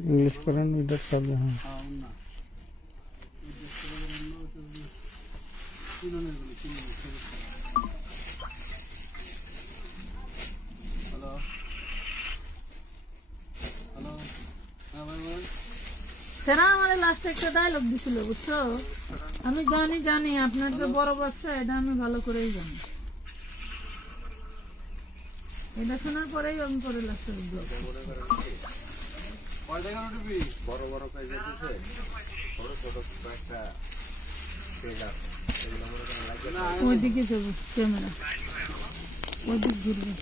English करें इधर सब यहाँ সেনা আমাদের লাস্ট একটা ডায়লগ দিছিল বুঝছো আমি জানি আপনার যে বড় ব্যবসা এটা আমি ভালো করেই জানি এটা শোনার পরেই আমি পরে লাস্টে ব্লগ বড় বড় পেজ দিতেছে ছোট ছোট একটা পেজ আছে এগুলো মনে করেন লাগবে ওইদিকে যাবো ক্যামেরা ওইদিক ঘুরবে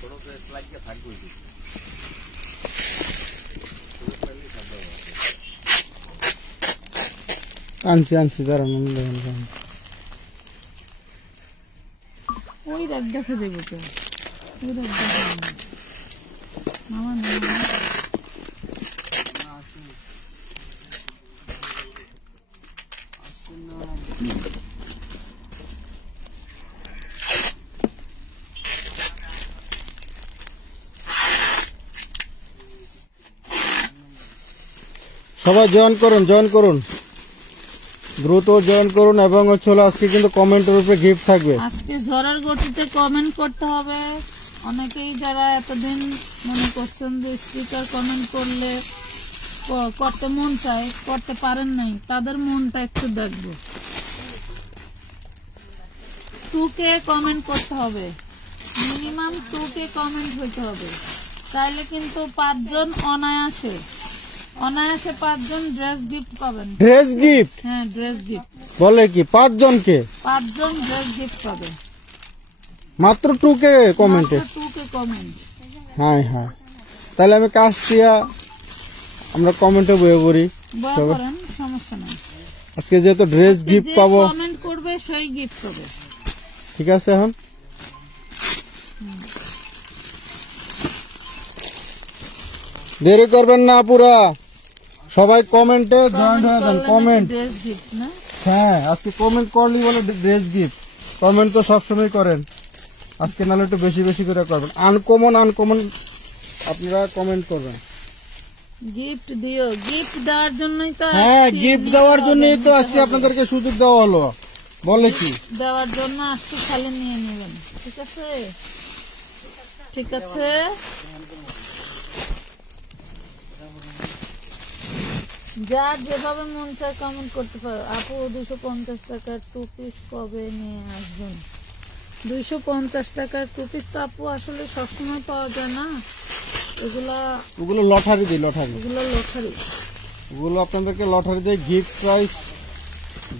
ছোট পেজ লাগিয়ে থাকবে आंची जरा ওই রাগ দেখা যাবে তো ওই রাগ দেখা যাবে মামা না সবাই জয়েন করুন দ্রুত জয়েন করুন এবং হচ্ছে আজকে কিন্তু কমেন্টের উপরে গিফট থাকবে আজকে ঝড়ের গতিতে কমেন্ট করতে হবে অনেকেই যারা এতদিন মনে করছেন যে স্পিকার কমেন্ট করলে করতে মন চায় করতে পারেন নাই তাদের মনটা একটু দেখবো 2K কমেন্ট করতে হবে মিনিমাম 2K কমেন্ট হইতে হবে তাইলে কিন্তু 5 জন অনায়াসে 5 জন ড্রেস গিফট পাবেন ড্রেস গিফট হ্যাঁ ড্রেস গিফট বলে কি 5 জনকে 5 জন ড্রেস গিফট পাবে মাত্র 2K কমেন্টে 2K কমেন্ট হ্যাঁ হ্যাঁ তাহলে আমি কাজ দিয়া আমরা কমেন্টে বইয়ে পড়ি করেন সমস্যা নাই আজকে যেহেতু ড্রেস গিফট পাবো কমেন্ট করবে সেই গিফট পাবে ঠিক আছে এখন দেরি করবেন না পুরা সবাই কমেন্টে জয়েন হয়ে যান কমেন্ট ড্রেস গিফট না হ্যাঁ আজকে কমেন্ট করলেই বলে ড্রেস গিফট কমেন্ট তো সবসময় করেন আজকে নাহলে একটু বেশি বেশি করে করবেন আনকমন আপনারা কমেন্ট করবেন গিফট দিও গিফট দেওয়ার জন্যই তো হ্যাঁ গিফট দেওয়ার জন্যই তো আজকে আপনাদেরকে সুযোগ দেওয়া হলো বলে কি দেওয়ার জন্য আজকে খালি নিয়ে নেবেন ঠিক আছে ঠিক আছে যার যেভাবে মন চায় কমেন্ট করতে পারো আপু 250 টাকার 2 পিস কবে নিয়ে আসবেন 250 টাকার 2 পিস তো আপু আসলে সবসময় পাওয়া যায় না ওগুলো লটারি দিই ওগুলো আপনাদেরকে লটারি দিয়ে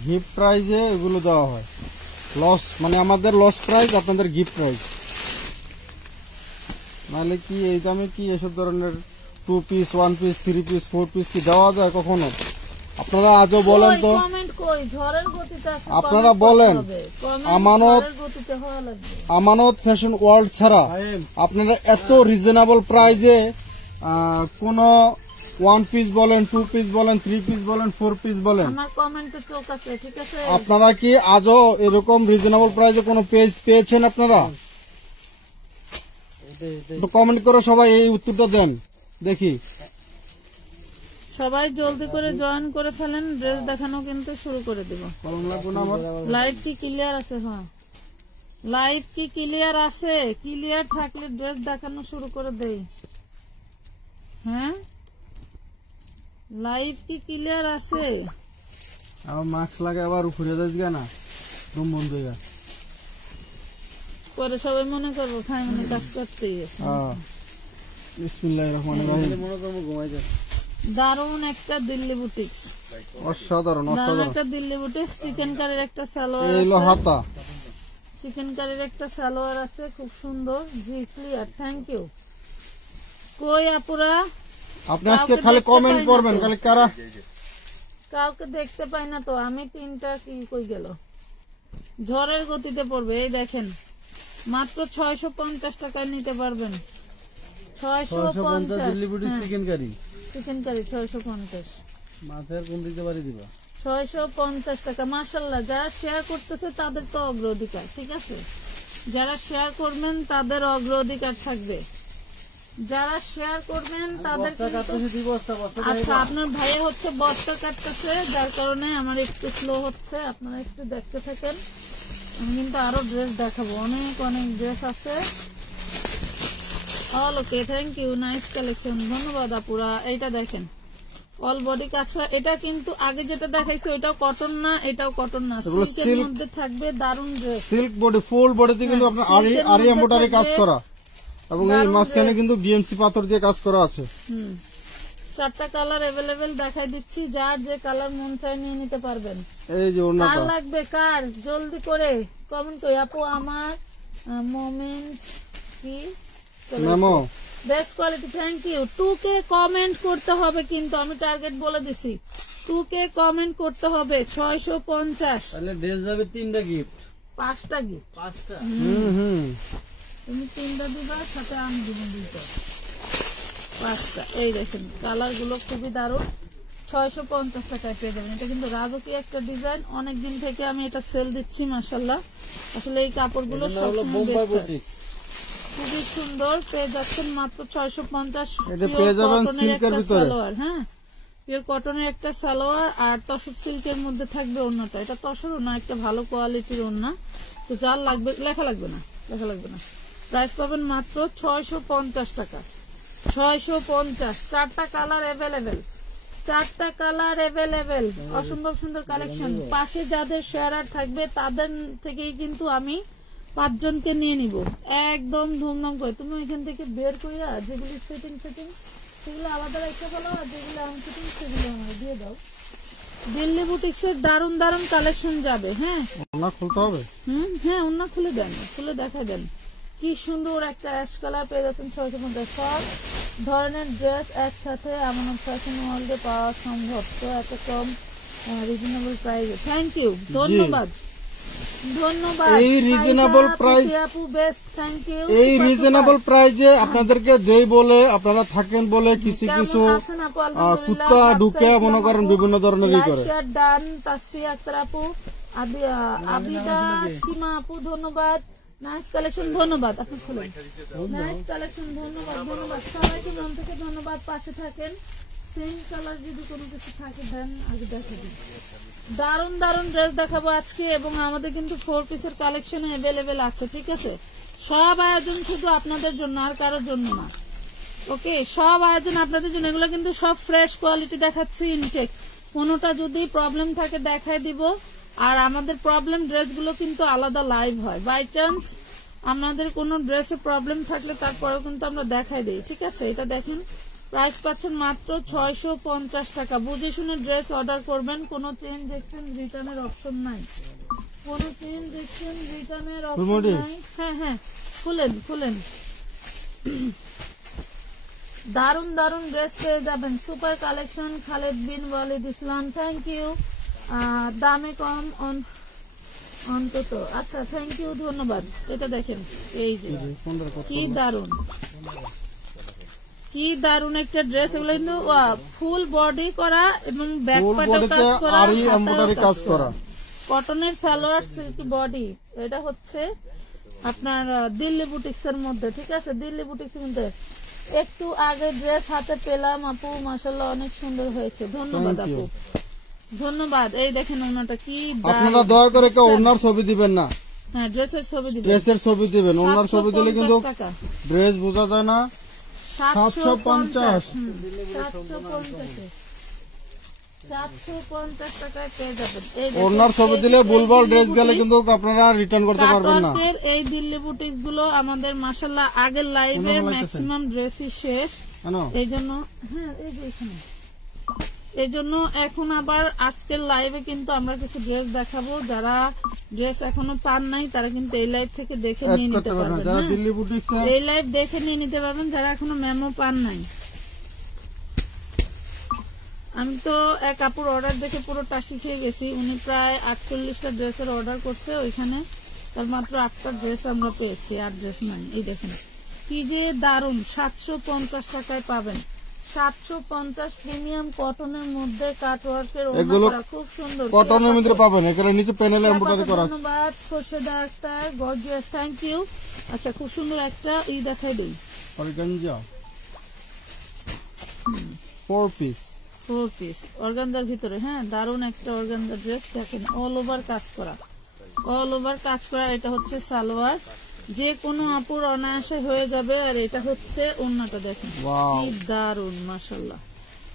গিফট প্রাইজে এগুলো দেওয়া হয় লস মানে আমাদের লস প্রাইজ আপনাদের গিফট প্রাইজ নাহলে কি এই দামে কি এসব ধরনের 2 পিস 1 পিস 3 পিস 4 পিস কি দেওয়া যায় কখনো আপনারা আজও বলেন তো আপনারা বলেন আমানত ফ্যাশন ওয়ার্ল্ড ছাড়া আপনারা এত রিজনেবল প্রাইজে কোন 1 পিস বলেন 2 পিস বলেন 3 পিস বলেন 4 পিস বলেন আপনারা কি আজও এরকম রিজনেবল প্রাইজে কোন পেজ পেয়েছেন আপনারা কমেন্ট করে সবাই এই উত্তরটা দেন দেখি সবাই জলদি করে জয়েন করে ফেলেন ড্রেস দেখানো কিন্তু শুরু করে দেব লাইভ কি ক্লিয়ার আছে হ্যাঁ লাইভ কি ক্লিয়ার আছে ক্লিয়ার থাকলে ড্রেস দেখানো শুরু করে দেই হ্যাঁ লাইভ কি ক্লিয়ার আছে আবার মাস্ক লাগে আবার ঘুরে যাস না রুম বন্ধ হয়ে যায় পরে সবাই মনে করবো খাই মনে কাজ করতেই বিসমিল্লাহির রহমানির রহিম মনে করবো ঘুমাই যায় দারুন একটা দিল্লি বুটিক্স অসাধারণ একটা দিল্লি বুটিক্স চিকেন কারির একটা সালোয়ার এই হলো হাতা চিকেন কারির একটা সালোয়ার আছে খুব সুন্দর জি ক্লিয়ার থ্যাংক ইউ কই আপুরা আপনি আজকে খালি কমেন্ট করবেন খালি কারা কাউকে দেখতে পাই না তো আমি তিনটা কি কই গেল ঝড়ের গতিতে পড়বে এই দেখেন মাত্র 650 টাকায় নিতে পারবেন 650 দিল্লি বুটিক চিকেন কারি 650 মাথার কোন দিতে পারি দিবা 650 টাকা মাশাআল্লাহ যারা শেয়ার করতেছে তাদের তো অগ্রাধিকার ঠিক আছে যারা শেয়ার করবেন তাদের অগ্রাধিকার থাকবে, যারা শেয়ার করবেন তাদের আচ্ছা আপনার ভাইয়া হচ্ছে বস্তা কাটতেছে, যার কারণে আমার একটু স্লো হচ্ছে, আপনারা একটু দেখতে থাকেন। আমি কিন্তু আরো ড্রেস দেখাবো, অনেক অনেক ড্রেস আছে। All okay, thank you, nice collection, ধন্যবাদ আপুরা। এইটা দেখেন অল বডি কাজ করা, এটা কিন্তু আগে যেটা দেখাইছে ওইটাও কটন না, এটাও কটন না, সিল্কের মধ্যে থাকবে, দারুন ড্রেস। সিল্ক বডি, ফুল বডিতে কিন্তু আপনার আরি এমব্রয়ডারি কাজ করা এবং এই মাঝখানে কিন্তু ডিএমসি পাথর দিয়ে কাজ করা আছে। 4টা কালার अवेलेबल দেখাই দিচ্ছি, যার যে কালার মন চায় নিয়ে নিতে পারবেন। এই যে ওনাটা কার লাগবে, কার জলদি করে কমেন্ট করি। আপু আমার মোমেন্ট কি মেমো best quality, thank you. 2K comment করতে হবে, কিন্তু আমি টার্গেট বলে দিছি, 2K কমেন্ট করতে হবে। 650 তাহলে ড্রেস যাবে 3টা গিফট, 5টা গিফট, 5টা। তুমি 3টা দিবা, সাথে আমি দিব 2টা, 5টা। এই দেখেন কালার গুলো খুবই দারুণ, 650 টাকায় পেয়ে যাবেন। এটা কিন্তু রাজকীয় একটা ডিজাইন, অনেকদিন থেকে আমি এটা সেল দিচ্ছি মাশাআল্লাহ। আসলে এই কাপড়গুলো সবসময় বেস্ট হয়, খুবই সুন্দর, পেয়ে যাচ্ছেন মাত্র 650। এটা পেয়ে যাবেন সিল্কের ভিতরে, হ্যাঁ পিওর কটনের একটা সালোয়ার, আর তসর সিল্কের মধ্যে থাকবে ওড়নাটা। এটা তসরও না, একটা ভালো কোয়ালিটির ওড়না। তো যার লাগবে, লেখা লাগবে না, প্রাইস পাবেন মাত্র 650 টাকা, 650। 4টা কালার अवेलेबल, 4টা কালার अवेलेबल, অসম্ভব সুন্দর কালেকশন। পাশে যাদের শেয়ারার থাকবে তাদের থেকেই কিন্তু আমি 5 জনকে নিয়ে নিব একদম ধুমধাম করে। তুমি এখান থেকে বের করিয়া যেগুলি সেটিং সেগুলো আলাদা রেখে ফেলো, আর যেগুলো আনফিটিং সেগুলো আমার দিয়ে দাও। দিল্লি বুটিক্সের দারুন দারুন কালেকশন যাবে। হ্যাঁ ওনা খুলতে হবে, হ্যাঁ ওনা খুলে দেন, খুলে দেখা দেন। কি সুন্দর একটা অ্যাশ কালার পেয়ে যাচ্ছেন 650। সব ধরনের ড্রেস একসাথে আমানত ফ্যাশন ওয়ার্ল্ডে পাওয়া সম্ভব, তো এত কম রিজনেবল প্রাইসে। থ্যাংক ইউ, ধন্যবাদ, ধন্যবাদ। এই রিজনেবল প্রাইস, আপু বেস্ট, থ্যাংক ইউ। এই রিজনেবল প্রাইসে আপনাদেরকে দেই বলে আপনারা থাকেন বলে কিছু কিছু কুত্তা ঢুকে মনে করেন বিভিন্ন ধরনের ই করে। ডান, তাসফিয়া আক্তার আপু, আবিদা সীমা আপু ধন্যবাদ, নাইস কালেকশন, ধন্যবাদ। আপনি খুলেন, নাইস কালেকশন, ধন্যবাদ, ধন্যবাদ সবাইকে মন থেকে ধন্যবাদ। পাশে থাকেন, সেম কালার যদি কোনো কিছু থাকে দেন, আগে দেখা দিন। দারুন দারুন ড্রেস দেখাবো আজকে, এবং আমাদের কিন্তু 4 পিসের কালেকশন अवेलेबल আছে, ঠিক আছে। সব আয়োজন শুধু আপনাদের জন্য, আর কারোর জন্য না। ওকে, সব আয়োজন আপনাদের জন্য। এগুলো কিন্তু সব ফ্রেশ কোয়ালিটি দেখাচ্ছি, ইনটেক। কোনোটা যদি প্রবলেম থাকে দেখাই দিব। আর আমাদের প্রবলেম ড্রেসগুলো কিন্তু আলাদা লাইভ হয়, বাই চান্স আপনাদের কোনো ড্রেসে প্রবলেম থাকলে তারপরেও কিন্তু আমরা দেখাই দিই, ঠিক আছে। এটা দেখেন, প্রাইস পাচ্ছেন মাত্র 650 টাকা। বুঝে শুনে ড্রেস অর্ডার করবেন, কোনো চেঞ্জ এক্সচেঞ্জ রিটার্নের অপশন নাই, কোনো চেঞ্জ এক্সচেঞ্জ রিটার্নের অপশন নাই। হ্যাঁ খুলেন। দারুন দারুন ড্রেস পেয়ে যাবেন, super collection. Khaled Bin Walid Islam, thank you. দামে কম অন্তত, আচ্ছা থ্যাংক ইউ, ধন্যবাদ। এটা দেখেন, এই যে কি দারুন, কি দারুন একটা ড্রেস। এগুলো কিন্তু ফুল বডি করা এবং ব্যাক পার্টে কাজ করা, কটনের সালোয়ার, সিল্কি বডি। এটা হচ্ছে আপনার দিল্লি বুটিক্স এর মধ্যে, ঠিক আছে। দিল্লি বুটিক্স এর মধ্যে একটু আগে ড্রেস হাতে পেলাম আপু, মাশাআল্লাহ অনেক সুন্দর হয়েছে, ধন্যবাদ আপু, ধন্যবাদ। এই দেখেন ওনাটা কি, আপনারা দয়া করে কেউ ওনার ছবি দিবেন না। হ্যাঁ ড্রেসের ছবি দিবেন, ড্রেসের ছবি দিবেন। ওনার ছবি দিলে কিন্তু ড্রেস বোঝা যায় না। 750 টাকায় পেয়ে যাবেন। ওনার ছবি দিলে ভুলভাল ড্রেস গেলে কিন্তু আপনারা রিটার্ন করতে পারবেন না। এই দিল্লি বুটিক্স গুলো আমাদের মাশাআল্লাহ আগের লাইভের ম্যাক্সিমাম ড্রেসই শেষ, এই জন্য এই জন্য এখন আবার আজকের লাইভে কিন্তু আমরা কিছু ড্রেস দেখাবো। যারা ড্রেস এখনো পান নাই তারা কিন্তু এই লাইভ থেকে দেখে নিয়ে নিতে পারবেন, এই লাইভ দেখে নিয়ে নিতে পারবেন যারা এখনো মেমো পান নাই। আমি তো এক আপুর অর্ডার দেখে পুরো টাসি খেয়ে গেছি। উনি প্রায় 48টা ড্রেসের অর্ডার করছে, ওইখানে তার মাত্র 8টা ড্রেস আমরা পেয়েছি, 8 ড্রেস নাই। এই দেখেন কি যে দারুন, 750 টাকায় পাবেন, 750 প্রিমিয়াম কটনের মধ্যে কাটওয়ার্কের এগুলো খুব সুন্দর কটনের মধ্যে পাবেন, এখানে নিচে প্যানেলে এমব্রয়ডারি করা আছে। ধন্যবাদ Khorsheda Akter, gorgeous, thank you. আচ্ছা, খুব সুন্দর একটা দেখাই দিই, অর্গানজা 4 পিস অর্গানজার ভিতরে। হ্যাঁ, দারুন একটা অর্গানজার ড্রেস, দেখেন অল ওভার কাজ করা, এটা হচ্ছে সালোয়ার, যে কোনো আপুর অনায়াসে হয়ে যাবে। আর এটা হচ্ছে ওড়নাটা, দেখেন কি দারুন, মাশাআল্লাহ,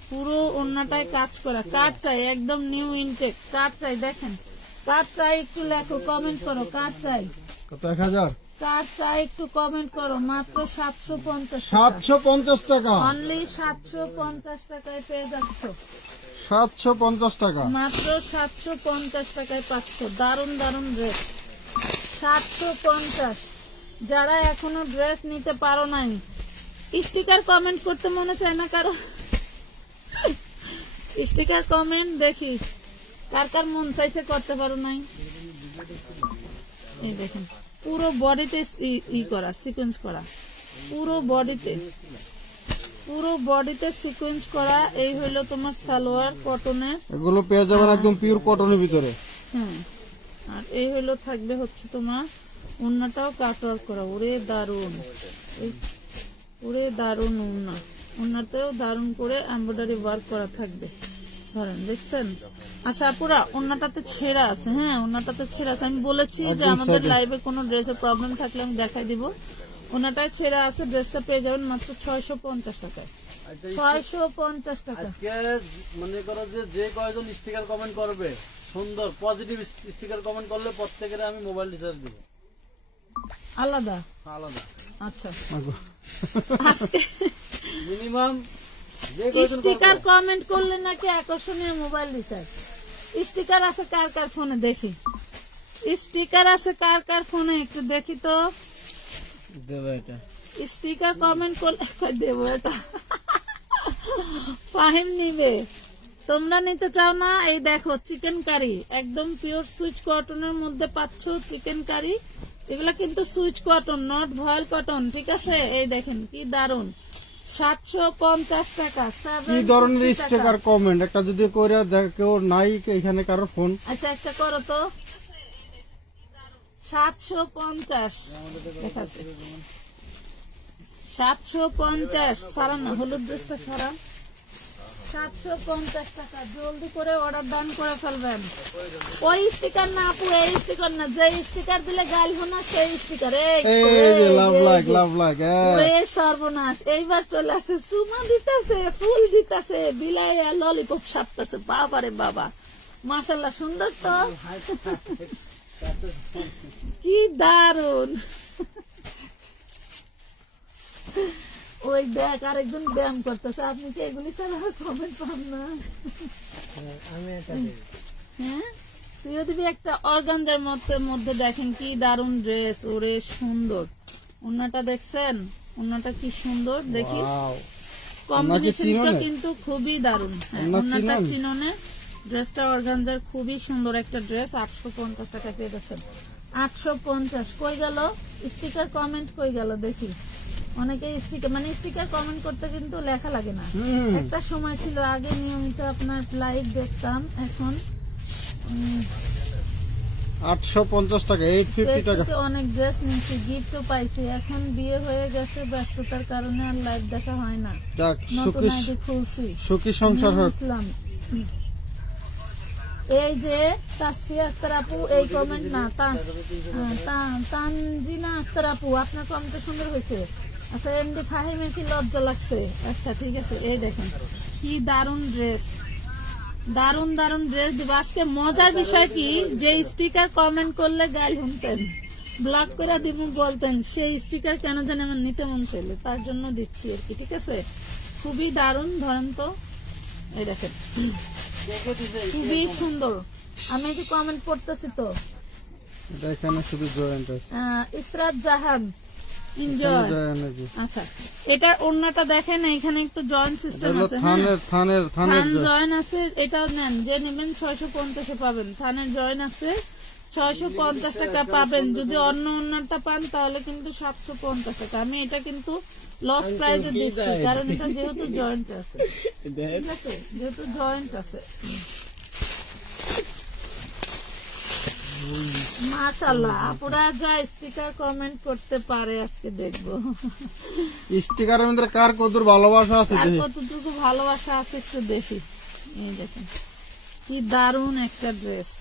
পুরো ওড়নাটায় কাজ করা। কার চাই, একদম নিউ ইনটেক, কার চাই দেখেন, কার চাই একটু লেখো, কমেন্ট করো, কার চাই, কত 1000, কার চাই একটু কমেন্ট করো। মাত্র 750 টাকা, অনলি 750 টাকায় পেয়ে যাচ্ছ, 750 টাকা, মাত্র 750 টাকায় পাচ্ছ দারুন দারুন ড্রেস। 750। যারা এখনো ড্রেস নিতে পারো নাই, স্টিকার কমেন্ট করতে মনে চায় না কারো? স্টিকার কমেন্ট দেখি কার কার মন চাইছে, করতে পারো নাই। এই দেখেন পুরো বডিতে করা, সিকোয়েন্স করা, পুরো বডিতে সিকোয়েন্স করা। এই হইলো তোমার সালোয়ার কটনের, এগুলো পেয়ে যাবেন একদম পিওর কটনের ভিতরে। হ্যাঁ, আর এই হইলো থাকবে হচ্ছে তোমার ওড়নাটাও কাটওয়ার্ক করা। ওরে দারুন ওড়নাতেও দারুন করে এমব্রয়ডারি ওয়ার্ক করা থাকবে, ধরেন দেখছেন। আচ্ছা পুরা ওড়নাটাতে ছেঁড়া আছে, হ্যাঁ ওড়নাটাতে ছেঁড়া আছে। আমি বলেছি যে আমাদের লাইভে কোনো ড্রেসের প্রবলেম থাকলে আমি দেখাই দিব। ওড়নাটায় ছেঁড়া আছে, ড্রেসটা পেয়ে যাবেন মাত্র 650 টাকায়। 650 টাকা। মনে করো যে কয়জন স্টিকার কমেন্ট করবে, সুন্দর পজিটিভ স্টিকার কমেন্ট করলে প্রত্যেকের আমি মোবাইল রিচার্জ দিব আলাদা। আচ্ছা, আজকে মিনিমাম স্টিকার কমেন্ট করলে নাকি আকর্ষণীয় মোবাইল রিচার্জ। স্টিকার আছে কার কার ফোনে, দেখি স্টিকার আছে কার কার ফোনে, একটু দেখি তো। দেবো এটা স্টিকার কমেন্ট করলে দেবো এটা। ফাহিম নিবে, তোমরা নিতে চাও না? এই দেখো চিকেন কারি, একদম পিওর সুইচ কটনের মধ্যে পাচ্ছ চিকেন কারি। এগুলা কিন্তু Swiss cotton, not voile cotton, ঠিক আছে? এই দেখেন কি দারুন, 750 টাকা। কি ধরনের স্টিকার কমেন্ট একটা যদি করে দেখো, নাই এখানে কারো ফোন। আচ্ছা একটা করো তো, 750 দেখাচ্ছে, 750 সারা না, হলুদ ড্রেসটা সারা, 750 টাকা। জলদি করে অর্ডার ডান করে ফেলবেন। ওই স্টিকার না আপু, এই স্টিকার না, যে স্টিকার দিলে গাল না সেই স্টিকার। সর্বনাশ, এইবার চলে আসছে, সুমা দিতেছে, ফুল দিতেছে, বিলাই ললিপপ সাপতেছে। বাবারে বাবা, মাশাআল্লাহ, সুন্দর তো, কি দারুন। ওই দেখ আরেকজন ব্যায়াম করতেছে, আপনি কি এগুলি ছাড়া কমেন্ট পান না? হ্যাঁ, তুইও দিবি একটা। অর্গানজার মধ্যে দেখেন কি দারুন ড্রেস, ওরে সুন্দর। ওড়নাটা দেখছেন, ওড়নাটা কি সুন্দর, দেখি কম্বিনেশনটা কিন্তু খুবই দারুন। ওড়নাটা চিননে, ড্রেসটা অর্গানজার, খুবই সুন্দর একটা ড্রেস। 850 টাকা পেয়ে যাচ্ছেন। 850 কই গেল? স্টিকার কমেন্ট কই গেল দেখি। অনেকে স্টিকার কমেন্ট করতে কিন্তু লেখা লাগে না। একটা সময় ছিল আগে নিয়মিত আপনার লাইভ দেখতাম, এখন 850 টাকা, 850 টাকা। অনেক ড্রেস নিয়েছি, গিফটও পাইছি। এখন বিয়ে হয়ে গেছে, ব্যস্ততার কারণে আর লাইভ দেখা হয় না। নতুন আইডি খুলছি, সুখী সংসার হোক। এই যে তাসফিয়া আক্তার আপু, এই কমেন্ট না, তানজিনা আক্তার আপু, আপনার কমেন্টটা সুন্দর হয়েছে। আচ্ছা, এমডি ফাহিমের কি লজ্জা লাগছে? আচ্ছা ঠিক আছে, এই দেখেন কি দারুন ড্রেস, দারুন দারুন ড্রেস দিব আজকে। মজার বিষয় কি, যে স্টিকার কমেন্ট করলে গাল শুনতেন, ব্লক করে দিব বলতেন, সেই স্টিকার কেন জানি আমার নিতে মন চাইলে, তার জন্য দিচ্ছি আর কি, ঠিক আছে? খুবই দারুন, ধরেন তো, এই দেখেন খুবই সুন্দর। আমি কি কমেন্ট পড়তেছি তো, এখানে শুধু জয়েন্ট আছে। ইসরাত জাহান এনজয়। আচ্ছা, এটার ওড়নাটা দেখেন, এখানে একটু জয়েন্ট সিস্টেম আছে, থান জয়েন আছে। এটাও নেন, যে নেবেন 650 পাবেন। থানের জয়েন আছে, 650 টাকা পাবেন। যদি অন্য অন্যটা পান তাহলে কিন্তু 750 টাকা। আমি এটা কিন্তু লস প্রাইজে দিচ্ছি, কারণ এটা যেহেতু জয়েন্ট আছে, ঠিক আছে, যেহেতু জয়েন্ট আছে। মাশাআল্লাহ, আপুরা যা স্টিকার কমেন্ট করতে পারে আজকে দেখবো। স্টিকারের মধ্যে কার কতদূর ভালোবাসা আছে, আর কতটুকু ভালোবাসা আছে একটু দেখি। এই দেখেন কি দারুণ একটা ড্রেস।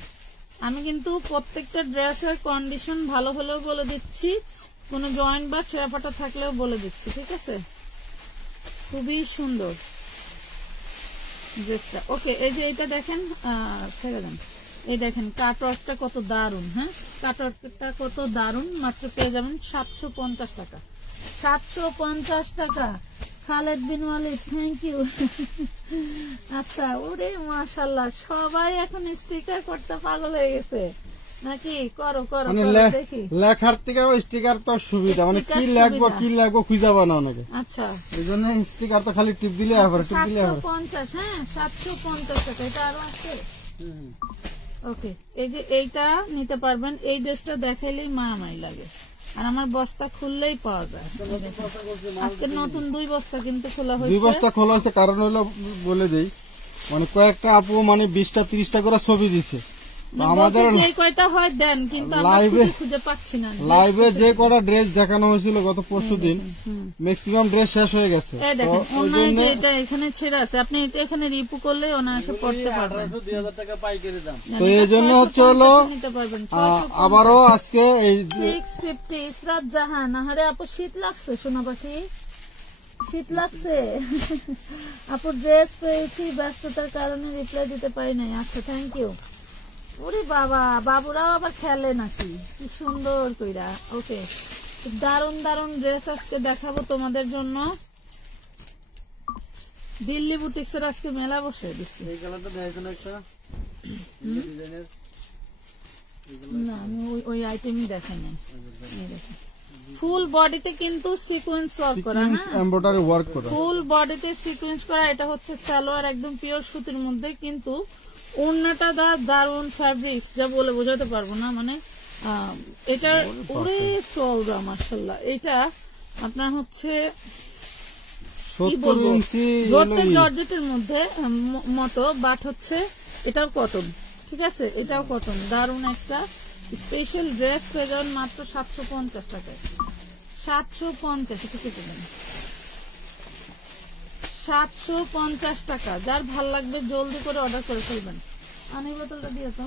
আমি কিন্তু প্রত্যেকটা ড্রেসের কন্ডিশন ভালো হলেও বলে দিচ্ছি, কোনো জয়েন্ট বা ছেঁড়া ফাটা থাকলেও বলে দিচ্ছি, ঠিক আছে। খুবই সুন্দর ড্রেসটা। ওকে, এই যে এটা দেখেন, ছেড়ে দেন। এই দেখেন কাটওয়ার্কটা কত দারুণ। হ্যাঁ, কাটওয়ার্কটা কত দারুণ। মাত্র পেয়ে যাবেন 750 টাকা। 750 টাকা। Khaled Bin Walid, thank you. আচ্ছা, ওরে মাশাআল্লাহ, সবাই এখন স্টিকার করতে পাগল হয়ে গেছে নাকি? করো করো দেখি। লেখার থেকে স্টিকার তো সুবিধা, মানে কি লাগবো খুঁজে পাও না অনেকে। আচ্ছা, এই জন্য স্টিকার তো খালি টিপ দিলে আবার টিপ দিলে আবার। 750, হ্যাঁ 750 টাকা। এটা আরো আছে। ওকে, এই যে এইটা নিতে পারবেন। এই ড্রেসটা দেখাইলেই মারামারি লাগে, আর আমার বস্তা খুললেই পাওয়া যায়। আজকে নতুন 2 বস্তা কিন্তু খোলা হয়েছে। 2 বস্তা খোলা হয়েছে, কারণ হলো বলে দেই, মানে কয়েকটা আপু মানে 20টা 30টা করে ছবি দিছে। আমাদের যে কয়টা হয় দেন, কিন্তু আমরা খুঁজে পাচ্ছি না। লাইভে যে কটা ড্রেস দেখানো হয়েছিল গত পরশুদিন, ম্যাক্সিমাম ড্রেস শেষ হয়ে গেছে। এই দেখেন ওনার যে এটা এখানে ছেড়া আছে, আপনি এটা এখানে রিপু করলে ওনা এসে পড়তে পারবেন। 2000 টাকা পাইকারি দাম। তো এই জন্য হচ্ছে হলো আবারও আজকে এই 650। ইসরাত জাহান, আরে আপু শীত লাগছে সোনা পাখি, শীত লাগছে। আপুর ড্রেস পেয়েছি, ব্যস্ততার কারণে রিপ্লাই দিতে পারি নাই। আচ্ছা, থ্যাংক ইউ। ওরে বাবা, বাবুরাও আবার খেলে নাকি, কি সুন্দর কইরা। ওকে, দারুন দারুন ড্রেস আজকে দেখাবো তোমাদের জন্য। দিল্লি বুটিক্সের আজকে মেলা বসে দিচ্ছি। এই কালারটা দেখাইছেন একটা ডিজাইনের? না, আমি ওই আইটেমই দেখাই নাই। ফুল বডিতে কিন্তু সিকোয়েন্স ওয়ার্ক করা, এমব্রয়ডারি ওয়ার্ক করা, ফুল বডিতে সিকোয়েন্স করা। এটা হচ্ছে সালোয়ার, একদম পিওর সুতির মধ্যে, কিন্তু ওড়নাটা দারুন ফ্যাব্রিক্স, যা বলে বোঝাতে পারবো না। মানে এটা ওরে চওড়া মাশাআল্লাহ। এটা আপনার হচ্ছে কি বলবো, জর্জেটের মধ্যে মতো, বাট হচ্ছে এটাও কটন, ঠিক আছে, এটাও কটন। দারুন একটা স্পেশাল ড্রেস পেয়ে যাবেন মাত্র 750 টাকায়। 750, এটা কেটে দেন। 750 টাকা। যার ভাল লাগবে জলদি করে অর্ডার করে ফেলবেন। পানির বোতলটা দিয়ে তো,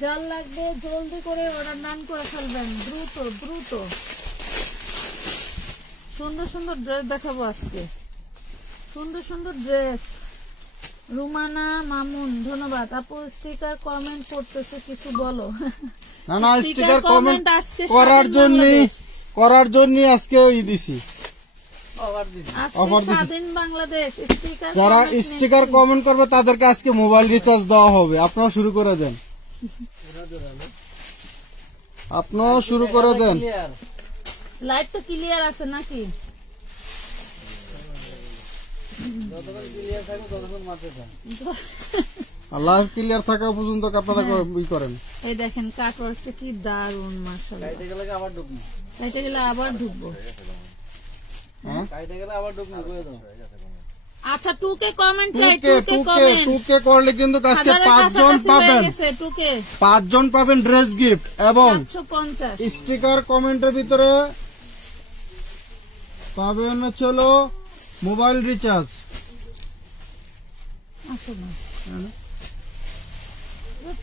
যার লাগবে জলদি করে অর্ডার নাম করে ফেলবেন, দ্রুত দ্রুত। সুন্দর সুন্দর ড্রেস দেখাবো আজকে, সুন্দর সুন্দর ড্রেস। রুমানা মামুন, ধন্যবাদ আপু। স্টিকার কমেন্ট করতেছে, কিছু বলো। না না, স্টিকার কমেন্ট করার জন্য আজকে ওই দিছি স্বাধীন বাংলাদেশ। যারা স্টিকার কমেন্ট করবে তাদেরকে আজকে মোবাইল রিচার্জ দেওয়া হবে। আপনারা শুরু করে দেন, আপনারা শুরু করে দেন। লাইট তো ক্লিয়ার আছে নাকি? লাইভ ক্লিয়ার থাকা পর্যন্ত আপনারা ই করেন। এই দেখেন কাটওয়ার্কটা কি দারুন মাশাআল্লাহ। কাইটে গেলে আবার ঢুকবো, কাইটে গেলে আবার ঢুকবো, কাইটে গেলে আবার ঢুকবো, কই দাও। আচ্ছা, 2K কমেন্ট চাই, 2K কমেন্ট। 2K করলে কিন্তু আজকে 5 জন পাবেন, 5 জন পাবেন ড্রেস গিফট এবং 750 স্টিকার কমেন্টের ভিতরে পাবেন চলো মোবাইল রিচার্জ। আসলে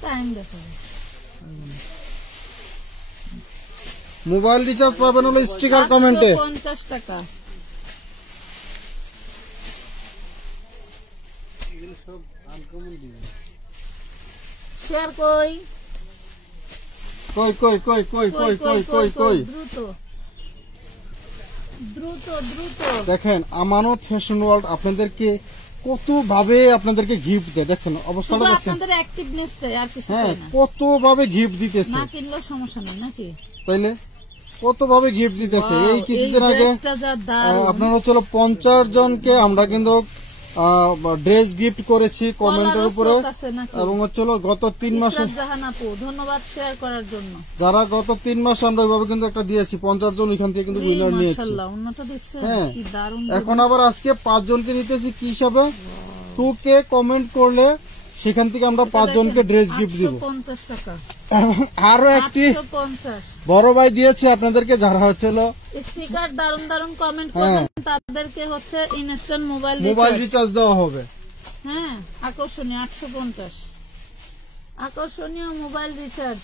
টাইম দেখো, মোবাইল রিচার্জ পাবেন হলো স্টিকার কমেন্টে 50 টাকা। শেয়ার কই কই কই কই কই কই কই কই কই দ্রুত দ্রুত দ্রুত দেখেন। আমানত ফ্যাশন ওয়ার্ল্ড আপনাদেরকে কত ভাবে আপনাদেরকে গিফট দেয়, দেখছেন অবস্থাটা দেখছেন, আপনাদের অ্যাক্টিভনেসটাই আর কিছু হ্যাঁ, না। কত ভাবে গিফট দিতেছে, না কিনলেও সমস্যা নেই নাকি, তাইলে কত ভাবে গিফট দিতেছে। এই কিছুদিন আগে আপনার হচ্ছে 50 জনকে আমরা কিন্তু ড্রেস গিফট করেছি কমেন্টের উপরে, আছে নাকি? এবং হচ্ছে হলো গত 3 মাসে ইসরাত জাহান আপু, ধন্যবাদ শেয়ার করার জন্য। যারা গত 3 মাস আমরা ওইভাবে কিন্তু একটা দিয়েছি, 50 জন এখান থেকে কিন্তু উইনার নিয়েছি। মাশাআল্লাহ, অন্যটা দেখছেন হ্যাঁ। কি দারুণ। এখন আবার আজকে 5 জনকে নিতেছি কি হিসাবে, 2K কমেন্ট করলে সেখান থেকে আমরা 5 জনকে ড্রেস গিফট দিব। 850 টাকা। এবং আরো একটি 850 বড় ভাই দিয়েছে আপনাদেরকে, যারা হচ্ছিল স্টিকার দারুণ দারুণ কমেন্ট করবেন তাদেরকে হচ্ছে ইনস্ট্যান্ট মোবাইল রিচার্জ দেওয়া হবে। হ্যাঁ, আকর্ষণীয় 850, আকর্ষণীয় মোবাইল রিচার্জ,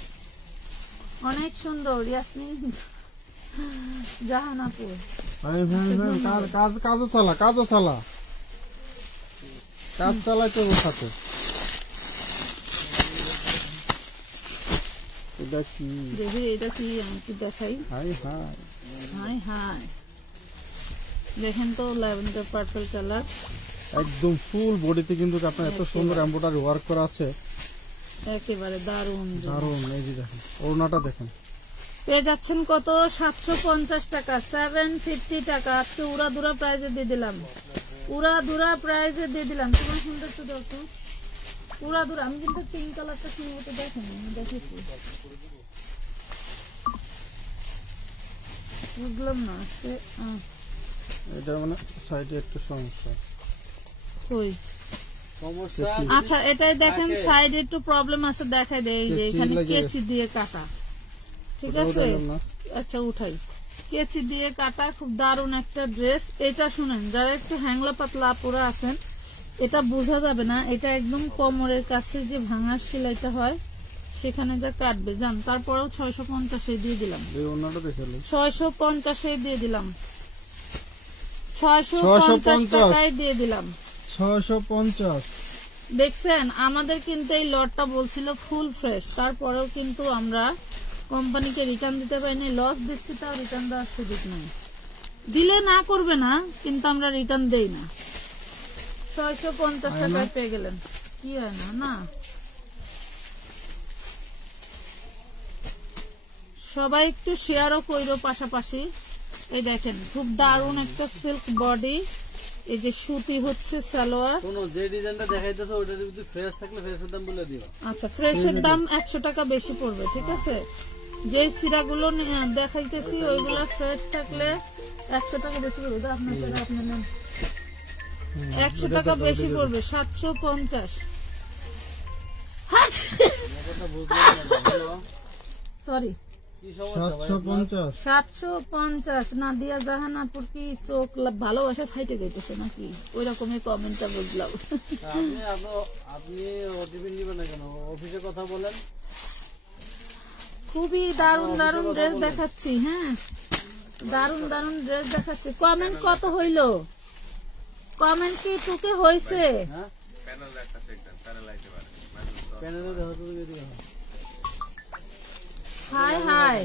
অনেক সুন্দর। ইয়াসমিন জাহান আপু, কাজও চালা কাজ চালাইতে বসাতে। এটা কি দেখি, এটা কি আমি কি দেখাই? হাই হাই হাই হাই, দেখেন তো ল্যাভেন্ডার পার্পল কালার, একদম ফুল বডিতে কিন্তু আপনার এত সুন্দর এমব্রয়ডারি ওয়ার্ক করা আছে, একেবারে দারুণ দারুণ। এই যে দেখেন ওড়নাটা দেখেন, পেয়ে যাচ্ছেন কত? 750 টাকা, 750 টাকা। আজকে উড়াধুরা প্রাইজে দিয়ে দিলাম, উড়াধুরা প্রাইজে দিয়ে দিলাম। তোমার সুন্দর তো দেখো উড়াধুরা। আমি কিন্তু পিঙ্ক কালারটা সম্ভবত দেখেন, আমি দেখেছি, বুঝলাম না আজকে। এটা মানে সাইডে একটু সমস্যা আছে। কই? সমস্যা আচ্ছা, এটাই দেখেন সাইডে একটু প্রবলেম আছে, দেখাই দেয়। এই যে এখানে কেচি দিয়ে কাটা, ঠিক আছে? আচ্ছা উঠাই, কেচি দিয়ে কাটা, খুব দারুণ একটা ড্রেস। এটা শুনেন, যারা একটু হ্যাংলা পাতলা আপুরা আছেন, এটা বোঝা যাবে না, এটা একদম কোমরের কাছে যে ভাঙার সেলাইটা হয় সেখানে যা কাটবে জান। তারপরেও 650 দিয়ে দিলাম, 650 দিয়ে দিলাম, 650 টাকায় দিয়ে দিলাম, 650। দেখছেন আমাদের কিন্তু এই লটটা বলছিল ফুল ফ্রেশ, তারপরেও কিন্তু আমরা কোম্পানিকে রিটার্ন দিতে পারিনি, লস দিচ্ছি, তাও রিটার্ন দেওয়ার সুযোগ নেই। দিলে না করবে না, কিন্তু আমরা রিটার্ন দেই না। 650 টাকায় পেয়ে গেলেন, কি হয় না? না, সবাই একটু শেয়ারও কইরো পাশাপাশি। এই দেখেন খুব দারুণ একটা সিল্ক বডি, এই যে সুতি হচ্ছে সালোয়ার। শোনো, যে ডিজাইনটা দেখাইতেছো ওটা যদি ফ্রেশ থাকলে ফ্রেশের দাম বলে দিও। আচ্ছা, ফ্রেশের দাম 100 টাকা বেশি পড়বে, ঠিক আছে? যে সিরাগুলো দেখাইতেছি ওইগুলো ফ্রেশ থাকলে 100 টাকা বেশি পড়বে। আপনার আপনি নেন, 100 টাকা বেশি পড়বে, 750। সরি, 750। নাদিয়া জাহান আপুর কি চোখ ভালোবাসা ফাইটে যাইতেছে নাকি? ওই রকমই কমেন্টটা বুঝলাম। আপনি ওটিপি নিবেন না কেন? অফিসে কথা বলেন। খুবই দারুণ দারুণ ড্রেস দেখাচ্ছি, হ্যাঁ দারুণ দারুণ ড্রেস দেখাচ্ছি। কমেন্ট কত হইল? কমেন্ট কি টুকে হয়েছে? হাই হাই,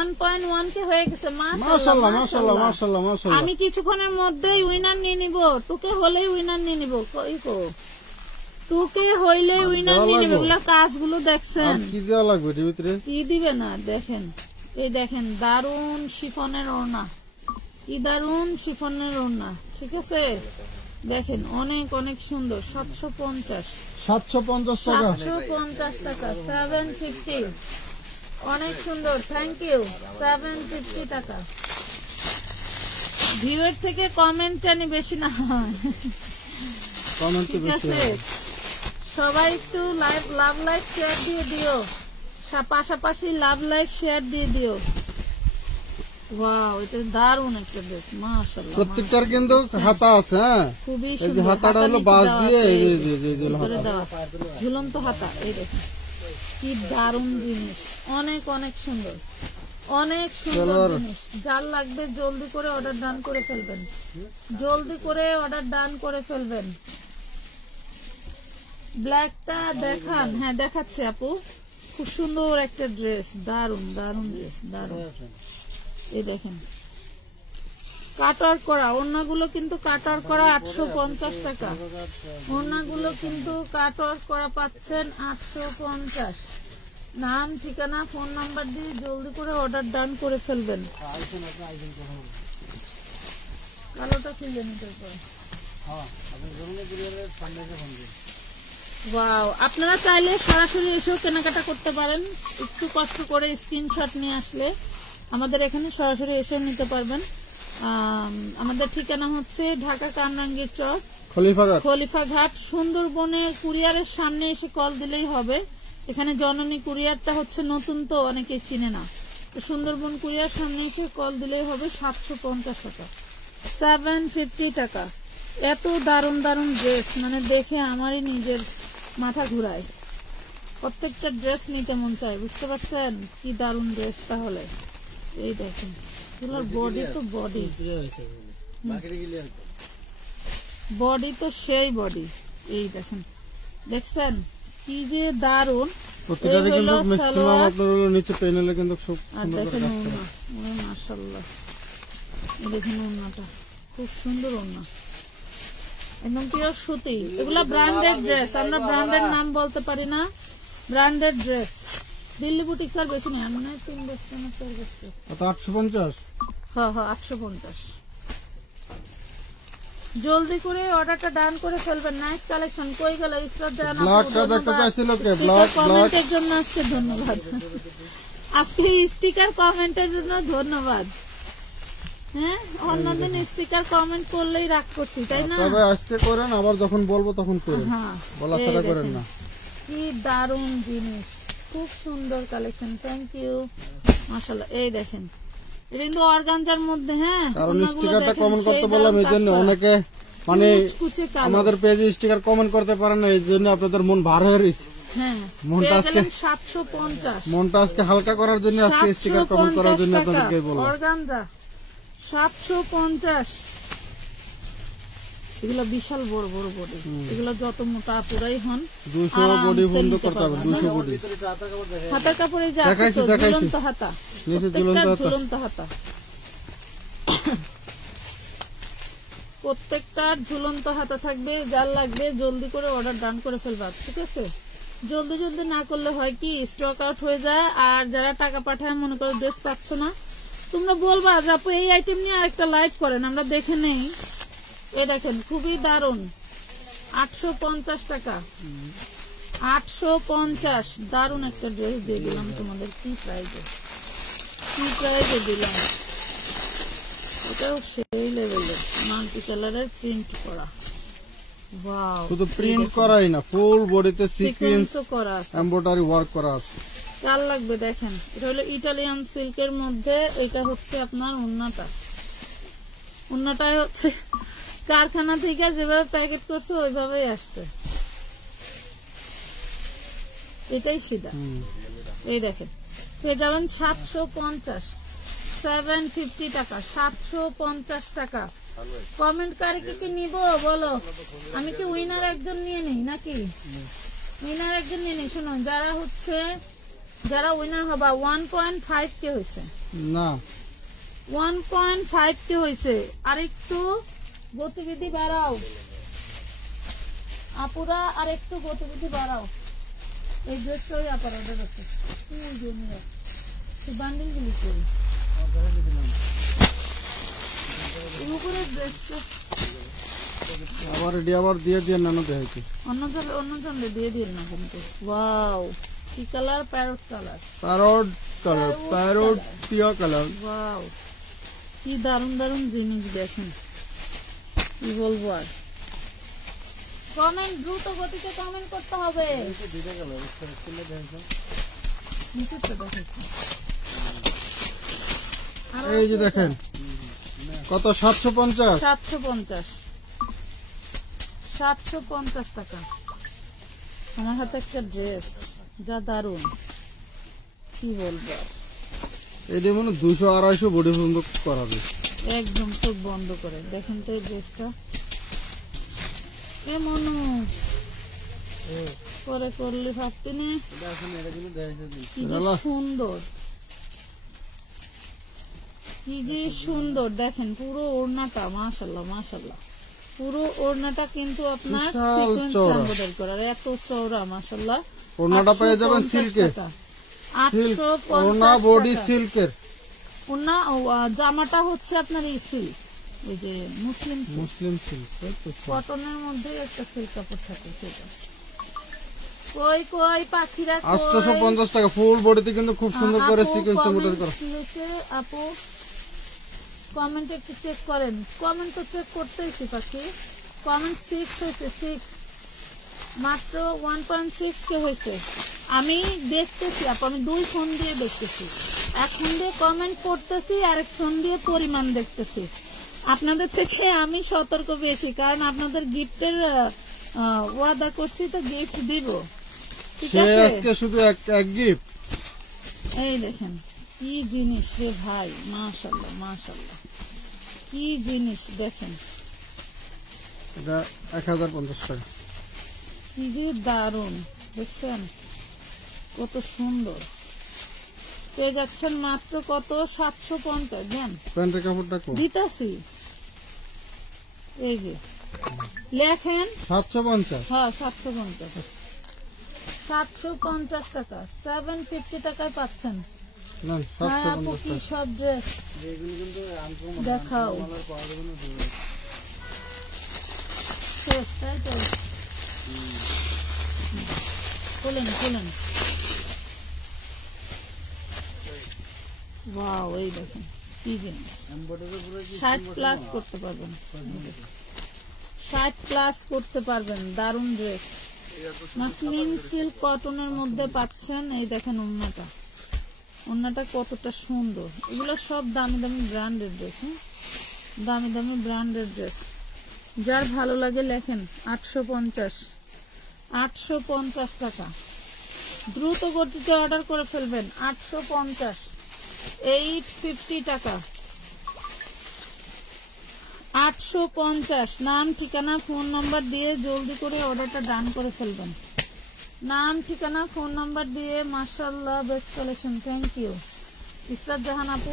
1.1 কে হয়ে গেছে। মাশাআল্লাহ মাশাআল্লাহ মাশাআল্লাহ মাশাআল্লাহ। আমি কিছুক্ষণের মধ্যেই উইনার নিয়ে নিব, টুকে হলেই উইনার নিয়ে নিব। কই কো টুকে হইলে উইনার নিয়ে নিব। এগুলা কাজগুলো দেখছেন, কি দেওয়া লাগবে এর ভিতরে? কি দিবে না দেখেন। এই দেখেন দারুণ শিফনের ওড়না, কি দারুণ শিফনের ওড়না, ঠিক আছে? দেখেন অনেক অনেক সুন্দর। 750 টাকা, 750 টাকা, 750, অনেক সুন্দর। Thank you. 750 টাকা। ভিউয়ার থেকে কমেন্ট জানি বেশি না হয়, ঠিক আছে? সবাই একটু লাভ লাইক শেয়ার দিয়ে দিও, পাশাপাশি লাভ লাইক শেয়ার দিয়ে দিও। ওয়াও, এটা দারুণ একটা ড্রেস, মাশাআল্লাহ। প্রত্যেকটার কিন্তু হাতা আছে, হ্যাঁ খুবই এই যে সুন্দর। হাতাটা হলো বাঁশ দিয়ে এই যে করে দেওয়া ঝুলন্ত হাতা। এই দেখুন কি দারুণ জিনিস, অনেক অনেক সুন্দর, অনেক সুন্দর জিনিস। যার লাগবে জলদি করে অর্ডার ডান করে ফেলবেন, জলদি করে অর্ডার ডান করে ফেলবেন। ব্ল্যাকটা দেখান। হ্যাঁ দেখাচ্ছে আপু, খুব সুন্দর একটা ড্রেস, দারুণ দারুণ ড্রেস, দারুণ। এই দেখেন কাটার করা ওড়নাগুলো, কিন্তু কাটার করা 850 টাকা। ওড়নাগুলো কিন্তু কাটার করা পাচ্ছেন 850। নাম ঠিকানা ফোন নাম্বার দিয়ে জলদি করে অর্ডার ডান করে ফেলবেন। কালোটা খুলে নিতে পারে। হ্যাঁ আপনি জরুরি কুরিয়ারের সামনে এসে ফোন দিন। ওয়াও, আপনারা চাইলে সরাসরি এসেও কেনাকাটা করতে পারেন। একটু কষ্ট করে স্ক্রিনশট নিয়ে আসলে আমাদের এখানে সরাসরি এসে নিতে পারবেন। আমাদের ঠিকানা হচ্ছে ঢাকা কামরাঙ্গীর চক, খলিফাঘাট, সুন্দরবনের কুরিয়ারের সামনে এসে কল দিলেই হবে। এখানে জননী কুরিয়ারটা হচ্ছে নতুন, তো অনেকেই চিনে না, তো সুন্দরবন কুরিয়ার সামনে এসে কল দিলেই হবে। 750 টাকা, 750 টাকা। এত দারুণ দারুণ ড্রেস, মানে দেখে আমারই নিজের মাথা ঘুরায়। প্রত্যেকটা ড্রেস নিতে মন চায়, বুঝতে পারছেন কি দারুণ ড্রেস। তাহলে এই দেখেন, এগুলোর বডি তো বডি, বডি তো সেই বডি। এই দেখেন, দেখছেন কি যে দারুণ। আর দেখেন ওড়না, মাশাআল্লাহ, এই দেখেন ওড়নাটা খুব সুন্দর ওড়না, একদম পিওর সুতি। এগুলা ব্র্যান্ডেড ড্রেস, আমরা ব্র্যান্ডেড নাম বলতে পারি না, ব্র্যান্ডেড ড্রেস। দিল্লি বুটিক আর বেশি নেই, মনে হয় 3 বছর না 4 বছর। 850। হ্যাঁ হ্যাঁ 850। জলদি করে অর্ডারটা ডান করে ফেলবেন। Nice collection. কই গেল ইসরাত জানা? কমেন্টের জন্য আজকে ধন্যবাদ, আজকে স্টিকার কমেন্টের জন্য ধন্যবাদ। হ্যাঁ, অন্যদিন স্টিকার কমেন্ট করলেই রাগ করছি, তাই না? তবে আজকে করেন, আবার যখন বলবো তখন করেন, বলা ছাড়া করেন না। কি দারুণ জিনিস, খুব সুন্দর কালেকশন। থ্যাংক ইউ, মাশাআল্লাহ। এই দেখেন, এটা কিন্তু অর্গানজার মধ্যে। হ্যাঁ, কারণ স্টিকারটা কমেন্ট করতে বললাম এই জন্য, অনেকে মানে আমাদের পেজে স্টিকার কমেন্ট করতে পারে না, এই জন্য আপনাদের মন ভার হয়ে রয়েছে। হ্যাঁ, মনটা আজকে 750, মনটা আজকে হালকা করার জন্য আজকে স্টিকার কমেন্ট করার জন্য আপনাদেরকে বললাম। অর্গানজা 750। এগুলো বিশাল বড় বড় বডি, এগুলো যত মোটা পুরাই হন 200 বডি বন্ধ করতে হবে। 200 বডি হাতার কাপড়ে যা আছে তো, ঝুলন্ত হাতা, নিচে ঝুলন্ত হাতা, প্রত্যেকটার ঝুলন্ত হাতা থাকবে। যার লাগবে জলদি করে অর্ডার ডান করে ফেলবা, ঠিক আছে? জলদি জলদি না করলে হয় কি, স্টক আউট হয়ে যায়। আর যারা টাকা পাঠায় মনে করো ড্রেস পাচ্ছ না, তোমরা বলবা যে আপু এই আইটেম নিয়ে আরেকটা লাইভ করেন, আমরা দেখে নেই। এই দেখেন, খুবই দারুণ, 850 টাকা, 850। দারুণ একটা ড্রেস দিয়ে দিলাম তোমাদের। কি প্রাইজে দিলাম, এটাও সেই লেভেলের মাল্টি কালারের প্রিন্ট করা। ওয়াও, শুধু প্রিন্ট করাই না, ফুল বডিতে সিকোয়েন্স করা আছে, এমব্রয়ডারি ওয়ার্ক করা আছে। কাল লাগবে দেখেন, এটা হলো ইটালিয়ান সিল্কের মধ্যে। এটা হচ্ছে আপনার ওড়নাটা, ওড়নাটাই হচ্ছে কারখানা থেকে যেভাবে প্যাকেট করছে ওইভাবেই আসছে, এটাই সিধা। এই দেখেন, পেয়ে যাবেন 750, 750 টাকা, 750 টাকা। কমেন্ট কারে কি নিব বলো, আমি কি উইনার একজন নিয়ে নেই নাকি? উইনার একজন নিয়ে নেই। শোনো, যারা উইনার হবা 1.5 কে হয়েছে না, 1.5 কে হয়েছে। আর একটু গতিবিধি বাড়াও আপুরা, আর একটু গতিবিধি বাড়াও। এই ড্রেসটাই আপার অর্ডার আছে, বান্ডিল গুলি করি আবার দিয়ে দিয়ে নানো দেখাইছি, অন্যজন দিয়ে দিন না কিন্তু। ওয়াও, কি কালার? প্যারট কালার, প্যারট টিয়া কালার। ওয়াও, কি দারুণ দারুণ জিনিস দেখেন, কি বলবো আর। কমেন্ট দ্রুত গতিতে কমেন্ট করতে হবে। এই যে দেখেন কত, 750, 750 টাকা। আমার হাতে একটা ড্রেস, যা দারুণ, কি বলবো। এটা মানে 200-250 বডি বন্ধ করাবে, একদম চোখ বন্ধ করে। দেখেন তো এই ড্রেসটা কেমন করে করলে ভাবতেনি, কি যে সুন্দর, কি যে সুন্দর। দেখেন পুরো ওড়নাটা, মাশাআল্লাহ মাশাআল্লাহ, পুরো ওড়নাটা কিন্তু আপনার সিকোয়েন্স এমব্রয়ডারি করা, এত চওড়া মাশাআল্লাহ। ওড়নাটা পেয়ে যাবেন সিল্কের, 850 ওড়না বডি সিল্কের। ওড়না জামাটা হচ্ছে আপনার এই সিল্ক, ওই যে মুসলিম মুসলিম সিল্ক, কটনের মধ্যে একটা সিল্ক কাপড় থাকে সেটা। কই কই পাখিরা কই? 850 টাকা ফুল বডিতে কিন্তু খুব সুন্দর করে আপু, সিকোয়েন্স এমব্রয়ডারি comment করা। কি হয়েছে আপু? কমেন্ট একটু চেক করেন। কমেন্ট তো চেক করতেইছি পাখি। কমেন্ট 6 হয়েছে, 6 মাত্র 1.6 কে হয়েছে। আমি দেখতেছি আপু, আমি 2 ফোন দিয়ে দেখতেছি। এক ফোন দিয়ে কমেন্ট করতেছি, আরেক ফোন দিয়ে পরিমাণ দেখতেছি। আপনাদের থেকে আমি সতর্ক বেশি, কারণ আপনাদের গিফটের ওয়াদা করছি তো গিফট দিব, ঠিক সে আছে? আজকে শুধু এক গিফট। এই দেখেন কি জিনিস রে ভাই, মাশাআল্লাহ মাশাআল্লাহ, কি জিনিস দেখেন, এটা 1050 টাকা। কি যে দারুন, দেখছেন কত সুন্দর। পেয়ে যাচ্ছেন মাত্র কত? 750। দেন প্যান্টের কাপড়টা কম, দিতাছি, এই যে লেখেন। 750। হ্যাঁ 750, 750 টাকা, 750 টাকায় পাচ্ছেন। না হ্যাঁ আপু, 750 কি টাকা। সব ড্রেস এগুলো কিন্তু আনকমন, দেখাও। কালার পাওয়া যাবে না দূরে। শেষ, তাই তো? খুলেন খুলেন। ওয়াও, এই দেখেন কি জিনিস। এমব্রয়ডারি পুরো কি 60+ করতে পারবেন, 60+ করতে পারবেন। দারুন ড্রেস, মাসলিন সিল্ক কটনের মধ্যে পাচ্ছেন। এই দেখেন ওড়নাটা, ওড়নাটা কতটা সুন্দর। এগুলো সব দামি দামি ব্র্যান্ডের ড্রেস, দামি দামি ব্র্যান্ডের ড্রেস। যার ভালো লাগে লেখেন 850, 850 টাকা। দ্রুত গতিতে অর্ডার করে ফেলবেন। 850, 850 টাকা, 850। নাম ঠিকানা ফোন নাম্বার দিয়ে জলদি করে অর্ডারটা ডান করে ফেলবেন। নাম ঠিকানা ফোন নাম্বার দিয়ে। মাশাআল্লাহ, best collection, thank you Israt Jahan আপু।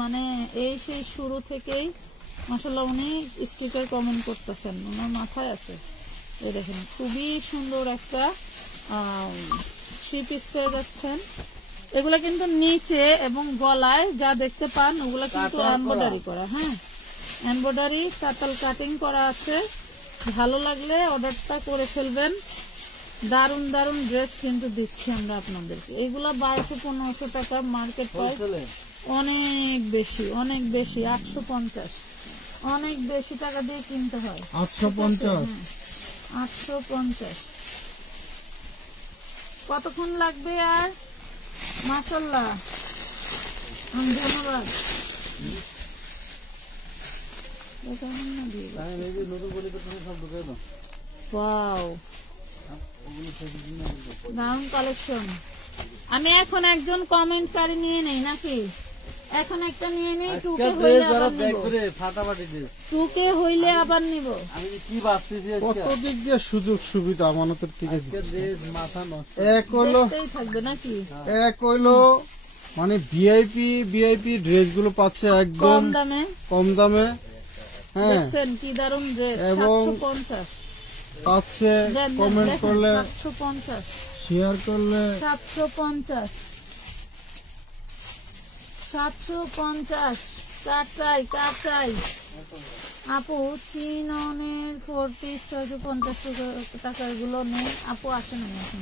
মানে এই সেই শুরু থেকেই মাশাআল্লাহ উনি স্টিকার কমেন্ট করতেছেন, ওনার মাথায় আছে। এই দেখেন খুবই সুন্দর একটা 3 পিস পেয়ে যাচ্ছেন। এগুলা কিন্তু নিচে এবং গলায় যা দেখতে পান ওগুলা কিন্তু এমব্রয়ডারি করা। হ্যাঁ, এমব্রয়ডারি কাতাল কাটিং করা আছে। ভালো লাগলে অর্ডারটা করে ফেলবেন। দারুন দারুন ড্রেস কিন্তু দিচ্ছি আমরা আপনাদেরকে। এগুলা 1200-1500 টাকা মার্কেট প্রাইস, অনেক বেশি, অনেক বেশি। 850, অনেক বেশি টাকা দিয়ে কিনতে হয়। 850, 850। কতক্ষণ লাগবে আর? মাশাআল্লাহ, ধন্যবাদ। নতুন পরিবর্তন সব ঢুকে দাও। ওয়াও, দারুন কালেকশন। আমি এখন একজন কমেন্টকারী নিয়ে নেই নাকি? এখন একটা নিয়ে নেই, 2K হইলে আবার নিব। ফাটাফাটি ড্রেস, 2K হইলে আবার নিব। আমি যে কি ভাবতেছি কত দিক দিয়ে সুযোগ সুবিধা আমানতের থেকে। ড্রেস মাথা নষ্ট। এক হইলো, দেখতেই থাকবে নাকি? এক হইলো মানে ভিআইপি ড্রেস গুলো পাচ্ছে একদম কম দামে, কম দামে। হ্যাঁ, দেখছেন কি দারুন ড্রেস। এবং 750 পাচ্ছে দেন, কমেন্ট দেখেন, করলে, 750, শেয়ার করলে। 750, 750। কার চাই আপু? চিননের 4 পিস 650 টাকা, এগুলো নেই আপু। আসে নাই এখন,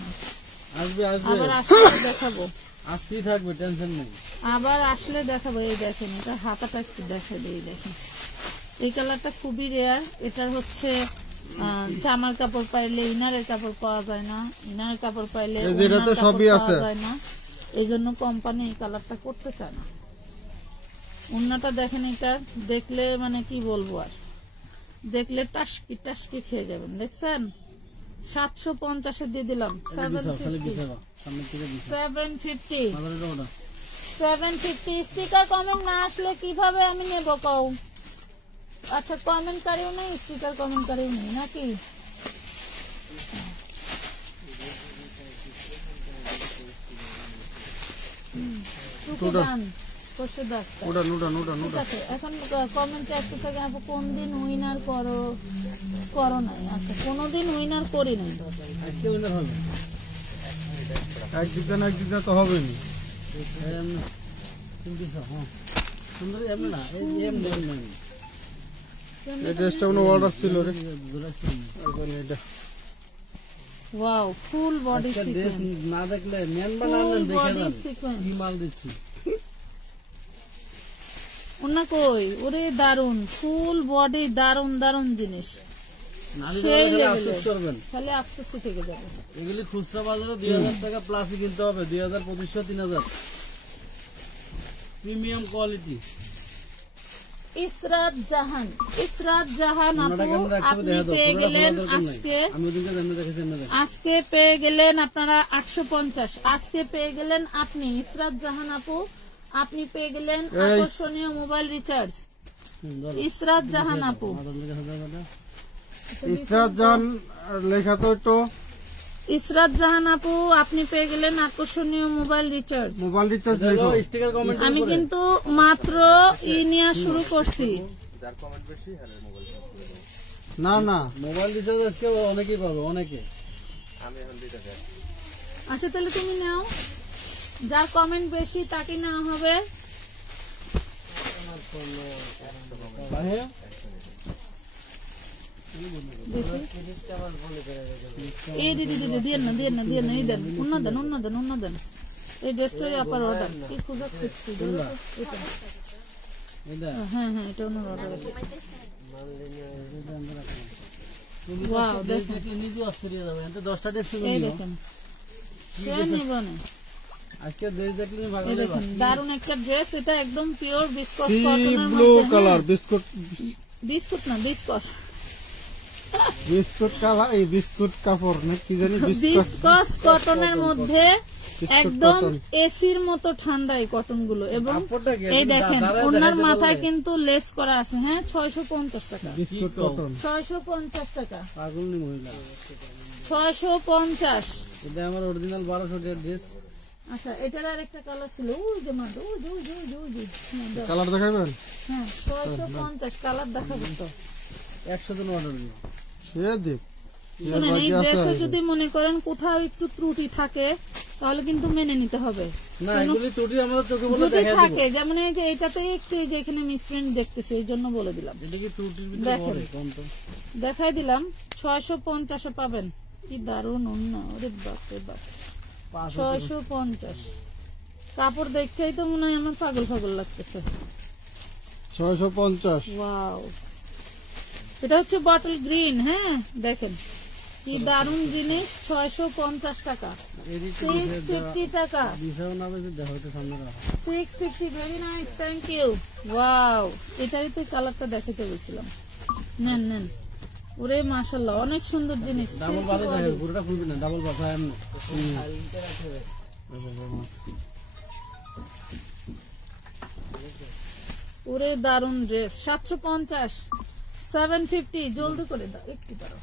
আসবে আসবে, আবার আসলে দেখাবো, আসতেই থাকবে, টেনশন নেই। আবার আসলে দেখাবো। এই দেখেন, এটা হাতাটা একটু দেখাই দিই। দেখেন এই কালারটা খুবই রেয়ার। এটার হচ্ছে জামার কাপড় পাইলে ইনারের কাপড় পাওয়া যায় না, ইনারের কাপড় পাইলে ওড়নার কাপড় পাওয়া যায় না। এই জন্য কোম্পানি এই কালারটা করতে চায় না। ওড়নাটা দেখেন, এটা দেখলে মানে কি বলবো আর, দেখলে টাসকি টাসকি খেয়ে যাবেন। দেখছেন 750 দিয়ে দিলাম। 750 স্টিকার কমেন্ট না আসলে কিভাবে আমি নেব কও? আচ্ছা, কমেন্টকারীও নেই, স্টিকার কমেন্টকারীও নেই নাকি? ঠিক আছে, এখন কমেন্টে একটু থেকে আপু কোন দিন উইনার করো নাই? আচ্ছা, কোনদিন উইনার করি নাই। আজকে উইনার হবে, একদিন না একদিন তো হবে না। সুন্দর এমনি না, এই এমনি এই ড্রেসটা কোনো অর্ডার ছিল রে এটা ওয়াও, ফুল বডি একটা ড্রেস সিকোয়েন্স, না দেখলে নেন বা না নেন দেখে বডি যান সিকোয়েন্স। কি মাল দিচ্ছি। ওনা কই, ওরে দারুন, ফুল বডি, দারুন দারুন জিনিস, না দিতে সেই পারলে খালি level আফসোস এর। করবেন। খালি আফসোসই থেকে যাবে। এগুলি খুচরা বাজারে 2000 টাকা প্লাসই কিনতে হবে, 2000, 2500, 3000 প্রিমিয়াম কোয়ালিটি। ইসরাত জাহান, ইসরাত জাহান ওনাটা আপু, কেমন রাখতে হবে আপনি দেখা দাও, পেয়ে পুরোটা গেলেন বলার দরকার নাই। আজকে, আমি ওদিনকে জানতে দেখেছি না। আজকে পেয়ে গেলেন আপনারা 850, আজকে পেয়ে গেলেন আপনি ইসরাত জাহান আপু, আপনি পেয়ে গেলেন আকর্ষণীয় মোবাইল রিচার্জ। ইসরাত জাহান আপু, ইসরাত জাহান লেখা তো একটু ইসরাত জাহান আপু, আপনি পেয়ে গেলেন আকর্ষণীয় মোবাইল রিচার্জ। মোবাইল রিচার্জ লেখো। স্টিকার কমেন্ট আমি কিন্তু মাত্র নেওয়া শুরু করছি। যার কমেন্ট বেশি হ্যাঁ মোবাইল না না মোবাইল রিচার্জ আজকে অনেকেই পাবে, অনেকে। আমি এখন দিতে চাই। আচ্ছা তাহলে তুমি নাও, যার কমেন্ট বেশি তাকে নেওয়া হবে। হ্যাঁ এই দিদি দিদি দিয়ে না দিয়ে না দিয়ে না, এই দেন, অন্য দেন অন্য দেন অন্য দেন। এই ড্রেসটারই আপার অর্ডার, কি খুঁজা খুঁজছি, এটা। এটা হ্যাঁ হ্যাঁ, এটা ওনার অর্ডার আছে। ওয়াও, দেখেন, নিজে অস্ট্রেলিয়া যাবে, এতে 10টা ড্রেস তুমি এই নিও। দেখেন, সে নিব না। আজকে ড্রেস দেখলে ভালো এই লাগবে। দেখেন, দারুন একটা ড্রেস, এটা একদম পিওর বিস্কস সি কটনের ব্লু মধ্যে। কালার বিস্কুট বিস্কুট না, বিস্কস, বিস্কুট কালার, এই বিস্কুট কাপড় না কি জানি বিস্কুট বিস্কস কটনের মধ্যে একদম কটন। এসির মতো ঠান্ডা এই কটন গুলো। এবং কাপড়টা কি? এই দেখেন, দাঁড়ায় ওনার দেখাতে মাথায় পারবে? কিন্তু লেস করা আছে। হ্যাঁ, 650 টাকা, বিস্কুট কি কও? কটন 650 টাকা, পাগলনি মহিলা। 650। এটা আমার অরিজিনাল 1200 টাকার ড্রেস। আচ্ছা, এটার আরেকটা কালার ছিল, ওই যে মা, ওই যে ওই যে ওই যে ওই যে, হ্যাঁ, দাও। কালার দেখাবেন হ্যাঁ, 650 কালার দেখাবো তো। 100 জন অর্ডার দিও। সে দেব শুনেন, এই ড্রেসে যদি মনে করেন কোথাও একটু ত্রুটি থাকে তাহলে কিন্তু মেনে নিতে হবে। না, এগুলি ত্রুটি আমাদের চোখে বলে যদি দেখা থাকে, দেব। যেমন এই যে এটাতে একটু, এই যে এখানে মিসপ্রিন্ট দেখতেছি, এই জন্য বলে দিলাম, এটা কি ত্রুটির ভিতরে দেখেন। পড়ে কোন তো? দেখাই দিলাম। 650 পাবেন। কি দারুন অন্য, ওরে বাপ রে বাপ, 650। কাপড় দেখেই তো মনে হয় আমার পাগল পাগল লাগতেছে। 650 ওয়াও, এটা হচ্ছে বটল গ্রিন। হ্যাঁ দেখেন, কি দারুন জিনিস। 650 টাকা, এরই তো 650 টাকা, দিশাও না বেশি দেখো তো সামনে রাখো। 650। Very nice, thank you. Wow, এটাই তো কালারটা দেখাতে বলছিলাম। নেন নেন, ওরে মাশাআল্লাহ, অনেক সুন্দর জিনিস। ডাবল বাজে দেখো, পুরোটা খুলবি না, ডাবল বাজা এমনি। ওরে দারুন ড্রেস। 750, 750, জলদি করে দাও, একটু দাও।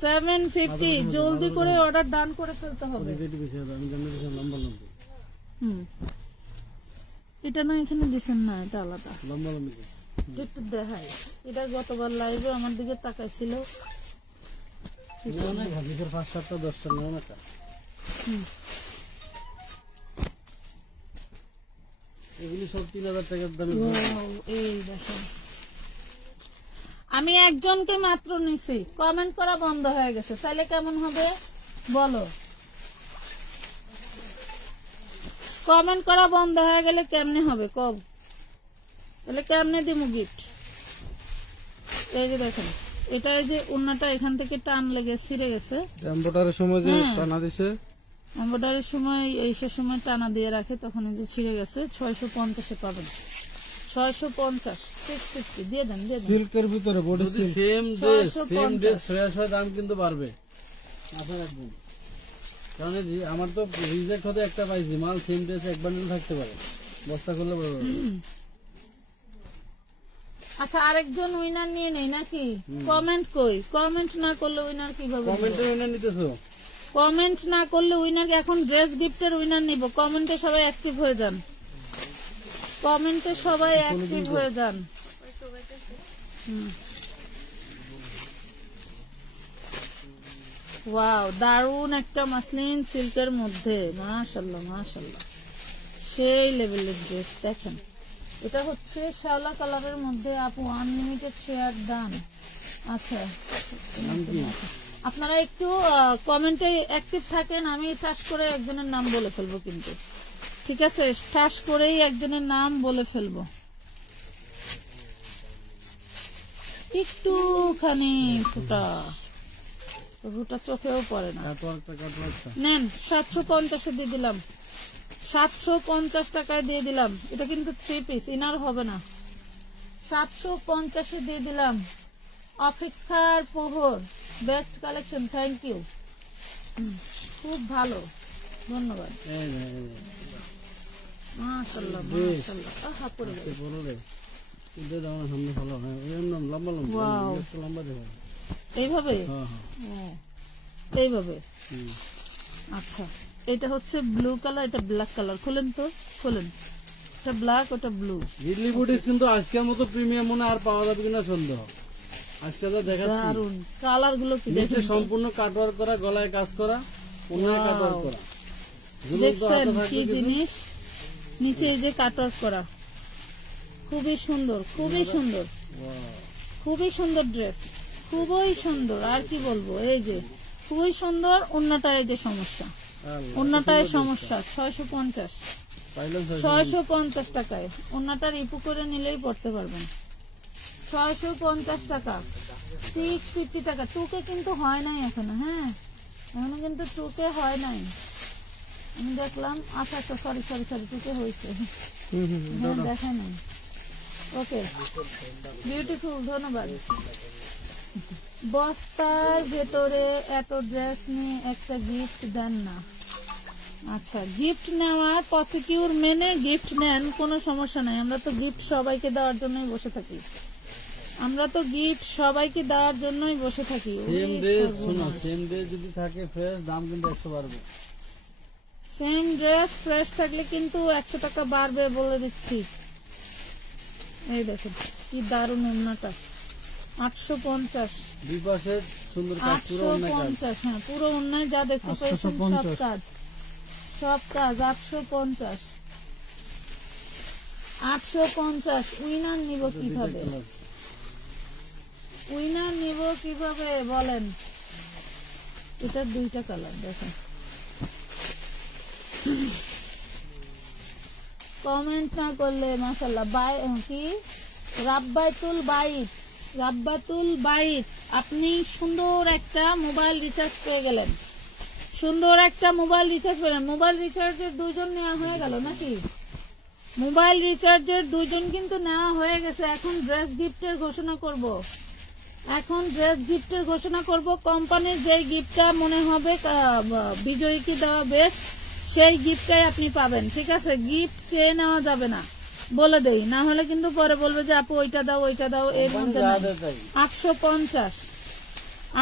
750, জলদি করে অর্ডার ডান করে ফেলতে হবে। যেটি বেশি হবে আমি জানি বেশি লম্বা লম্বি। হুম, এটা না এখানে দিছেন না, এটা আলাদা। লম্বা লম্বি। এটা একটু দেখাই, এটা গতবার লাইভে আমার দিকে তাকাইছিল। নিও না, ভাবিকের 5-7টা 10টা নিও না। হুম, এগুলি সব 3000 টাকার দামে। ওয়াও, এই দেখেন, আমি একজনকে মাত্র নিছি, কমেন্ট করা বন্ধ হয়ে গেছে, তাহলে কেমন হবে বলো? কমেন্ট করা বন্ধ হয়ে গেলে কেমনে হবে কব? তাহলে কেমনে দিব গিফট? এই যে দেখেন, এটা এই যে উন্নাটা এখান থেকে টান লেগে ছিঁড়ে গেছে। এমব্রয়ডারির সময় যে হ্যাঁ। টানা দিছে এমব্রয়ডারির সময় এইসব সময় টানা দিয়ে রাখে, তখন এই যে ছিঁড়ে গেছে। 650 পাবেন, 650, 650 দিয়ে দেন, দিয়ে দেন। সিল্কের ভিতরে বডি যদি সিল্ক সেম ড্রেস 650 ফ্রেশ হয় দাম কিন্তু বাড়বে। আশা রাখবেন, কারণ আমার তো রিজেক্ট হতে একটা পাইছি মাল, সেম ড্রেস এক বান্ডেল থাকতে পারে, বস্তা করলে বড় বড়। আচ্ছা, আরেকজন উইনার নিয়ে নেই নাকি? কমেন্ট কই? কমেন্ট না করলে উইনার কিভাবে নিব? কমেন্টে উইনার নিতেছো? কমেন্ট না করলে উইনার, এখন ড্রেস গিফটের উইনার নিব। কমেন্টে সবাই অ্যাক্টিভ হয়ে যান, কমেন্টে সবাই অ্যাক্টিভ হয়ে যান। ওয়াও, দারুন একটা মাসলিন সিল্কের মধ্যে, মাশাআল্লাহ মাশাআল্লাহ, সেই লেভেলের ড্রেস। দেখেন এটা হচ্ছে শ্যাওলা কালারের মধ্যে আপু আনলিমিটেড শেয়ার ডান। আচ্ছা আপনারা একটু কমেন্টে অ্যাক্টিভ থাকেন, আমি ঠাস করে একজনের নাম বলে ফেলবো কিন্তু, ঠিক আছে? ঠাস করেই একজনের নাম বলে ফেলবো। একটুখানি ফুটা চোখেও পড়ে না। নেন 750 দিয়ে দিলাম, 750 টাকায় দিয়ে দিলাম। এটা কিন্তু 3 পিস, ইনার হবে না। 750 দিয়ে দিলাম। অপেক্ষার প্রহর বেস্ট কালেকশন, থ্যাংক ইউ, খুব ভালো, ধন্যবাদ। মাশাআল্লাহ মাশাআল্লাহ, আহা পড়ে গেল। এইভাবে এইভাবে। আচ্ছা এটা হচ্ছে ব্লু কালার, এটা ব্ল্যাক কালার। খুলেন তো, খুলেন। এটা ব্ল্যাক, ওটা ব্লু। রিডলি বুটিস কিন্তু আজকের মতো প্রিমিয়াম মনে আর পাওয়া যাবে কিনা সন্দেহ। আজকে যা দেখাচ্ছি দারুন কালার গুলো কি দেখতে, সম্পূর্ণ কাটওয়ার্ক করা, গলায় কাজ করা, ওনায় কাটওয়ার্ক করা। দেখছেন কি জিনিস? নিচে এই যে কাটওয়ার্ক করা, খুবই সুন্দর, খুবই সুন্দর, খুবই সুন্দর ড্রেস, খুবই সুন্দর। আর কি বলবো, এই যে খুবই সুন্দর। ওন্নাটায় এই যে সমস্যা, ওন্নাটায় সমস্যা। 650 টাকায় ওন্নাটা রিপু করে নিলেই পড়তে পারবেন। 650 টাকা, 650 টাকা। টুকে কিন্তু হয় নাই এখনো, হ্যাঁ এখনো কিন্তু টুকে হয় নাই, আমি দেখলাম। আচ্ছা আচ্ছা, সরি সরি সরি, টুকে হয়েছে, হ্যাঁ দেখা নাই। ওকে বিউটিফুল, ধন্যবাদ। বস্তার ভেতরে এত ড্রেস নিয়ে একটা গিফট দেন না? আচ্ছা, গিফট নেওয়ার প্রসিকিউর মেনে গিফট নেন, কোনো সমস্যা নাই। আমরা তো গিফট সবাইকে দেওয়ার জন্যই বসে থাকি, আমরা তো গিফট সবাইকে দেওয়ার জন্যই বসে থাকি। সেম ড্রেস, শোনো, সেম ড্রেস যদি থাকে ফ্রেশ, দাম কিন্তু 100 বাড়বে। সেম ড্রেস ফ্রেশ থাকলে কিন্তু 100 টাকা বাড়বে, বলে দিচ্ছি। এই দেখুন কি দারুণ ওন্নাটা, 850। দুই পাশে সুন্দর কাজ, পুরো ওন্না কাজ। 850, হ্যাঁ পুরো ওন্নায় যা দেখতে পাচ্ছেন সব কাজ, সব কাজ। 850, 850। উইনার নিব কিভাবে, উইনার নিব কিভাবে বলেন? এটা 2টা কালার দেখেন। কমেন্ট না করলে মাশাআল্লাহ। কি রাব্বাতুল বাইত, রাব্বাতুল বাইত, আপনি সুন্দর একটা মোবাইল রিচার্জ পেয়ে গেলেন, সুন্দর একটা মোবাইল রিচার্জ পেলেন। মোবাইল রিচার্জের 2জন নেওয়া হয়ে গেল নাকি? মোবাইল রিচার্জের 2জন কিন্তু নেওয়া হয়ে গেছে। এখন ড্রেস গিফটের ঘোষণা করব, এখন ড্রেস গিফটের ঘোষণা করব। কোম্পানির যেই গিফটটা মনে হবে বিজয়ীকে দেওয়া বেস্ট, সেই গিফটটাই আপনি পাবেন, ঠিক আছে? গিফট চেয়ে নেওয়া যাবে না, বলে দেই, না হলে কিন্তু পরে বলবে যে আপু ওইটা দাও, ওইটা দাও। এর মধ্যে 850,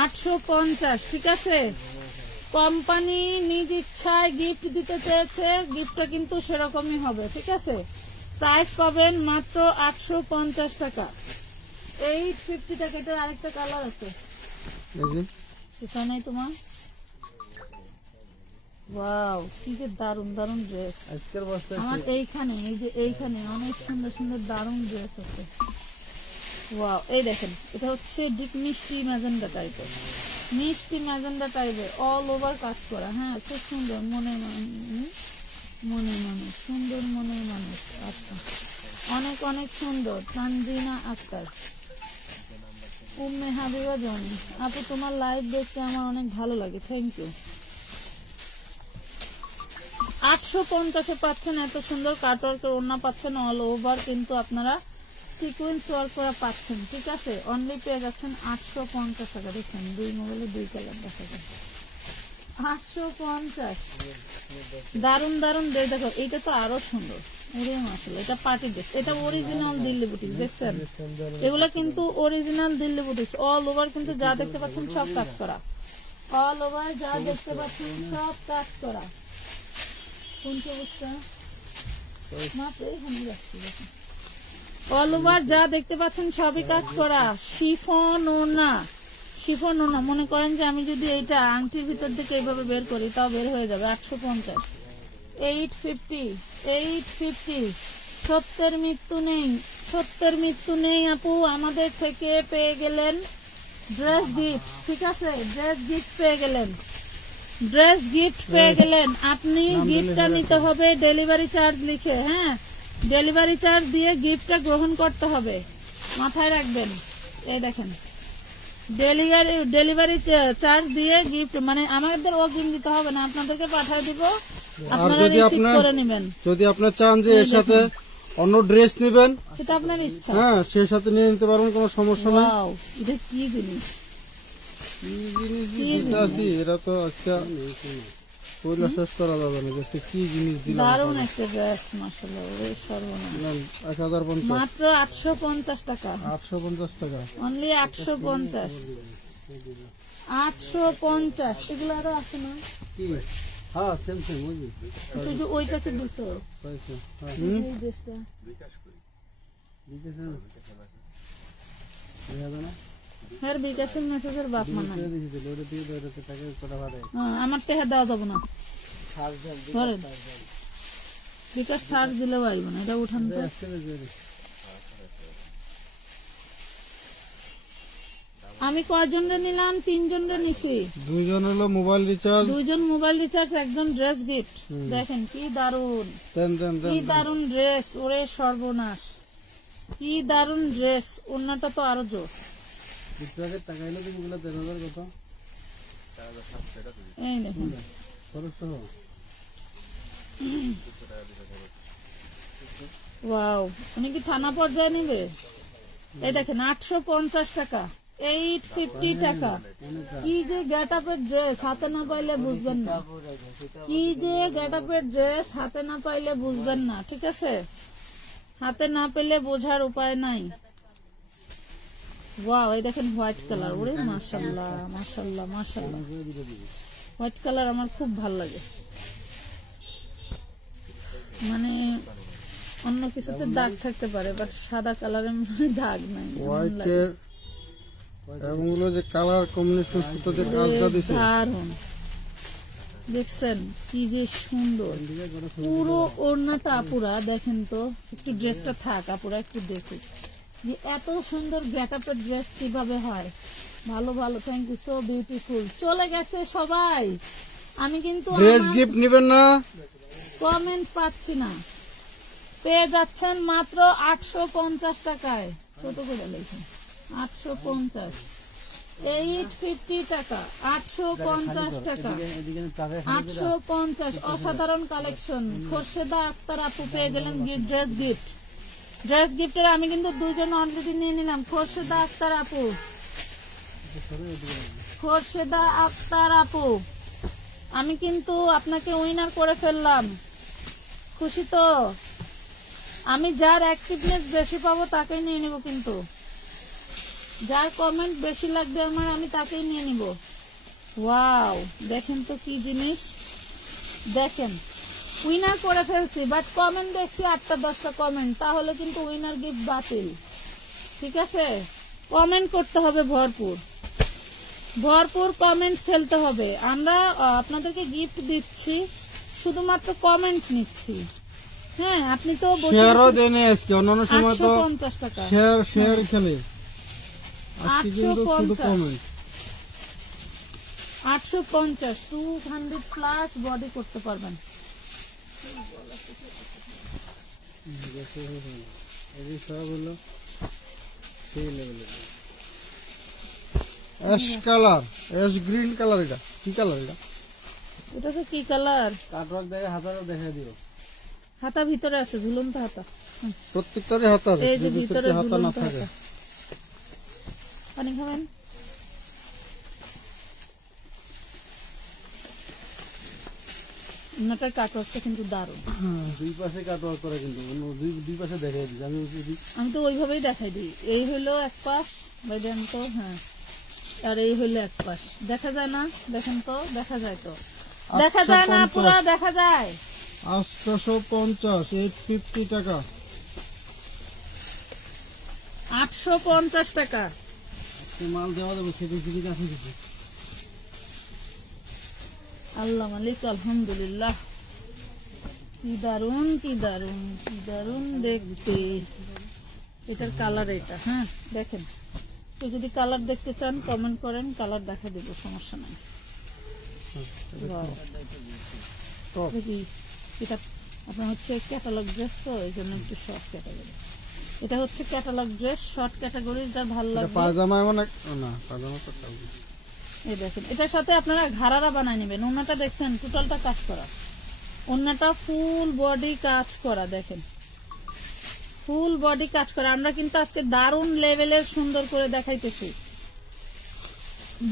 850, ঠিক আছে? কোম্পানি নিজ ইচ্ছায় গিফট দিতে চেয়েছে, গিফটটা কিন্তু সেরকমই হবে, ঠিক আছে? প্রাইস পাবেন মাত্র 850 টাকা, 850 টাকা। এটার আরেকটা কালার আছে, সেটা নাই তোমার? ওয়াও, কি যে দারুন দারুন ড্রেস আজকের বস্তায় আমার এইখানে, এই যে এইখানে অনেক সুন্দর সুন্দর দারুন ড্রেস আছে। ওয়াও, এই দেখেন, এটা হচ্ছে ডিপ মিষ্টি ম্যাজেন্ডা টাইপের, মিষ্টি ম্যাজেন্ডা টাইপের, অল ওভার কাজ করা। হ্যাঁ খুব সুন্দর, মনের মানুষ, সুন্দর মনের মানুষ। আচ্ছা, অনেক অনেক সুন্দর। তানজিনা আক্তার, উম্মে হাবিবা জনি, আপু তোমার লাইভ দেখতে আমার অনেক ভালো লাগে, থ্যাংক ইউ। 850-এ পাচ্ছেন এত সুন্দর কাটওয়ার্কের ওড়না পাচ্ছেন অল ওভার, কিন্তু আপনারা সিকোয়েন্স ওয়ার্ক করা পাচ্ছেন, ঠিক আছে? অনলি পেয়ে যাচ্ছেন 850 টাকা। দেখেন 2 মোবাইলে 2 কালার দেখা যায়, 850। দারুন দারুন ড্রেস দেখো, এইটা তো আরো সুন্দর। ওরে মাশাআল্লাহ, এটা পার্টি ড্রেস, এটা অরিজিনাল দিল্লি বুটিক, দেখছেন? এগুলো কিন্তু original Delhi boutique, all over কিন্তু যা দেখতে পাচ্ছেন সব কাজ করা, অল ওভার যা দেখতে পাচ্ছেন সব কাজ করা। কোনটা অবস্থা মাত্র এখানে যাচ্ছে, দেখুন অল ওভার যা দেখতে পাচ্ছেন সবই কাজ করা। শিফন ওড়না, শিফন ওড়না। মনে করেন যে আমি যদি এইটা আংটির ভিতর থেকে এইভাবে বের করি তাও বের হয়ে যাবে। 850, 850, 850। সত্যের মৃত্যু নেই, সত্যের মৃত্যু নেই আপু। আমাদের থেকে পেয়ে গেলেন ড্রেস গিফট, ঠিক আছে? ড্রেস গিফট পেয়ে গেলেন, ড্রেস গিফট পেয়ে গেলেন। আপনি গিফটটা নিতে হবে ডেলিভারি চার্জ লিখে, হ্যাঁ, ডেলিভারি চার্জ দিয়ে গিফটটা গ্রহণ করতে হবে, মাথায় রাখবেন। এই দেখেন, ডেলিভারি চার্জ দিয়ে গিফট, মানে আমাদের অগ্রিম দিতে হবে না, আপনাদেরকে পাঠিয়ে দিব, আপনারা রিসিভ করে নেবেন। যদি আপনি চান যে এর সাথে অন্য ড্রেস নেবেন, সেটা আপনার ইচ্ছা। হ্যাঁ, সেই সাথে নিয়ে নিতে পারবেন, কোনো সমস্যা নেই। ওয়াও, এটা কি জিনিস! এটা তো একটা পয়লা শেষ করা যাবে না, যে কি জিনিস দিলাম। দারুণ একটা ড্রেস, মাশাআল্লাহ, ওরে সর্বনাশ। 1050, মাত্র 850 টাকা, 850 টাকা অনলি 850, 850। এগুলো আরো আছে না? কি? হ্যাঁ, সেম সেম ওই যে শুধু ওইটাকে দিছো, পাইছে। হ্যাঁ, এই ড্রেসটা। দিতেছে না? দেখা না? হ্যাঁ, বিকাশের মেসেজের বাপ মানা। দিয়েছিল ওটা দিয়ে ওটা টাকা কটা ভাড়া। হ্যাঁ, আমার টেহা দেওয়া যাবে না, ধরেন। বিকাশ সার্চ দিলেও আইব না, এটা উঠান তো। আমি কয়জনরে নিলাম? 3 জনরে নিছি। 2 জন হলো মোবাইল রিচার্জ, 2 জন মোবাইল রিচার্জ, 1 জন ড্রেস গিফট। দেখেন কি দারুন, কি দারুন ড্রেস, ওরে সর্বনাশ, কি দারুন ড্রেস। অন্যটা তো আরো জোস। টাকা এলো দিনগুলো 10,000 কত? এই দেখেন, খরচ সহ। ওয়াও, উনি কি থানা পর্যায়ে নিবে? এই দেখেন 850 টাকা, 850 টাকা। কি যে গেট আপের ড্রেস, হাতে না পাইলে বুঝবেন না। কি যে গেট আপের ড্রেস, হাতে না পাইলে বুঝবেন না, ঠিক আছে? হাতে না পেলে বোঝার উপায় নাই। ওয়াও, এই দেখেন হোয়াইট কালার, ওরে মাশাআল্লাহ, মাশাআল্লাহ, মাশাআল্লাহ। হোয়াইট কালার আমার খুব ভালো লাগে, মানে অন্য কিছুতে দাগ থাকতে পারে, বাট সাদা কালারে দাগ নাই। হোয়াইটের এবং হলো যে কালার কম্বিনেশন সুতো যে কাজটা দিছে, দারুন। দেখছেন কি যে সুন্দর, পুরো ওড়নাটা আপুরা দেখেন তো। একটু ড্রেসটা থাক আপুরা, একটু দেখি যে এত সুন্দর গেট আপের ড্রেস কিভাবে হয়। ভালো ভালো, থ্যাংক ইউ, সো বিউটিফুল। চলে গেছে সবাই, আমি কিন্তু ড্রেস গিফট নেবেন না, কমেন্ট পাচ্ছি না। পেয়ে যাচ্ছেন মাত্র 850 টাকায়, ছোট করে লিখুন 850, 850 টাকা, 850 টাকা, 850। অসাধারণ কালেকশন। খোরশেদা আক্তার আপু পেয়ে গেলেন ড্রেস গিফট। ড্রেস গিফটের আমি কিন্তু 2 জন অলরেডি নিয়ে নিলাম। খোরশেদা আক্তার আপু, খোরশেদা আক্তার আপু, আমি কিন্তু আপনাকে উইনার করে ফেললাম। খুশি তো? আমি যার অ্যাক্টিভনেস বেশি পাবো তাকেই নিয়ে নিব, কিন্তু যার কমেন্ট বেশি লাগবে আমার, আমি তাকেই নিয়ে নিব। ওয়াও, দেখেন তো কি জিনিস, দেখেন উইনার করে ফেলছি, বাট কমেন্ট দেখছি 8টা-10টা কমেন্ট, তাহলে কিন্তু উইনার গিফট বাতিল, ঠিক আছে? কমেন্ট করতে হবে ভরপুর, ভরপুর কমেন্ট ফেলতে হবে। আমরা আপনাদেরকে গিফট দিচ্ছি, শুধুমাত্র কমেন্ট নিচ্ছি। হ্যাঁ, আপনি তো শেয়ারও দেন আজকে, অন্যান্য সময় তো 850 টাকা শেয়ার খেলে, আজকে কিন্তু শুধু 850, কমেন্ট। 850, 200 প্লাস বডি করতে পারবেন। এই সব হলো সেই লেভেলের। Ash colour, ash green colour, এটা কি কালার? এটা তো কি কালার? কাটওয়ার্ক দেখে হাতাটা দেখা দিও। হাতা ভিতরে আছে, ঝুলন্ত হাতা। প্রত্যেকটারই হাত আছে, এই যে যদি ভিতরে হাতা না ঝুলন্ত থাকে। হাতা। পানি খাবেন? ওনাটার কাটওয়ার্কটা কিন্তু দারুণ। দুই পাশে কাটওয়ার্ক করে, কিন্তু দুই পাশে দেখাই দিই আমি তো ওইভাবেই দেখাই দিই। এই হইলো এক পাশ, বাইদেন তো, হ্যাঁ, আর এই হইলো এক পাশ। দেখা যায় না? দেখেন তো, দেখা যায় তো, দেখা যায় না পুরা, দেখা যায়। 850, 850 টাকা, 850 টাকা। মাল দেওয়া যাবে, সেটিং ফিটিং আছে কিছু। আল্লাহ মালিক, আলহামদুলিল্লাহ। কি দারুন কি দারুন কি দারুন দেখতে। এটার কালার এটা, হ্যাঁ দেখেন, কেউ যদি কালার দেখতে চান কমেন্ট করেন, কালার দেখা দেবো, সমস্যা নাই। Wow. দেখি, এটা আপনার হচ্ছে ক্যাটালগ ড্রেস, তো এই জন্য একটু শর্ট ক্যাটাগরি। এটা হচ্ছে ক্যাটালগ ড্রেস, শর্ট ক্যাটাগরি, যা ভালো লাগবে। পায়জামা এমন না, পায়জামা তো এই দেখেন, এটার সাথে আপনারা ঘাড়ারা বানায় নেবেন। ওন্নাটা দেখছেন টোটালটা কাজ করা, ওন্নাটা ফুল বডি কাজ করা, দেখেন ফুল বডি কাজ করা। আমরা কিন্তু আজকে দারুণ লেভেলের সুন্দর করে দেখাইতেছি।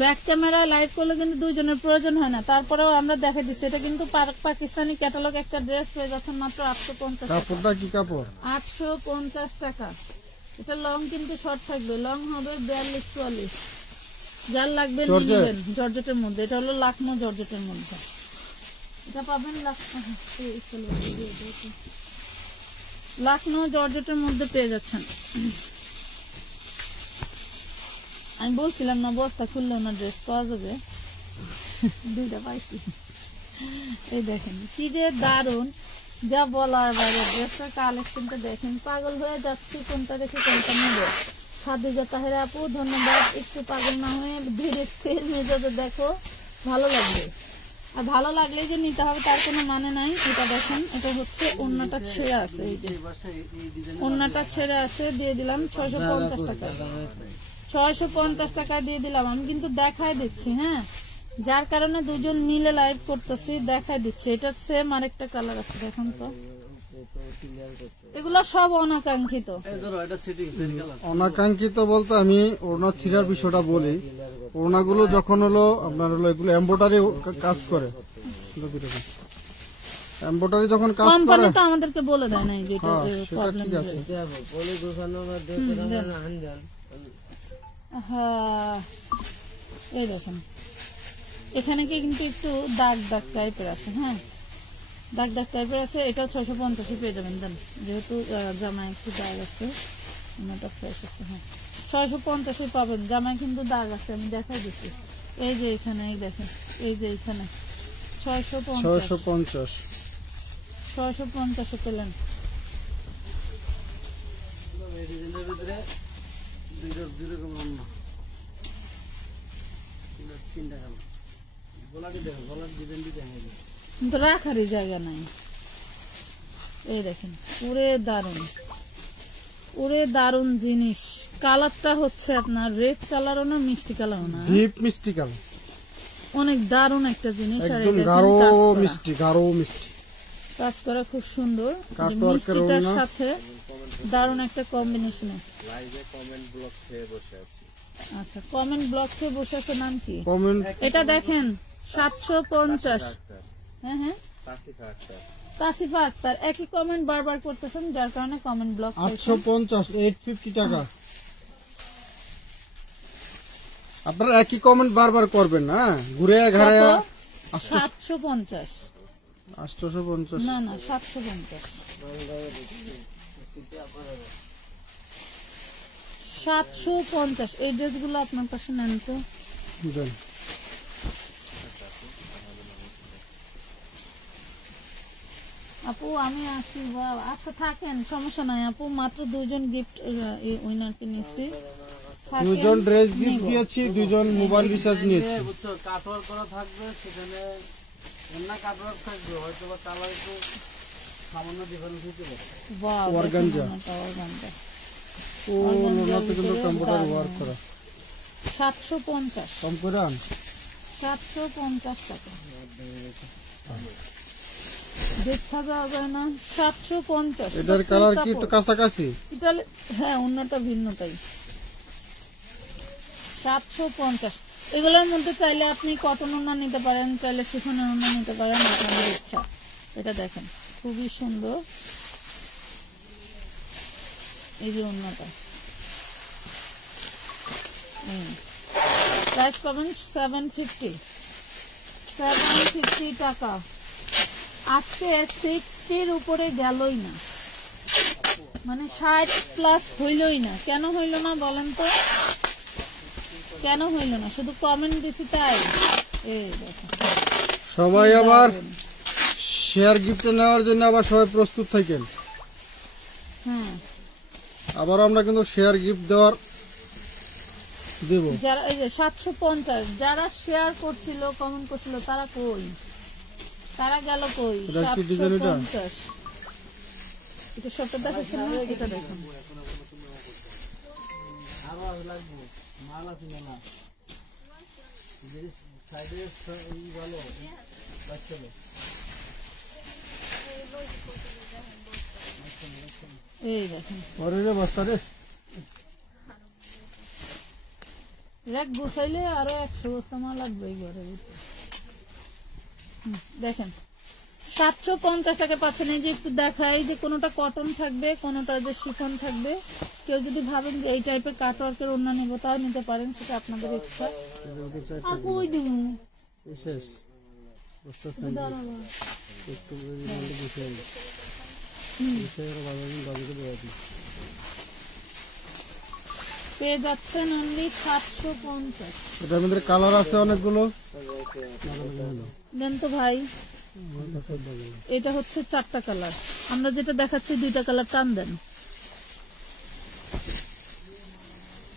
ব্যাক ক্যামেরা লাইভ করলে কিন্তু দুইজনের প্রয়োজন হয় না, তারপরেও আমরা দেখাই দিচ্ছি। এটা কিন্তু পাকিস্তানি ক্যাটালগ একটা ড্রেস পেয়ে যাচ্ছেন মাত্র 850 টাকা। কাপড়টা কি কাপড়? 850 টাকা। এটা লং কিন্তু শর্ট থাকবে, লং হবে 42-44। যার লাগবে নিয়ে নেবেন। জর্জেটের মধ্যে, এটা হলো লাখনৌ জর্জেটের মধ্যে। এটা পাবেন লাখনৌ জর্জেটের মধ্যে পেয়ে যাচ্ছেন। আমি বলছিলাম না বস্তা খুললেও না ড্রেস পাওয়া যাবে, দুইটা পাইছি। এই দেখেন কি যে দারুন, যা বলার বাইরে। ড্রেসটার কালেকশনটা দেখেন, পাগল হয়ে যাচ্ছি কোনটা রেখে কোনটা নেব। খাদিজা তাহেরা আপু ধন্যবাদ। একটু পাগল না হয়ে ধীরে স্থির মেজাজে দেখো, ভালো লাগবে। আর ভালো লাগলে যে নিতে হবে তার কোনো মানে নাই। এটা দেখেন, এটা হচ্ছে ওন্নাটা ছেড়ে আছে, এই যে ওন্নাটা ছেড়ে আছে, দিয়ে দিলাম 650 টাকা। 650 টাকা দিয়ে দিলাম। আমি কিন্তু দেখাই দিচ্ছি, হ্যাঁ, যার কারণে দুজন মিলে লাইভ করতেছি, দেখাই দিচ্ছি। এটার সেম আরেকটা কালার আছে, দেখুন তো। এগুলো সব অনাকাঙ্ক্ষিত। অনাকাঙ্ক্ষিত বলতে আমি ওড়না ছিঁড়ার বিষয়টা বলি। ওড়নাগুলো যখন হলো আপনার হলো এগুলো এমব্রয়ডারি কাজ করে, এমব্রয়ডারি যখন কাজ করে কোম্পানি তো আমাদেরকে বলে দেয় না যে এটা প্রবলেম। হ্যাঁ, এই দেখেন এখানে কি কিন্তু একটু দাগ দাগ টাইপের আছে, হ্যাঁ দাগ দাগ টাইপের আছে। এটাও 650 পেয়ে যাবেন দেন, যেহেতু জামায় একটু দাগ আছে, ওটা ফ্রেশ আছে। হ্যাঁ 650 পাবেন। জামায় কিন্তু দাগ আছে, আমি দেখাই দিচ্ছি। এই যে এখানে, এই দেখেন, এই যে এখানে 650 পেলেন। কিন্তু রাখারই জায়গা নাই। এই দেখেন, পুরে দারুন, পুরে দারুন জিনিস। কালারটা হচ্ছে আপনার রেড কালারও না, মিষ্টি কালারও না, ডিপ মিষ্টি কালার, অনেক দারুন একটা জিনিস। আর একদম গাঢ় মিষ্টি, গাঢ় মিষ্টি কাজ করা, খুব সুন্দর। মিষ্টিটার সাথে দারুন একটা কম্বিনেশনে। আচ্ছা, কমেন্ট ব্লক থেকে বসে আছে, নাম কি? এটা দেখেন 750। হ্যাঁ হ্যাঁ, তাসিফা আক্তার। একই কমেন্ট বারবার করতেছেন, যার কারণে কমেন্ট ব্লক। 850, 850 টাকা। আপনারা একই কমেন্ট বারবার করবেন না, ঘুরে ঘাড়ে। 750, 850 না না 750, 750। এই ড্রেসগুলো আপনার পাশে নেন তো। আপু আমি আসি, আচ্ছা থাকেন, সমস্যা নাই আপু। মাত্র 2জন গিফট উইনারকে নিয়েছি, 2জন ড্রেস গিফট দিয়েছি, 2জন মোবাইল রিচার্জ নিয়েছি। কাটওয়ার্ক করা থাকবে, সেখানে অন্য কাটওয়ার্ক থাকবে, হয়তো বা কালার একটু সামান্য ডিফারেন্স হতে পারে। ওয়াও, অর্গানজা, অর্গানজা ও লোনাতে কিন্তু কম্পিউটার ওয়ার্ক করা। 750 কম করে আন, 750 টাকা। দেখা যাবে না, 750। এটার কালার কি একটু কাছাকাছি? হ্যাঁ, অন্যটা ভিন্নটাই। 750। এগুলোর মধ্যে চাইলে আপনি কটন ওড়না নিতে পারেন, চাইলে শিফনের ওড়না নিতে পারেন, আপনাদের ইচ্ছা। এটা দেখেন, খুবই সুন্দর। এই যে ওড়নাটা, প্রাইস পাবেন 750 টাকা। আজকে 60-র উপরে গেলই না, মানে 60+ হইলই না। কেন হইল না বলেন তো, কেন হইল না? শুধু কমেন্ট দিছি তাই। এই দেখেন, সবাই আবার শেয়ার গিফট নেওয়ার জন্য আবার সবাই প্রস্তুত থাকেন। হ্যাঁ, আবার আমরা কিন্তু শেয়ার গিফট দেব। যারা এই যে 750 যারা শেয়ার করছিল, কমেন্ট করছিল, তারা কই? তারা গেল কই? এটা কি ডিজাইন এটা? 750 এটা শর্ট দেখাচ্ছেন না, এটা দেখুন। আবার লাগবে মাল আছে না যে সাইডে এই ভালো বাচ্চাদের এই দেখেন পরে যে বস্তা রে রেক বসাইলে আরো 100 বস্তা মাল লাগবে এই ঘরের ভিতরে। দেখেন 750 টাকা পাচ্ছেন। এই যে একটু দেখাই যে কোনোটা কটন থাকবে, কোনোটা যে শিফন থাকবে। কেউ যদি ভাবেন যে এই টাইপের কাটওয়ার্কের ওড়না নেবো, তাও নিতে পারেন, সেটা আপনাদের ইচ্ছা। আপু ওই দিন শেষ বস্তা দাঁড়াবো। একটু মালটা গুছিয়ে আনি। বাজারে দেওয়া দিই। পেয়ে যাচ্ছেন অনলি 750। এটার মধ্যে কালার আছে অনেকগুলো। দেন তো ভাই, এটা হচ্ছে 4টা কালার, আমরা যেটা দেখাচ্ছি 2টা কালার টান দেন।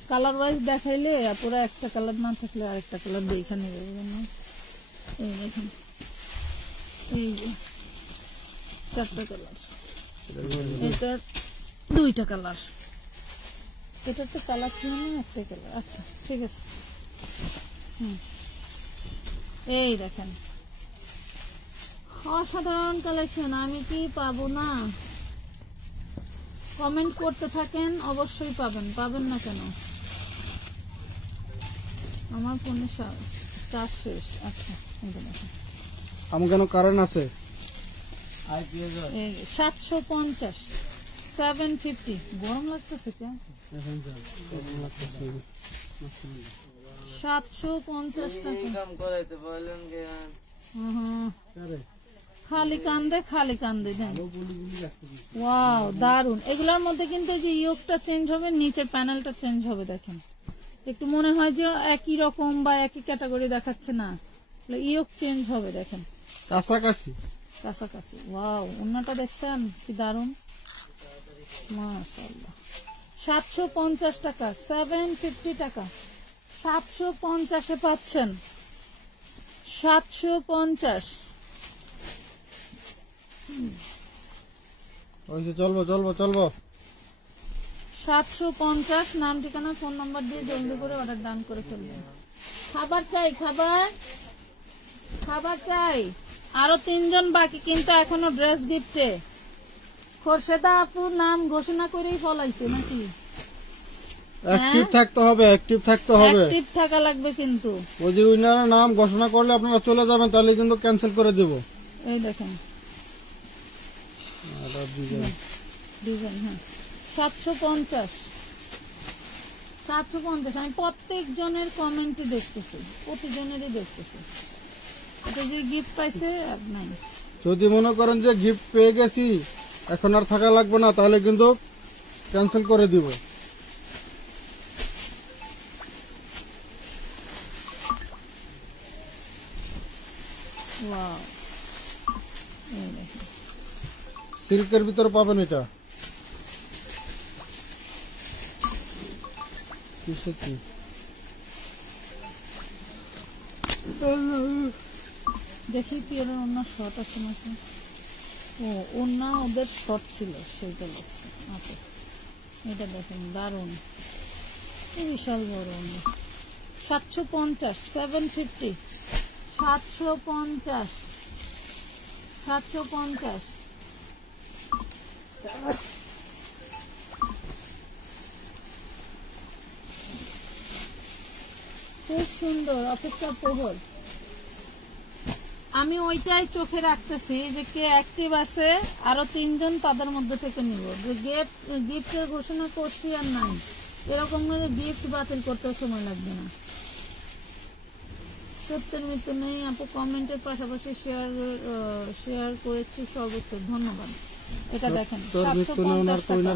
কালার ওয়াইজ দেখাইলে পুরো একটা কালার না থাকলে আরেকটা কালার দিয়ে এখানে এই দেখেন, এই যে 4টা কালার, এটার 2টা কালার, এটার তো কালার ছিল না, একটা কালার। আচ্ছা ঠিক আছে। এই দেখেন অসাধারণ কালেকশন, আমি কি পাবো না? কমেন্ট করতে থাকেন, অবশ্যই পাবেন। পাবেন না কেন? আমার ফোনে চার্জ শেষ। আচ্ছা আমার কেন কারেন্ট আছে? 750 750। গরম লাগতেছে কে? 750 টাকা। খালি কান্দে দেন। ওয়াও দারুন। এগুলোর মধ্যে কিন্তু এই যে ইয়োকটা চেঞ্জ হবে, নিচের প্যানেলটা চেঞ্জ হবে। দেখেন একটু মনে হয় যে একই রকম বা একই ক্যাটাগরি দেখাচ্ছে না, ইয়োক চেঞ্জ হবে। দেখেন কাছাকাছি। ওয়াও, ওন্নাটা দেখছেন কি দারুন, মাশাআল্লাহ। 750 টাকা, 750 টাকা, 750-এ পাচ্ছেন। 750। চলবো 750। নাম, ঠিকানা, ফোন নাম্বার দিয়ে জলদি করে অর্ডার ডান করে ফেলবেন। খাবার চাই। আরো 3 জন বাকি, কিন্তু এখনো ড্রেস গিফটে। খোরশেদা আপুর নাম ঘোষণা করেই ফলাইছে নাকি? অ্যাক্টিভ থাকতে হবে। অ্যাক্টিভ থাকা লাগবে কিন্তু। ওই যে উইনারের নাম ঘোষণা করলে আপনারা চলে যাবেন, তাহলে কিন্তু ক্যান্সেল করে দেব। এই দেখেন ডিজাইন। হ্যাঁ 750। আমি প্রত্যেক জনের কমেন্টে দেখতেছি, প্রতিজনেরই দেখতেছি। এটা যে গিফট পাইছে আর নাই। যদি মনে করেন যে গিফট পেয়ে গেছি, এখন আর থাকা লাগবে না, তাহলে কিন্তু ক্যান্সেল করে দিব। ওয়াও, সিল্কের ভিতরে পাবেন এটা। দেখি কি এর অন্য শর্ট আছে নাকি। ও অন্য ওদের শর্ট ছিল, সেইটা দেখছি। আচ্ছা এটা দেখেন দারুন, বিশাল বড় অন্য। 750, 750, 750, 750। খুব সুন্দর, অপেক্ষা প্রবল। আমি ওইটাই চোখে রাখতেছি যে কে অ্যাক্টিভ আছে, আরো 3 জন তাদের মধ্যে থেকে নিব। গিফটের ঘোষণা করছি আর নাই, এরকম করে গিফট বাতিল করতে সময় লাগবে না। সত্যের মৃত্যু নেই। আপু কমেন্টের পাশাপাশি শেয়ার করেছি, সর্বোচ্চ ধন্যবাদ। এটা দেখেন 750 টাকা।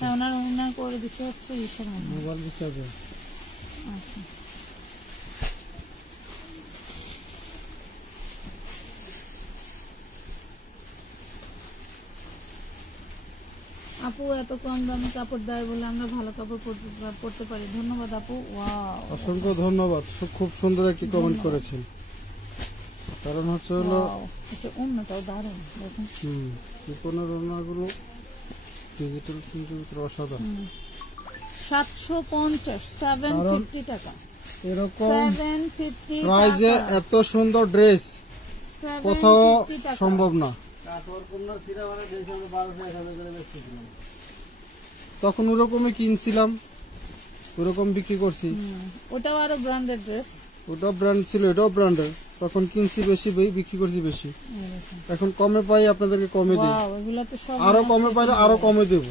হ্যাঁ ওনার করে দিতে হচ্ছে ঈশ্বর মোবাইল দিতে। আচ্ছা আপু এত কম দামে কাপড় দেয় বলে আমরা ভালো কাপড় পরতে পারি। ধন্যবাদ আপু। ওয়াও, অসংখ্য ধন্যবাদ, খুব সুন্দর একটি কমেন্ট করেছেন। কারণ হচ্ছে হলো আচ্ছা, অন্যটাও দারুণ দেখুন। চিকনের ওড়নাগুলো ডিজিটাল প্রিন্টের অসাধারণ। 750, 750 টাকা। এরকম 750 প্রাইজে এত সুন্দর ড্রেস কোথাও 750 টাকা। সম্ভব না। কাপড় পণ্য সিরা মানে ড্রেস আমরা 1200-1000 করে বেচতেছিলাম। তখন ওরকমই কিনছিলাম, ওরকম বিক্রি করছি। ওটাও আরো ব্র্যান্ডেড ড্রেস। ওটাও ব্র্যান্ড ছিল, এটাও ব্র্যান্ডের। তখন কিনছি বেশি, বিক্রি করছি বেশি। এখন কমে পাই, আপনাদেরকে কমে দিই। ওয়াও, এগুলো তো সব আরো কমে পাইলে আরো কমে দেব।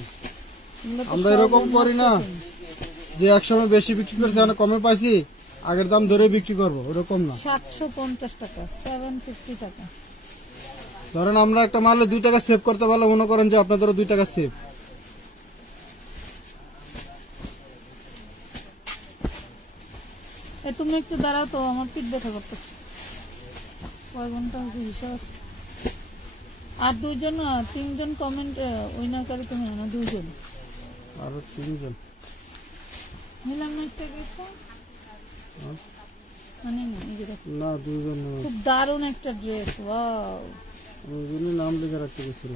এগুলো তো আমরা সব এরকম অন্য করি না shopping। যে একসময় বেশি বিক্রি করছি এখন কমে পাইছি আগের দাম ধরে বিক্রি করবো, ওরকম না। 750 টাকা, 750 টাকা। ধরেন আমরা একটা মালে 2 টাকা সেভ করতে পারলে মনে করেন যে আপনাদেরও 2 টাকা সেভ। তুমি একটু দাঁড়াও তো, আমার পিঠ ব্যথা করতেছে। কয় ঘন্টা হয়েছে হিসাব? আর 3জন কমেন্ট উইনারকারী তুমি না, 2জন। আরো 3জন নিলাম না একটা গিফট? মানে না, এই যে দেখো। না, 2জন খুব দারুণ একটা ড্রেস। ওয়াও, 2জনই নাম লিখে রাখতে গেছিল।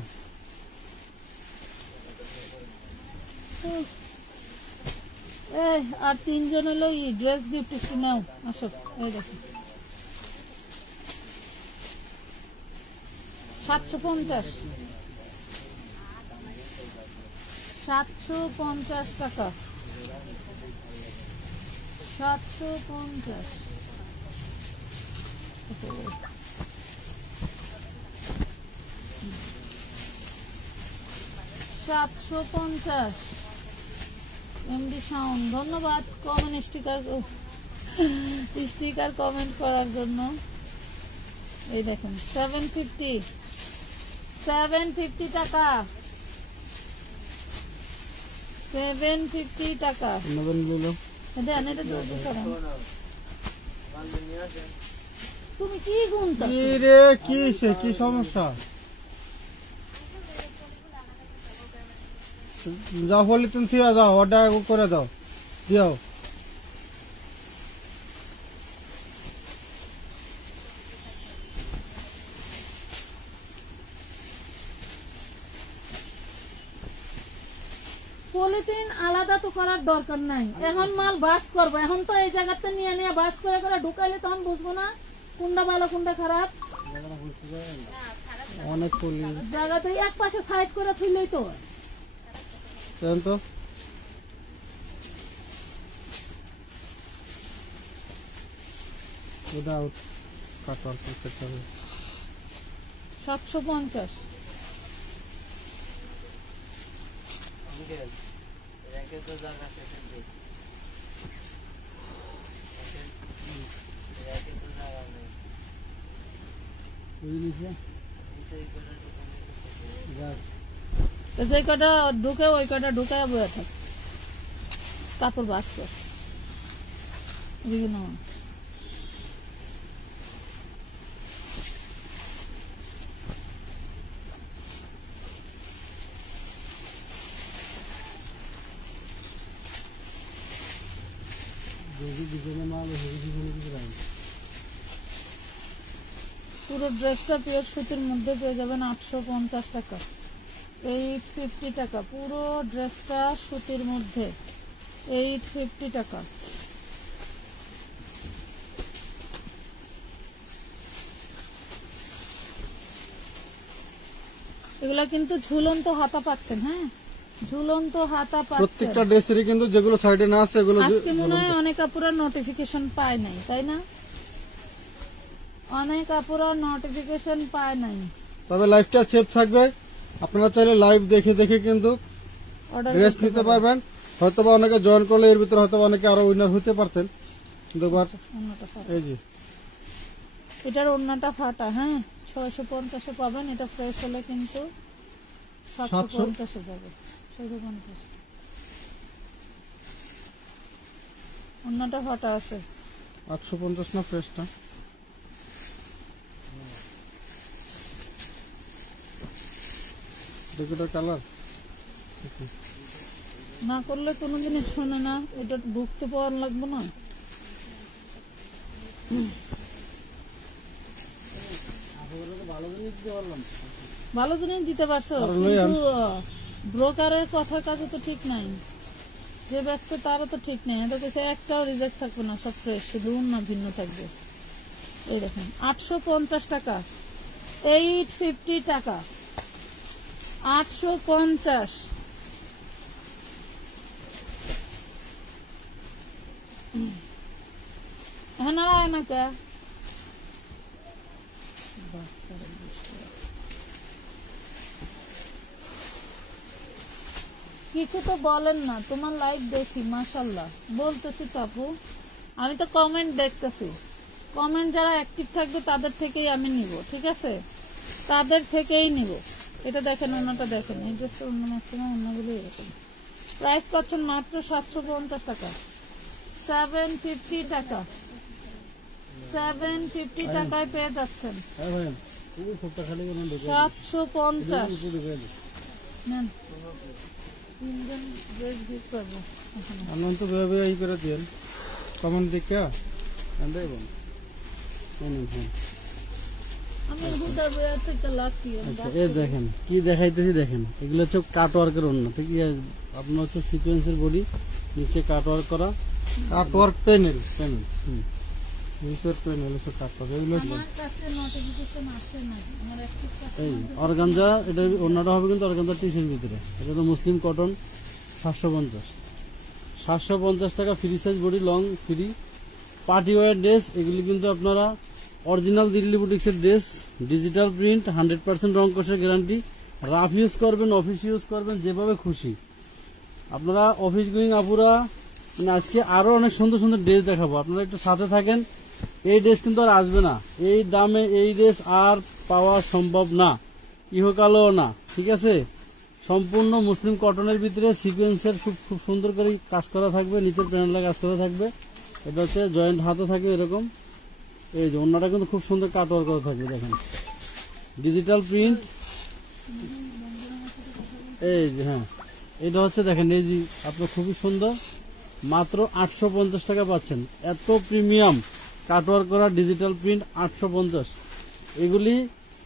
আর 3জন হলো ড্রেস গিফট। একটু নাও, আসো। এই দেখো 750, 750 টাকা, 750। 750 এমডি সাউন্ড। ধন্যবাদ কমেন্ট স্টিকার কমেন্ট করার জন্য। এই দেখুন 750 টাকা, 750 টাকা। নেবেন নিলাম। দেন, এটা ডোজে করেন। তুমি কি গুনতা? কি রে, কি সমস্যা? যাও হলে তুমি ফিরে যাও, অর্ডার করে দাও, দিও। পলিথিন আলাদা তো করার দরকার নাই। এখন মাল বাস করবো, এখন তো এই জায়গাতে নিয়ে বাস করে ঢুকাইলে তখন বুঝবো না কোনটা ভালো কোনটা খারাপ। অনেক পলি জায়গাতে এক পাশে সাইড করে ফেললেই তো। দেন তো। উইদাউট কাটার করতে হবে। 750। যে কটা ঢুকে ওই কটা ঢুকায় বয়ে থাক, কাপড় বাস কর। পুরো ড্রেসটা পিওর সুতির মধ্যে পেয়ে যাবেন 850 টাকা, 850 টাকা। পুরো ড্রেসটা সুতির মধ্যে 850 টাকা। এগুলা কিন্তু ঝুলন্ত হাতা পাচ্ছেন। হ্যাঁ, ঝুলন্ত হাতা পাচ্ছেন প্রত্যেকটা ড্রেসেরই কিন্তু, যেগুলো সাইডে না আছে এগুলো আজকে মনে হয় অনেক আপুরা নোটিফিকেশন পায় নাই, তাই না? অনেক আপুরা নোটিফিকেশন পায় নাই। তবে লাইভটা সেভ থাকবে, আপনারা চাইলে লাইভ দেখে দেখে কিন্তু অর্ডার ড্রেস নিতে পারবেন। হয়তোবা অনেকে জয়েন করলে এর ভিতরে হয়তো অনেকে আরো উইনার হতে পারতেন, কিন্তু এই যে এটার ওড়নাটা ফাটা। হ্যাঁ, 650 পাবেন। এটা ফ্রেশ হলে কিন্তু 750 যাবে। 650 ওড়নাটা ফাটা আছে। 850 না ফ্রেশটা? দেখো কালার না করলে কোনো জিনিস শোনে না, এটা ঢুকতে পাওয়ার লাগবে না। ভালো জিনিস দিতে পারছো, কিন্তু ব্রোকারের কথা কাজে তো ঠিক নাই, যে ব্যবসা তারও তো ঠিক নেই। এত কিছু একটাও রিজেক্ট থাকবে না, সব ফ্রেশ, শুধু না ভিন্ন থাকবে। এই দেখেন 850 টাকা, 850 টাকা, 850। হ্যাঁ না না কে কিছু তো বলেন না, তোমার লাইভ দেখি মাশাআল্লাহ, বলতেছি তো আপু, আমি তো কমেন্ট দেখতেছি। কমেন্ট যারা অ্যাক্টিভ থাকবে তাদের থেকেই আমি নিব, ঠিক আছে, তাদের থেকেই নিব। এটা দেখেন, অন্যটা দেখেন, এই ড্রেসটা অন্য মাস্টার, অন্যগুলো এরকম। প্রাইস পাচ্ছেন মাত্র 750 টাকা, 750 টাকা, 750 টাকায় পেয়ে যাচ্ছেন। 750 নেন। তিনজন ড্রেস গিফট করবো। আনন্দ তো ভেবে এই করে দিন কমেন্ট দেখে দেবেন। আমি হুদার বইয়া থেকে লাকি। আচ্ছা, এই দেখেন কি দেখাইতেছি, দেখেন এগুলো হচ্ছে কাট ওয়ার্কের অন্য, ঠিক আছে, আপনার হচ্ছে সিকোয়েন্সের বডি, নিচে কাট ওয়ার্ক করা, কাট ওয়ার্ক প্যানেল, প্যানেল, নিচের প্যানেল এসে কাট হবে। এগুলো আমার কাছে নোটিফিকেশন আসে না, আমার অ্যাক্টিভ কাছে। এই অর্গানজা, এটা অন্যটা হবে কিন্তু অর্গানজা টিসের ভিতরে। এটা তো মুসলিম কটন, 750 টাকা, free size body, long free, party wear dress. এগুলি কিন্তু আপনারা অরিজিনাল দিল্লি বুটিক্সের ড্রেস, ডিজিটাল প্রিন্ট, 100% রং কষের গ্যারান্টি। রাফ ইউজ করবেন, অফিস ইউজ করবেন, যেভাবে খুশি আপনারা। অফিস গোয়িং আপুরা, মানে আজকে আরো অনেক সুন্দর সুন্দর ড্রেস দেখাবো, আপনারা একটু সাথে থাকেন। এই ড্রেস কিন্তু আর আসবে না, এই দামে এই ড্রেস আর পাওয়া সম্ভব না, ইহকালও না, ঠিক আছে। সম্পূর্ণ মুসলিম কটনের ভিতরে সিকোয়েন্সের খুব সুন্দর করে কাজ করা থাকবে, নিচের প্যানেলটা কাজ করা থাকবে। এটা হচ্ছে জয়েন্ট হাতও থাকে এরকম। এই যে অন্যটা কিন্তু খুব সুন্দর কাটওয়ার্ক করা থাকবে, দেখেন ডিজিটাল প্রিন্ট। এই যে হ্যাঁ, এটা হচ্ছে দেখেন, এই যে আপনার খুবই সুন্দর, মাত্র 850 টাকা পাচ্ছেন। এত প্রিমিয়াম কাটওয়ার্ক করা ডিজিটাল প্রিন্ট 850। এগুলি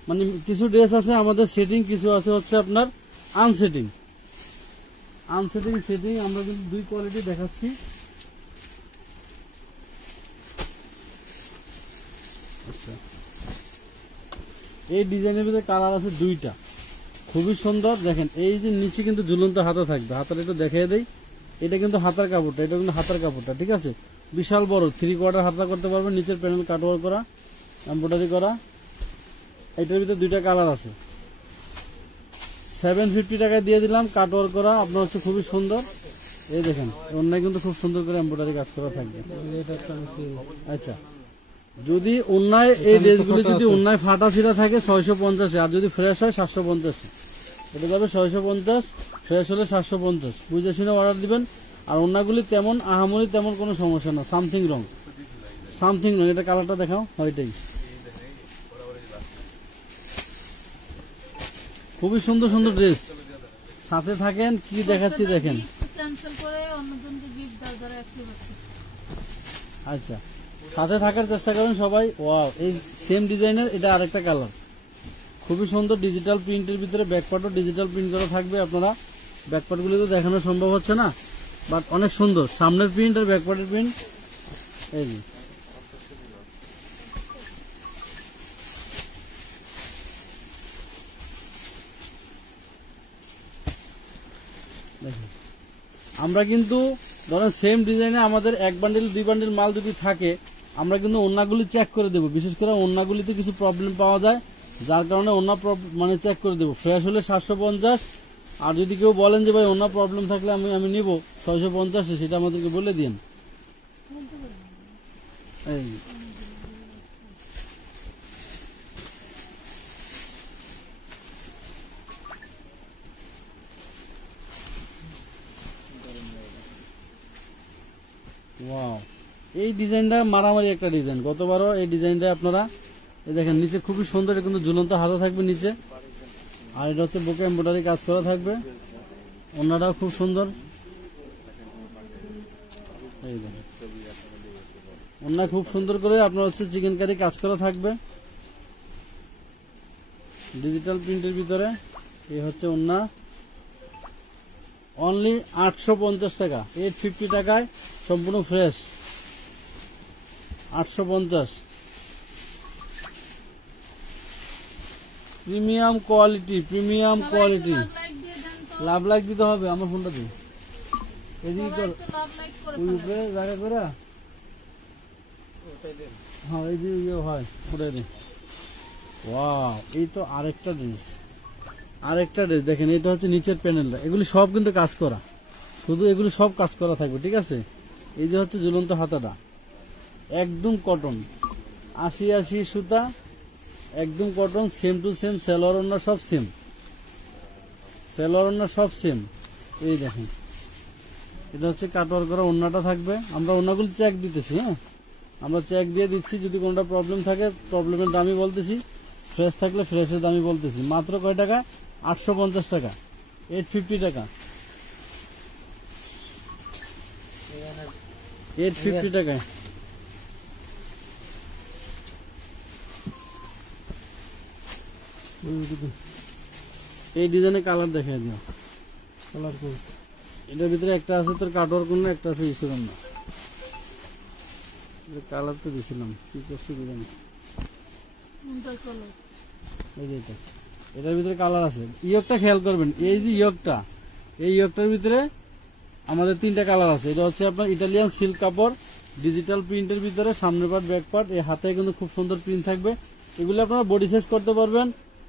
মানে কিছু ড্রেস আছে আমাদের সেটিং, কিছু আছে হচ্ছে আপনার আনসেটিং। সেটিং আমরা কিন্তু দুই কোয়ালিটি দেখাচ্ছি। আচ্ছা, এই ডিজাইনের ভিতরে কালার আছে দুইটা, খুবই সুন্দর। দেখেন এই যে নিচে কিন্তু ঝুলন্ত হাতা থাকবে, হাতাটা একটু দেখিয়ে দেই। এটা কিন্তু হাতার কাপড়টা, এটা কিন্তু হাতার কাপড়টা, ঠিক আছে, বিশাল বড় 3/4 হাতা করতে পারবেন। নিচের প্যানেল কাটওয়ার্ক করা, এমব্রয়ডারি করা। এটার ভিতরে দুইটা কালার আছে। 750 টাকায় দিয়ে দিলাম, কাটওয়ার্ক করা, আপনার হচ্ছে খুবই সুন্দর। এই দেখেন অন্যায় কিন্তু খুব সুন্দর করে এমব্রয়ডারি কাজ করা থাকবে। আচ্ছা, যদি অন্যায় এই ড্রেসগুলি যদি অন্যায় ফাটা ছিঁড়া থাকে 650, আর যদি ফ্রেশ হয় 750। এটা যাবে 650, ফ্রেশ হলে 750। বুঝে শুনে অর্ডার দিবেন। আর অন্যগুলি তেমন আহামরি তেমন কোনো সমস্যা না, সামথিং রং। এটা কালারটা দেখাও, ওইটাই খুবই সুন্দর সুন্দর ড্রেস। সাথে থাকেন, কি দেখাচ্ছি দেখেন। ক্যান্সেল করে অন্যজনকে গিফট দাও যারা অ্যাক্টিভ আছে। আচ্ছা, সাথে থাকার চেষ্টা করেন সবাই। ওয়াও, এই সেম ডিজাইনের এটা আরেকটা কালার, খুবই সুন্দর ডিজিটাল প্রিন্টের ভিতরে। ব্যাকপার্টও ডিজিটাল প্রিন্ট করা থাকবে। আপনারা ব্যাকপার্টগুলো তো দেখানো সম্ভব হচ্ছে না, বাট অনেক সুন্দর সামনের প্রিন্ট আর ব্যাকপার্টের প্রিন্ট। এই যে দেখুন, আমরা কিন্তু ধরেন সেম ডিজাইনে আমাদের 1 বান্ডিল 2 বান্ডিল মাল যদি থাকে, আমরা কিন্তু ওন্নাগুলি চেক করে দেবো। বিশেষ করে ওন্নাগুলিতে কিছু প্রবলেম পাওয়া যায়, যার কারণে ওন্না মানে চেক করে দেবো। ফ্রেশ হলে 750, আর যদি কেউ বলেন যে ভাই ওন্না প্রবলেম থাকলে আমি নিব 650, সেটা আমাদেরকে বলে দিন। এই ওয়াও, এই ডিজাইনটা মারামারি একটা ডিজাইন। গতবারও এই ডিজাইনটা আপনারা দেখেন, নিচে খুবই সুন্দর, কিন্তু ঝুলন্ত হাতা থাকবে নিচে। আর এটা হচ্ছে বুকে এমব্রয়ডারি কাজ করা থাকবে। ওনাটাও খুব সুন্দর। এই দেখেন ওনা খুব সুন্দর করে আপনার হচ্ছে চিকেন কারি কাজ করা থাকবে ডিজিটাল প্রিন্টের ভিতরে। এই হচ্ছে ওনা, অনলি 850 টাকা, 850 টাকায় সম্পূর্ণ fresh. 850 premium quality, premium quality. Love like দিতে হবে আমার ফোনটা দিয়ে এদিকে কর, ওই উপরে জায়গা করে হ্যাঁ এই যে ইয়ে হয় ওটাই দিন। ওয়াও, এই তো আরেকটা ড্রেস, আরেকটা ড্রেস দেখেন। এটা হচ্ছে নিচের প্যানেলটা, এগুলি সব কিন্তু কাজ করা, শুধু এগুলি সব কাজ করা থাকবে, ঠিক আছে। এই যে হচ্ছে ঝুলন্ত হাতাটা, একদম কটন, 80 সুতা, একদম cotton, same to same. Salwar ওড়না সব সেম, সেলোয়ার ওড়না সব সেম। এই দেখেন এটা হচ্ছে কাটওয়ার করা ওড়নাটা থাকবে। আমরা ওড়নাগুলো চেক দিতেছি, হ্যাঁ আমরা চেক দিয়ে দিচ্ছি, যদি কোনটা প্রবলেম থাকে প্রবলেমের দামই বলতেছি, ফ্রেশ থাকলে ফ্রেশের দামই বলতেছি। মাত্র কয় টাকা? 850 টাকা, 850 টাকা, 850 টাকায়। এই ডিজাইনের কালার দেখাই দিও, কালার কোড এটার ভিতরে একটা আছে তোর কাটওয়ার কোন, একটা আছে ইস্যুর না। কালার তো দিছিলাম, কি করছি বুঝলাম। এই যে এটার ভিতরে কালার আছে। ইয়কটা খেয়াল করবেন, এই যে ইয়কটা, এই ইয়কটার ভিতরে আমাদের 3টা কালার আছে। এটা হচ্ছে আপনার ইটালিয়ান সিল্ক কাপড়, ডিজিটাল প্রিন্টের ভিতরে, সামনের পার্ট ব্যাক পার্ট। এই হাতে কিন্তু খুব সুন্দর প্রিন্ট থাকবে। এগুলো আপনারা বডি সাইজ করতে পারবেন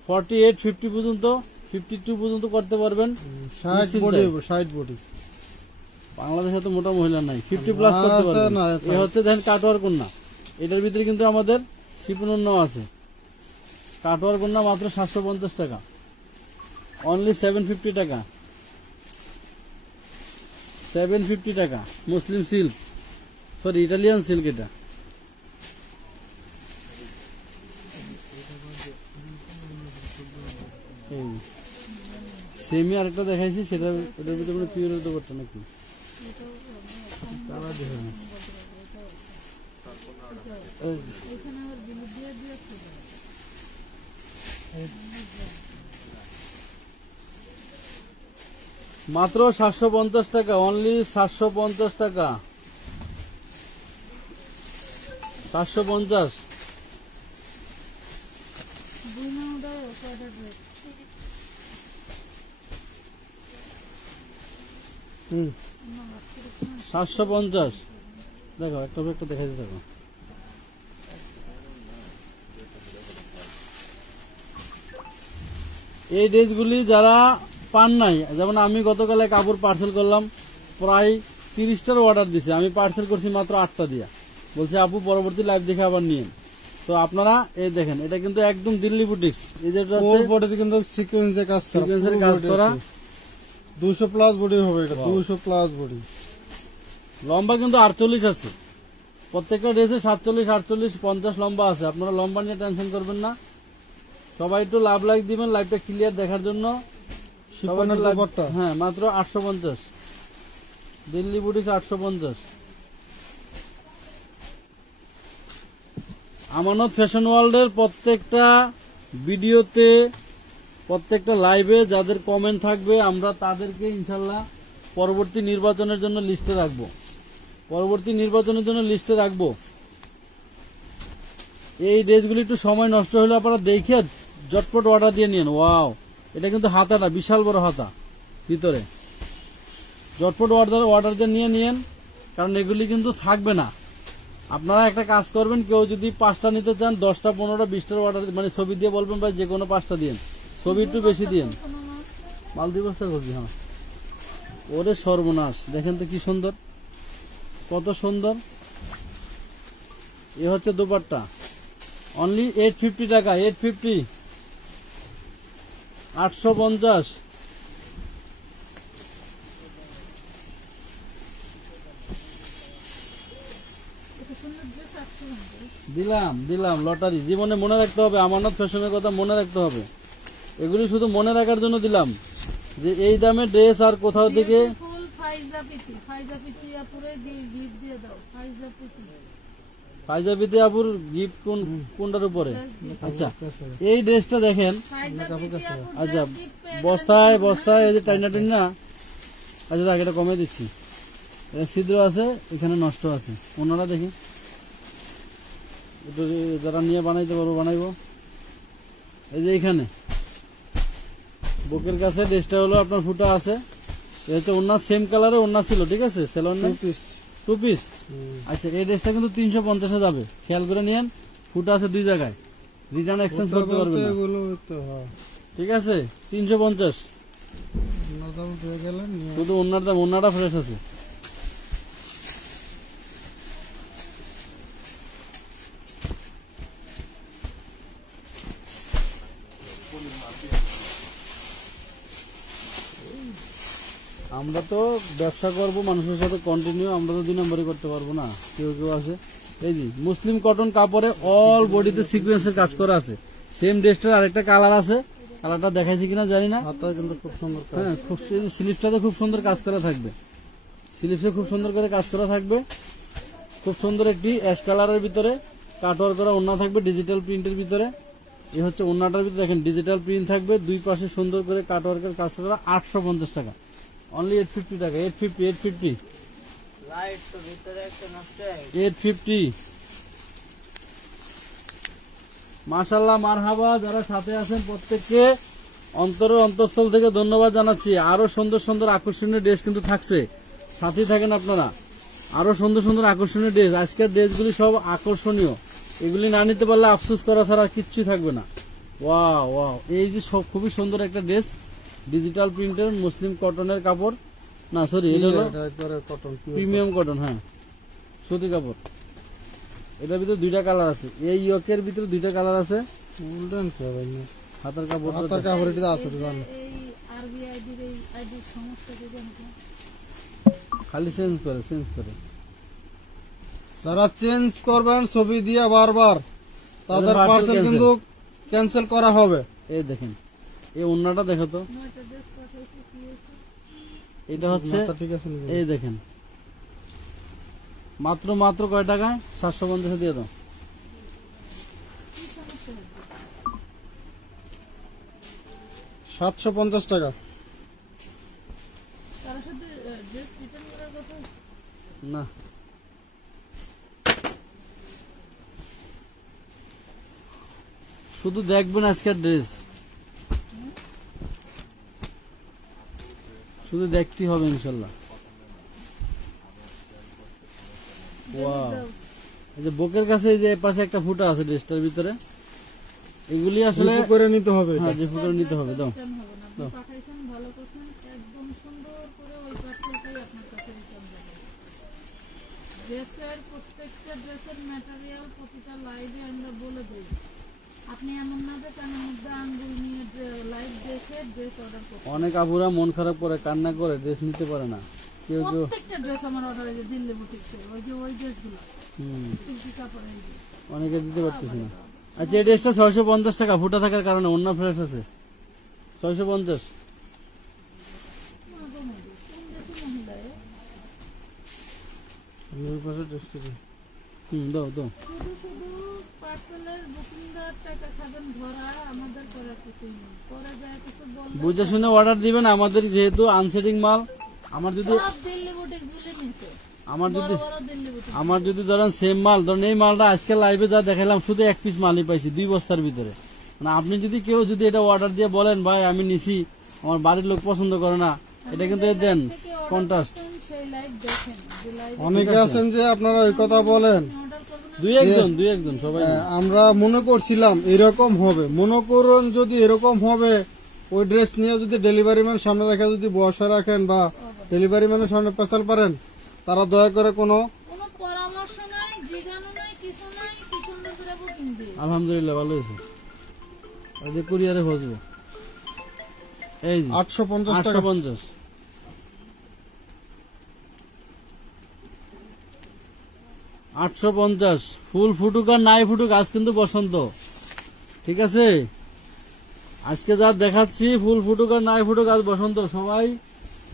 48, 50 পর্যন্ত, 52 পর্যন্ত করতে পারবেন। 60 বডি বাংলাদেশে তো মোটা মহিলা নাই, 50 প্লাস করতে পারবেন। এই হচ্ছে দেখেন কাটওয়ার কন্যা, এটার ভিতরে কিন্তু আমাদের শিপন ওড়নাও আছে। কাটওয়ার কন্যা মাত্র 750 টাকা, অনলি 750 টাকা, 750 টাকা। মুসলিম সিল্ক, সরি ইটালিয়ান সিল্ক। এটা সেমি আরেকটা দেখাইছি, সেটা এটার ভিতরে পিওরের দোপাট্টা নাকি মাত্র 750 টাকা, অনলি 750 টাকা, 750। হুম 750। দেখো একটা দেখাই দিতে থাকো। এই ড্রেসগুলি যারা পান নাই, যেমন আমি গতকালে কাপড় পার্সেল করলাম, প্রায় 30টার অর্ডার দিছে, আমি পার্সেল করছি মাত্র 8টা দিয়া। বলছে আপু পরবর্তী লাইভ দেখে আবার নিয়েন। তো আপনারা এই দেখেন, এটা কিন্তু একদম দিল্লি বুটিক্স। এই যে কিন্তু সিকোয়েন্সের কাজ, সিকোয়েন্সের কাজ করা, 200 প্লাস বডি হবে এটা, 200 প্লাস বডি। লম্বা কিন্তু 48 আছে, প্রত্যেকটা ড্রেসে 47, 48, 50 লম্বা আছে। আপনারা লম্বা নিয়ে টেনশন করবেন না। সবাই একটু লাভ লাইক দিবেন লাইভটা ক্লিয়ার দেখার জন্য। হ্যাঁ মাত্র 850, দিল্লি বুটিক্স 850। আমানত ফ্যাশন ওয়ার্ল্ডের প্রত্যেকটা ভিডিওতে, প্রত্যেকটা লাইভে যাদের কমেন্ট থাকবে, আমরা তাদেরকে ইনশাল্লাহ পরবর্তী নির্বাচনের জন্য লিস্টে রাখবো, পরবর্তী নির্বাচনের জন্য লিস্টে রাখবো। এই ড্রেসগুলি একটু সময় নষ্ট হলে আপনারা দেখে জটপট অর্ডার দিয়ে নিন। ওয়াও, এটা কিন্তু হাতাটা বিশাল বড় হাতা ভিতরে, জটপট অর্ডার দিয়ে নিয়ে নিন, কারণ এগুলি কিন্তু থাকবে না। আপনারা একটা কাজ করবেন, কেউ যদি 5টা নিতে চান, 10টা 15টা 20টার অর্ডার মানে ছবি দিয়ে বলবেন ভাই যে কোনো 5টা দিন, ছবি একটু বেশি দিন। মাল দিবস্তা করবি। হ্যাঁ ওরে সর্বনাশ, দেখেন তো কি সুন্দর, কত সুন্দর। এ হচ্ছে দোপাট্টা, অনলি 850 টাকা, 850, 850। দিলাম লটারি। জীবনে মনে রাখতে হবে, আমানত ফ্যাশনের কথা মনে রাখতে হবে। এগুলি শুধু মনে রাখার জন্য দিলাম। যে এই দামে ড্রেস আর কোথাও থেকে ফুল ফাইজা পিতি আপুরে গিফট দিয়ে দাও ফাইজা পিতি আপুর গিফট কোনটার উপরে? আচ্ছা এই ড্রেসটা দেখেন, আচ্ছা বস্তায় এই যে টাইনা টিনা, আচ্ছা দেখ এটা কমে দিচ্ছি, ছিদ্র আছে এখানে, নষ্ট আছে। ওনারা দেখি যারা নিয়ে বানাইতে পারবো বানাইবো। এই যে এখানে বুকের কাছে ড্রেসটা হলো আপনার ফুটা আছে, এ হচ্ছে ওনার সেম কালারে ওনার ছিল, ঠিক আছে, সেলন টু পিস। আচ্ছা এই ড্রেসটা কিন্তু 350-এ যাবে, খেয়াল করে নিয়েন। ফুটা আছে 2 জায়গায়, রিটার্ন এক্সচেঞ্জ করতে পারবেন না, ঠিক আছে। 350 শুধু ওনার দাম, ওনাটা ফ্রেশ আছে। আমরা তো ব্যবসা করব মানুষের সাথে কন্টিনিউ, আমরা তো 2 নম্বরই করতে পারবো না। কেউ আছে এই যে মুসলিম কটন কাপড়ে অল বডিতে সিকোয়েন্সের কাজ করা আছে। সেম ড্রেসটার আরেকটা কালার আছে, কালারটা দেখাইছি কিনা জানি না। কিন্তু খুব সুন্দর, হ্যাঁ খুব, স্লিপসটাতে খুব সুন্দর কাজ করা থাকবে, স্লিপসে খুব সুন্দর করে কাজ করা থাকবে। খুব সুন্দর একটি অ্যাশ কালারের ভিতরে কাটওয়ার করা ওড়না থাকবে, ডিজিটাল প্রিন্টের ভিতরে। এই হচ্ছে ওড়নাটার ভিতরে দেখেন ডিজিটাল প্রিন্ট থাকবে, 2 পাশে সুন্দর করে কাটওয়ার্কের কাজ করা। 850 টাকা, অনলি 850 টাকা। 850 মাশাআল্লাহ, মারহাবা। যারা সাথে আছেন প্রত্যেককে অন্তরের অন্তঃস্থল থেকে ধন্যবাদ জানাচ্ছি। আরো সুন্দর সুন্দর আকর্ষণীয় ড্রেস কিন্তু থাকছে, সাথেই থাকেন আপনারা। আরো সুন্দর সুন্দর আকর্ষণীয় ড্রেস, আজকের ড্রেসগুলি সব আকর্ষণীয়, এগুলি না নিতে পারলে আফসোস করা ছাড়া কিচ্ছুই থাকবে না। ওয়াও ওয়াও, এই যে সব খুবই সুন্দর একটা ড্রেস, ডিজিটাল প্রিন্টের মুসলিম কটনের কাপড়, না সরি এটা হলো প্রিমিয়াম কটন, হ্যাঁ সুতি কাপড়। এটার ভিতরে 2টা কালার আছে, এই ইয়কের ভিতরে 2টা কালার আছে। হাতের কাপড় খালি চেঞ্জ করে যারা চেঞ্জ করবেন ছবি দিয়ে বারবার, তাদের পার্সেল কিন্তু ক্যান্সেল করা হবে। এই দেখেন এই ওন্নাটা দেখো তো, এটা হচ্ছে এই দেখেন মাত্র কয় টাকায়? 750 দিয়ে দাও। $750 টাকা। না শুধু দেখবেন আজকের ড্রেস, শুধু দেখতেই হবে ইনশাল্লাহ। ওয়াও, এই যে বুকের কাছে এই যে পাশে একটা ফুটা আছে ড্রেসটার ভিতরে, এগুলি আসলে করে নিতে হবে। হ্যাঁ যে ফুটা নিতে হবে। দাও দাও। ড্রেসের প্রত্যেকটা ড্রেসের ম্যাটেরিয়াল প্রতিটা লাইভে আমরা বলে দেই, আপনি এমন না যে কানের মধ্যে আঙ্গুল নিয়ে লাইভ দেখে ড্রেস অর্ডার করতে। অনেক আপুরা মন খারাপ করে, কান্না করে, ড্রেস নিতে পারে না। কেউ কেউ প্রত্যেকটা ড্রেস আমার অর্ডার আছে দিল্লি বুটিক্সে, ওই ড্রেসগুলো তুলসী কাপড়ে অনেকে দিতে পারতেছি না। আচ্ছা এই ড্রেসটা 650 টাকা, ফুটা থাকার কারণে অন্য ফ্রেশ আছে 650। দাও দাও। শুধু পার্সেলের বুকিং দেওয়ার টাকা খাবেন ভরা, আমাদের করা কিছুই নেই। পরে যায় কিছু বললে বুঝে শুনে অর্ডার দিবেন। আমাদের যেহেতু আনসেটিং মাল, আমার যদি দিল্লি বুটিক্সগুলো নিছে, আমার যদি ধরেন সেম মাল, ধরেন এই মালটা আজকে লাইভে যা দেখালাম শুধু 1 পিস মালই পাইছি 2 বস্তার ভিতরে। মানে আপনি যদি কেউ যদি এটা অর্ডার দিয়ে বলেন ভাই আমি নিছি, আমার বাড়ির লোক পছন্দ করে না, এটা কিন্তু দেন কন্ট্রাস্ট। অনেকে আছেন যে আপনারা ওই কথা বলেন, দুই একজন সবাই। আমরা মনে করছিলাম এরকম হবে, মনে করুন যদি এরকম হবে, ওই ড্রেস নিয়ে যদি ডেলিভারি ম্যান সামনে রেখে যদি বসা রাখেন বা ডেলিভারি ম্যানের সামনে পেশাল পারেন, তারা দয়া করে কোনো পরামর্শ নাই, জিজ্ঞাসা নাই, কিছু নাই, কিছু করে বুকিং দিই। আলহামদুলিল্লাহ ভালো হয়েছে। এই যে কুরিয়ারে বসবো, এই যে 850 টাকা। 850 850 ফুল ফুটুক আর নাই ফুটুক, আজ কিন্তু বসন্ত, ঠিক আছে। আজকে যা দেখাচ্ছি ফুল ফুটুক আর নাই ফুটুক, আজ বসন্ত, সবাই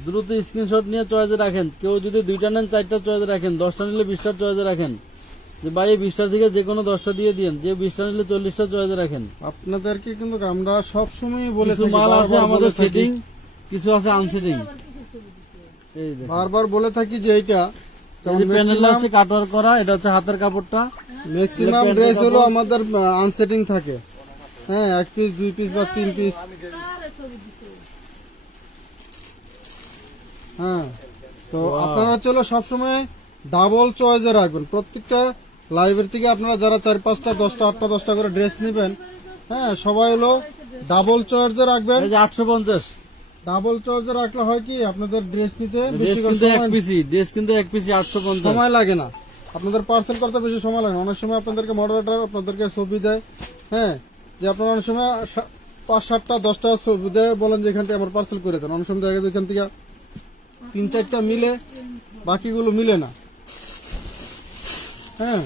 দ্রুত স্ক্রিনশট নিয়ে চয়েসে রাখেন। কেউ যদি 2টা নেন 4টা চয়েসে রাখেন, 10টা নিলে 20টার চয়েসে রাখেন। যে ভাই 20টার থেকে যে কোনো 10টা দিয়ে দিন, যে 20টা নিলে 40টা চয়েসে রাখেন। আপনাদেরকে কিন্তু আমরা সবসময় বলে কিছু থাকি, মাল আছে বারবার আমাদের বলে থাকি, সেটিং, কিছু আছে আনসেটিং। এই দেখেন, বারবার বলে থাকি যে এইটা এই প্যানেলটা হচ্ছে কাটওয়ার করা, এটা হচ্ছে হাতের কাপড়টা। ম্যাক্সিমাম ড্রেস হলো আমাদের আনসেটিং থাকে। হ্যাঁ, 1 পিস 2 পিস বা 3 পিস। হ্যাঁ, তো আপনারা চলো সবসময় ডাবল চয়েসে রাখবেন। প্রত্যেকটা লাইভের থেকে আপনারা যারা 4, 5টা 10টা 8টা 10টা করে ড্রেস নেবেন, হ্যাঁ, সবাই হলো ডাবল চয়েসে রাখবেন। এই যে 850 ডাবল চয়েসে রাখলে হয় কি আপনাদের ড্রেস নিতে ড্রেস বেশি কিন্তু এক পিসি, ড্রেস কিন্তু এক পিসি 850। সময় লাগে না, আপনাদের পার্সেল করতে বেশি সময় লাগে না। অনেক সময় আপনাদেরকে মডারেটর আপনাদেরকে ছবি দেয়, হ্যাঁ, যে আপনারা অনেক সময় 5, 7টা 10টা ছবি দেয়, বলেন যে এখান থেকে আমার পার্সেল করে দেন। অনেক সময় দেখা যায় এখান থেকে 3, 4টা মিলে, বাকিগুলো মিলে না। হ্যাঁ,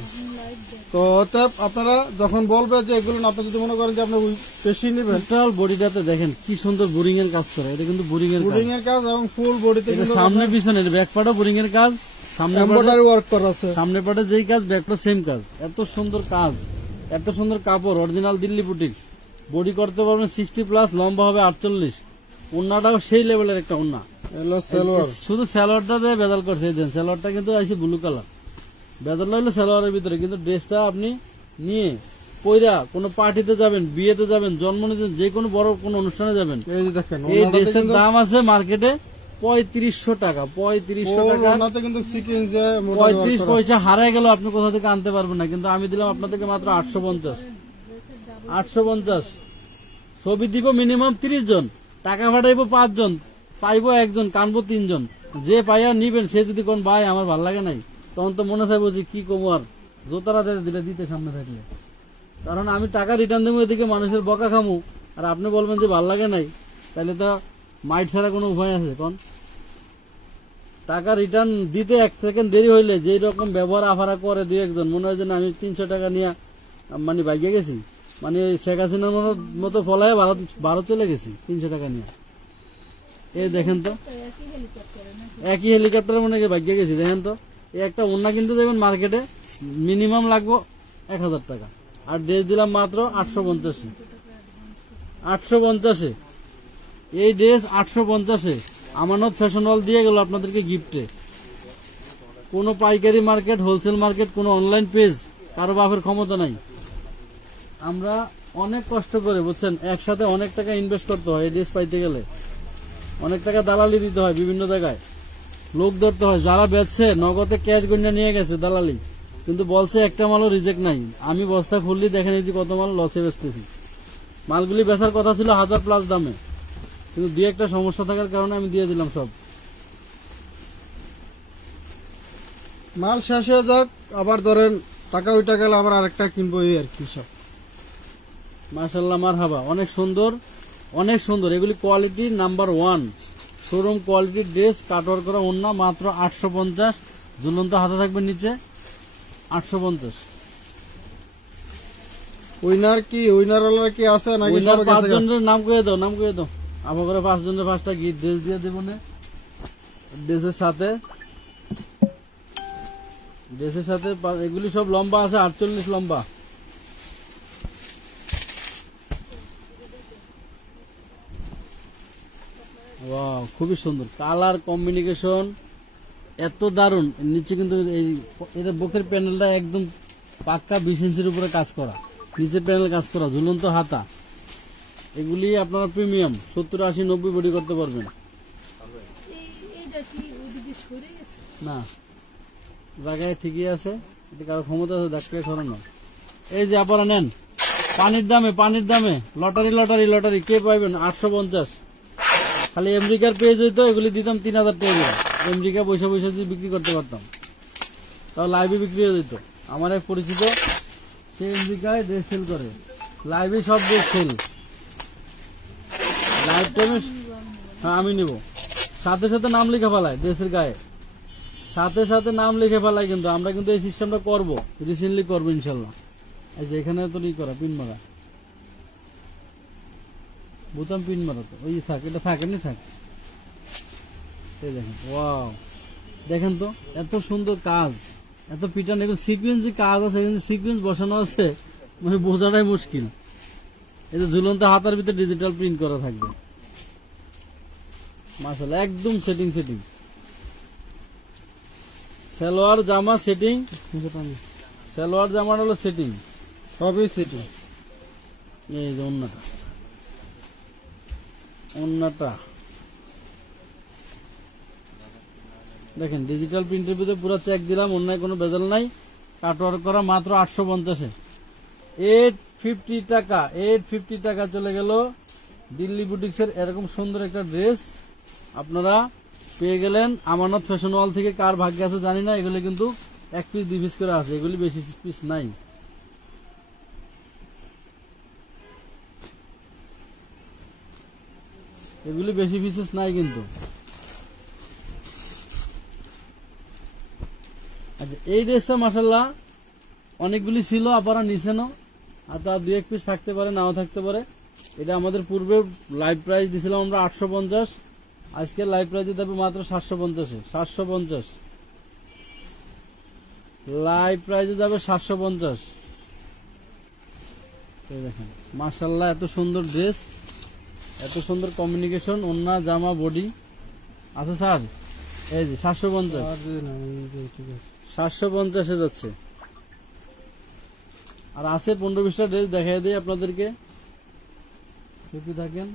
তো অতএব আপনারা যখন বলবে যে এগুলো না, আপনি যদি মনে করেন যে আপনি বেশি নেবেন, টোটাল বডিটাতে দেখেন কি সুন্দর বোরিং এর কাজ করে। এটা কিন্তু বোরিং এর কাজ, পুডিং এর কাজ এবং ফুল বডিতে এটা সামনে পিছনে ব্যাক পার্টও বোরিং এর কাজ, সামনে এমব্রয়ডারি ওয়ার্ক করা আছে। সামনে পাটে যেই কাজ ব্যাক পার্টে সেম কাজ। এত সুন্দর কাজ, এত সুন্দর কাপড়, অরিজিনাল দিল্লি বুটিক্স। বডি করতে পারবেন 60+, লম্বা হবে 48। ওন্নাটাও সেই লেভেলের একটা ওন্না। এলো সালোয়ার, শুধু স্যালোয়ারটা দিয়ে বেজাল করছে। এই দেন স্যালোয়ারটা কিন্তু আছে ব্লু কালার, বেজাল হইলো স্যালোয়ারের ভিতরে। কিন্তু ড্রেসটা আপনি নিয়ে পয়রা কোনো পার্টিতে যাবেন, বিয়েতে যাবেন, জন্মদিনে, যে কোনো বড় কোনো অনুষ্ঠানে যাবেন, এই যে দেখেন এই ড্রেসের দাম আছে মার্কেটে 3500 টাকা। 3500 টাকা, ওনাতে কিন্তু সিকোয়েন্স যে 35 পয়সা হারায় গেল, আপনি কোথা থেকে আনতে পারবেন না। কিন্তু আমি দিলাম আপনাদেরকে মাত্র 850। 850 ছবি দিব মিনিমাম 30 জন, টাকা পাঠাইবো 5 জন, পাইবো 1 জন, কানবো 3 জন। যে পাইয়া নিবেন সে যদি কোন ভাই আমার ভাল লাগে নাই, তখন তো মনে চাইবো যে কি কমো আর, জোতারা দিলে দিতে সামনে থাকলে। কারণ আমি টাকা রিটার্ন দেবো, এদিকে মানুষের বকা খামু, আর আপনি বলবেন যে ভাল লাগে নাই, তাহলে তো মাইট ছাড়া কোনো উপায় আছে কোন? টাকা রিটার্ন দিতে 1 সেকেন্ড দেরি হইলে যেই রকম ব্যবহার আফারা করে 2-1 জন, মনে হয় যে না আমি 300 টাকা নিয়ে মানে বাইকে গেছি, মানে শেখ হাসিনার মতো ফলায় ভারত চলে গেছি 300 টাকা নিয়ে। এই দেখেন তো, একই হেলিকপ্টারের মনে হয় বাইকে গেছি। দেখেন তো, এই একটা ওন্না কিন্তু দেবেন মার্কেটে মিনিমাম লাগবো 1000 টাকা, আর ড্রেস দিলাম মাত্র 850। 850 এই ড্রেস 850 আমানত ফ্যাশন হল দিয়ে গেল আপনাদেরকে গিফটে। কোনো পাইকারি মার্কেট, হোলসেল মার্কেট, কোনো অনলাইন পেজ কারো বাপের ক্ষমতা নাই। আমরা অনেক কষ্ট করে, বুঝছেন, একসাথে অনেক টাকা ইনভেস্ট করতে হয় এই ড্রেস পাইতে গেলে। অনেক টাকা দালালি দিতে হয়, বিভিন্ন জায়গায় লোক ধরতে হয়। যারা বেচছে নগদে ক্যাশ গন্যা নিয়ে গেছে দালালি, কিন্তু বলছে একটা মালও রিজেক্ট নাই। আমি বস্তা খুললি দেখে নিয়েছি কত মাল লসে বেচতেছি। মালগুলি বেচার কথা ছিল 1000+ দামে, কিন্তু 2-1টা সমস্যা থাকার কারণে আমি দিয়ে দিলাম সব। মাল শেষ হয়ে যাক, আবার ধরেন টাকা ওইটা গেলে আবার আরেকটা কিনবো, এই আর কি সব। মাশাআল্লাহ, মারহাবা, অনেক সুন্দর, অনেক সুন্দর। এগুলি quality number 1, showroom quality dress, cutwork করা ওন্না, মাত্র 850। ঝুলন্ত হাতে থাকবে নিচে 850। উইনার কি, উইনার ওয়ালা কি আছে নাকি? উইনার সবাই 5 গেছে? জনের নাম করে দাও, নাম করে দাও। আমার করে 5 জনের 5টা গিফট ড্রেস দিয়ে দেবো না। ড্রেসের সাথে এগুলি সব লম্বা আছে 48 লম্বা। ওয়াও, খুবই সুন্দর কালার কম্বিনেশন, এত দারুন। নিচে কিন্তু এটা বুকের প্যানেলটা একদম পাক্কা 20 ইঞ্চির উপরে কাজ করা, নিচের প্যানেল কাজ করা, ঝুলন্ত হাতা। এগুলি আপনারা প্রিমিয়াম 70, 80, 90 বডি করতে পারবেন না, জায়গায় ঠিকই আছে। এটা কারো ক্ষমতা আছে ডাক্তার সরানো। এই যে আপনারা নেন পানির দামে লটারি কে পাইবেন 850। খালি আমেরিকার পেজ হইতো, এগুলি দিতাম 3000 টাকা। আমেরিকা পয়সা যদি বিক্রি করতে পারতাম, তাও লাইভে বিক্রি হয়ে যেত। আমার এক পরিচিত, সে আমেরিকায় ড্রেস সেল করে, লাইভে সব ড্রেস সেল। লাইভ টাইমে আমি নিব, সাথে সাথে নাম লিখে ফেলায় ড্রেসের গায়ে, সাথে সাথে নাম লিখে ফেলায়। কিন্তু আমরা কিন্তু এই সিস্টেমটা করবো, রিসেন্টলি করবো ইনশাল্লাহ। এই যে এখানে তো করা পিন মারা, বোতাম পিন মারা তো ওই থাক, এটা থাক, এমনি থাক। এই দেখেন, ওয়াও, দেখেন তো এত সুন্দর কাজ, এত পিটান, এখন সিকুয়েন্স যে কাজ আছে, সিকুয়েন্স বসানো আছে, মানে বোঝাটাই মুশকিল। এই যে ঝুলন্ত হাতার ভিতরে ডিজিটাল প্রিন্ট করা থাকবে, মাশাআল্লাহ, একদম সেটিং। সালোয়ার জামা সেটিং, সালোয়ার জামার হলো সেটিং, সবই সেটি। এই যে ওন্নাটা দেখেন, ডিজিটাল প্রিন্টের ভিতরে পুরো চেক দিলাম, অন্যায় কোনো বেজাল নাই। কাটওয়ার্ক করা মাত্র 850-এ, 850 টাকা, 850 টাকা চলে গেল দিল্লি বুটিক্সের এরকম সুন্দর একটা ড্রেস আপনারা পেয়ে গেলেন। আমানত ফ্যাশন ওয়াল থেকে কার ভাগ্যে আছে জানি না, এগুলি কিন্তু 1 পিস 2 পিস করে আছে, এগুলি বেশি পিস নাই। এগুলি বেশি পিসেস নাই কিন্তু। আচ্ছা, এই ড্রেসটা মাশাআল্লাহ অনেকগুলি ছিল, আপনারা নিছেনও, আর তার 2-1 পিস থাকতে পারে, নাও থাকতে পারে। এটা আমাদের পূর্বে লাইভ প্রাইস দিছিলাম আমরা 850, আজকে লাইভ প্রাইসে দেবে মাত্র 750-এ, 750 লাইভ প্রাইসে যাবে 750। এই দেখেন মাশাআল্লাহ, এত সুন্দর ড্রেস, এত সুন্দর কমিউনিকেশন, ওন্না জামা বডি আছে স্যার। এই যে 750 যাচ্ছে। আর আছে 15-20টা ড্রেস দেখাই দিই আপনাদেরকে, যদি থাকেন।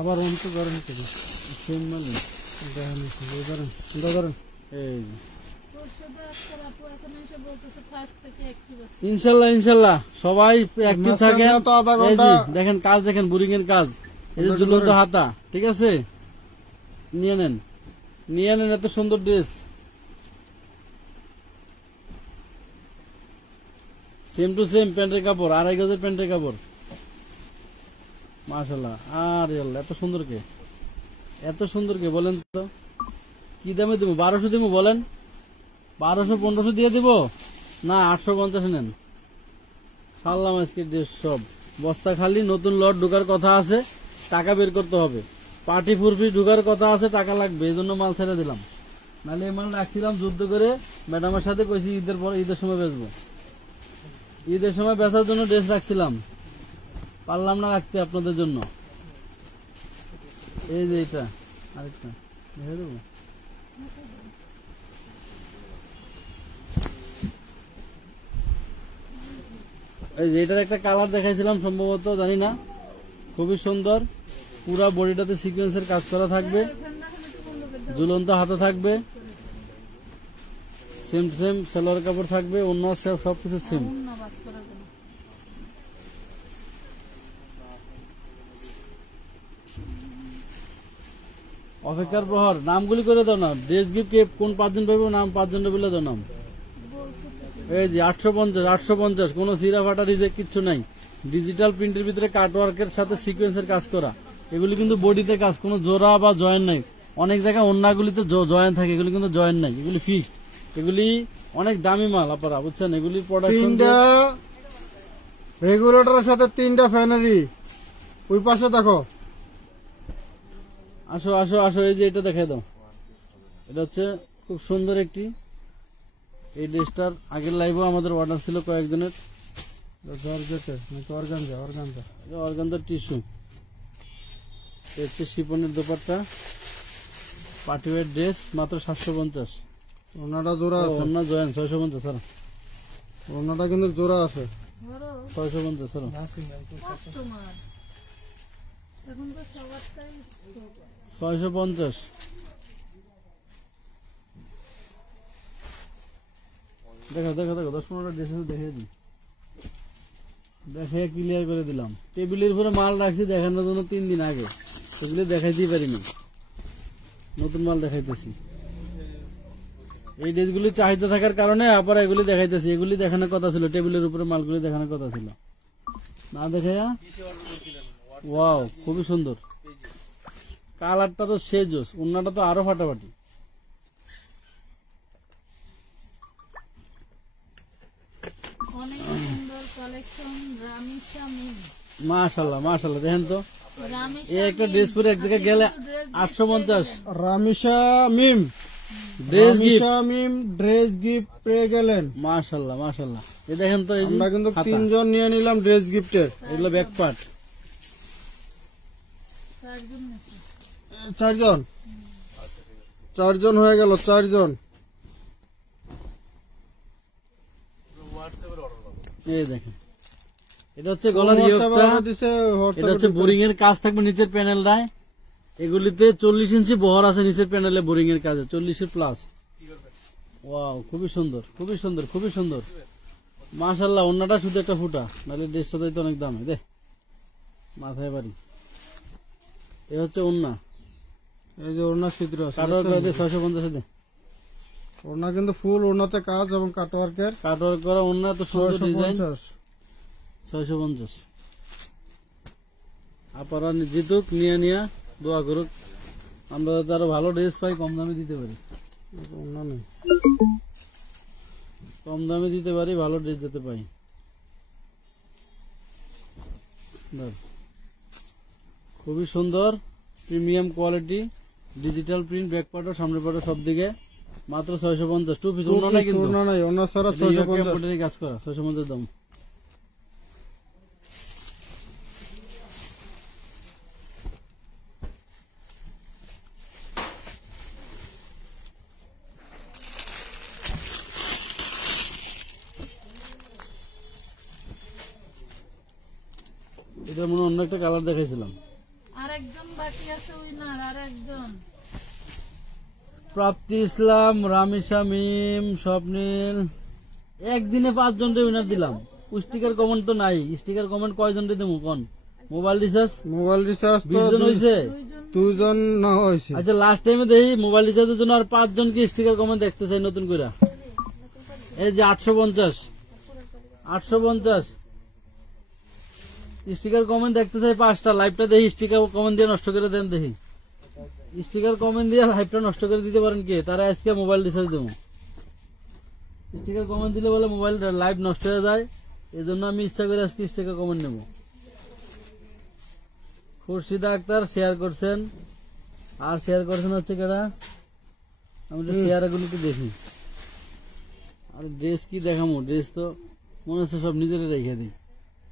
আবার অন্ত করেন সেম মানে এই যে ইনশাল্লাহ সবাই অ্যাক্টিভ থাকেন। এই যে দেখেন কাজ, দেখেন বোরিং এর কাজ, এই যে ঝুলন্ত হাতা, ঠিক আছে, নিয়ে নেন এত সুন্দর ড্রেস, সেম টু সেম প্যান্টের কাপড়, 2.5 গজের প্যান্টের কাপড়, মাশাআল্লাহ। আর এত সুন্দর কে বলেন তো, কি দামে দেবো? 1200 দেবো বলেন? 1200-1500 দিয়ে দিব না, 850 নেন। সারলাম আজকে ড্রেস সব, বস্তা খালি, নতুন লট ঢোকার কথা আছে, টাকা বের করতে হবে, পার্টি ফুরফি ঢোকার কথা আছে, টাকা লাগবে, এই জন্য মাল ছেড়ে দিলাম। নাহলে এই মাল রাখছিলাম যুদ্ধ করে, ম্যাডামের সাথে কইছি ঈদের সময় বেচবো, ঈদের সময় বেচার জন্য ড্রেস রাখছিলাম, পারলাম না রাখতে আপনাদের জন্য। এই যে এটা আরেকটা দেখে দেবো, এই যে এটার একটা কালার দেখাইছিলাম সম্ভবত, জানি না, খুবই সুন্দর, পুরা বডিটাতে সিকোয়েন্সের কাজ করা থাকবে, ঝুলন্ত হাতে থাকবে, সেম সালোয়ার কাপড় থাকবে, অন্য সবকিছু সেম। অপেক্ষার প্রহর, নামগুলি করে দাও না, ড্রেস গিফট কোন 5 জন পাইব, নাম 5 জন বলে দাও নাম। এই যে 850, কোনো সিরা ফাটা রিজেক্ট কিচ্ছু নাই, ডিজিটাল প্রিন্টের ভিতরে কাটওয়ার্কের সাথে সিকোয়েন্সের কাজ করা, এগুলি কিন্তু বডিতে কাজ, কোনো জোড়া বা জয়েন নাই। অনেক জায়গায় অন্যগুলিতে জয়েন থাকে, এগুলি কিন্তু জয়েন নাই, এগুলি ফিক্সড, এগুলি অনেক দামি মাল আপনারা বুঝছেন। এগুলি প্রোডাকশন, 3টা রেগুলেটরের সাথে 3টা ফ্যানারি, ওই পাশে দেখো, আসো, এই যে এটা দেখাই দাও, এটা হচ্ছে খুব সুন্দর একটি, এই ড্রেসটার আগের লাইভও আমাদের অর্ডার ছিল কয়েকজনের, অর্গানজার টিস্যু, হচ্ছে শিপনের দোপাট্টা, পার্টিওয়ার ড্রেস মাত্র 750, ওনাটা জোড়া আছে, ওনা জয়েন 650 স্যার, ওনাটা কিন্তু জোড়া আছে 650 স্যার। এখন তো সবারটাই 650, দেখো 10-15টা ড্রেস দেখে দিই, দেখে ক্লিয়ার করে দিলাম। টেবিলের উপরে মাল রাখছি দেখানোর জন্য 3 দিন আগে, সেগুলি দেখাইতেই পারিনি, নতুন মাল দেখাইতেছি। এই ড্রেসগুলি চাহিদা থাকার কারণে আবার এগুলি দেখাইতেছি, এগুলি দেখানোর কথা ছিল, টেবিলের উপরে মালগুলি দেখানোর কথা ছিল না দেখাইয়া। ওয়াও, খুবই সুন্দর, কালারটা তো সেজোস, ওন্নাটা তো আরো ফাটাফাটি, কালেকশন রামিশা মিম। মাশাআল্লাহ মাশাআল্লাহ, দেখেন তো রামিশা এই একটা ড্রেস পরে এক জায়গায় গেলে 850 রামিশা মিম, ড্রেস গিফট। রামিশা মিম ড্রেস গিফট পেয়ে গেলেন। মাশাআল্লাহ মাশাআল্লাহ, এই দেখেন তো, এই যে আমরা কিন্তু খাতা। 3 জন নিয়ে নিলাম ড্রেস গিফটের। এগুলো ব্যাক পার্ট। 4 জন হয়ে গেল, 4 জন। এই দেখেন, এটা হচ্ছে গলার ইয়োগটা, এটা হচ্ছে বোরিং এর কাজ থাকবে নিচের প্যানেলটায়। এগুলিতে 40 ইঞ্চি বহর আছে নিচের প্যানেলে, বোরিং এর কাজে 40 এর প্লাস। ওয়াও, খুবই সুন্দর খুবই সুন্দর খুবই সুন্দর, মাশাআল্লাহ। ওন্নাটা শুধু একটা ফুটা, নাহলে ড্রেসটা তো অনেক দামে। দে মাথায় বাড়ি, এ হচ্ছে ওন্না, এই যে ওড়না ছিদ্র আছে, কাটওয়ার্ক করে দে 650 দে। ওড়না কিন্তু ফুল ওড়নাতে কাজ এবং কাটওয়ার্কের। কাটওয়ার্ক করা ওন্না, তো সুন্দর ডিজাইন। 650। 650। আপনারা জিতুক, নিয়ে দোয়া করুক, আমরা যাতে আরো ভালো ড্রেস পাই, কম দামে দিতে পারি। ওড়না নেই, কম দামে দিতে পারি, ভালো ড্রেস যেতে পাই। খুবই সুন্দর, premium quality, digital print, back part, সামনে পার্ট সব দিকে, মাত্র 650। 2 পিস ওড়না নাই কিন্তু, ওড়না নাই, ওড়না ছাড়া এটা ইয়োগ 650। এমব্রয়ডারি কাজ করা, 650 দাম। এটা মনে হয় অন্য একটা কালার দেখাইছিলাম। আরেকজন বাকি আছে উইনার, আরেকজন। প্রাপ্তি ইসলাম, রামিশা মিম, স্বপ্নিল, একদিনে 5 জনকে উইনার দিলাম। স্টিকার কমেন্ট তো নাই, স্টিকার কমেন্ট কয়জনকে দেবো কোন? মোবাইল রিচার্জ মোবাইল রিচার্জ তো 20 জন হয়েছে। 2 জন না হয়েছে। আচ্ছা, লাস্ট টাইমে দেখি মোবাইল রিচার্জের জন্য আর 5 জনকে স্টিকার কমেন্ট দেখতে চাই নতুন করে। এই যে 850 স্টিকার কমেন্ট দেখতে চাই 5টা। লাইভটা দেখি স্টিকার কমেন্ট দিয়ে নষ্ট করে দেন, দেখি স্টিকার কমেন্ট দিয়ে লাইভটা নষ্ট করে দিতে পারেন কে? তারা আজকে মোবাইল রিচার্জ দেবো। স্টিকার কমেন্ট দিলে বলে মোবাইল লাইভ নষ্ট হয়ে যায়, এই জন্য আমি ইচ্ছা করে আজকে স্টিকার কমেন্ট নেব। খুরশিদা আক্তার শেয়ার করছেন, আর শেয়ার করছেন হচ্ছে কেডা? আমি তো শেয়ার এগুলো একটু দেখি। আর ড্রেস কি দেখামো? ড্রেস তো মনে হচ্ছে সব নিজেরে রেখে দিই।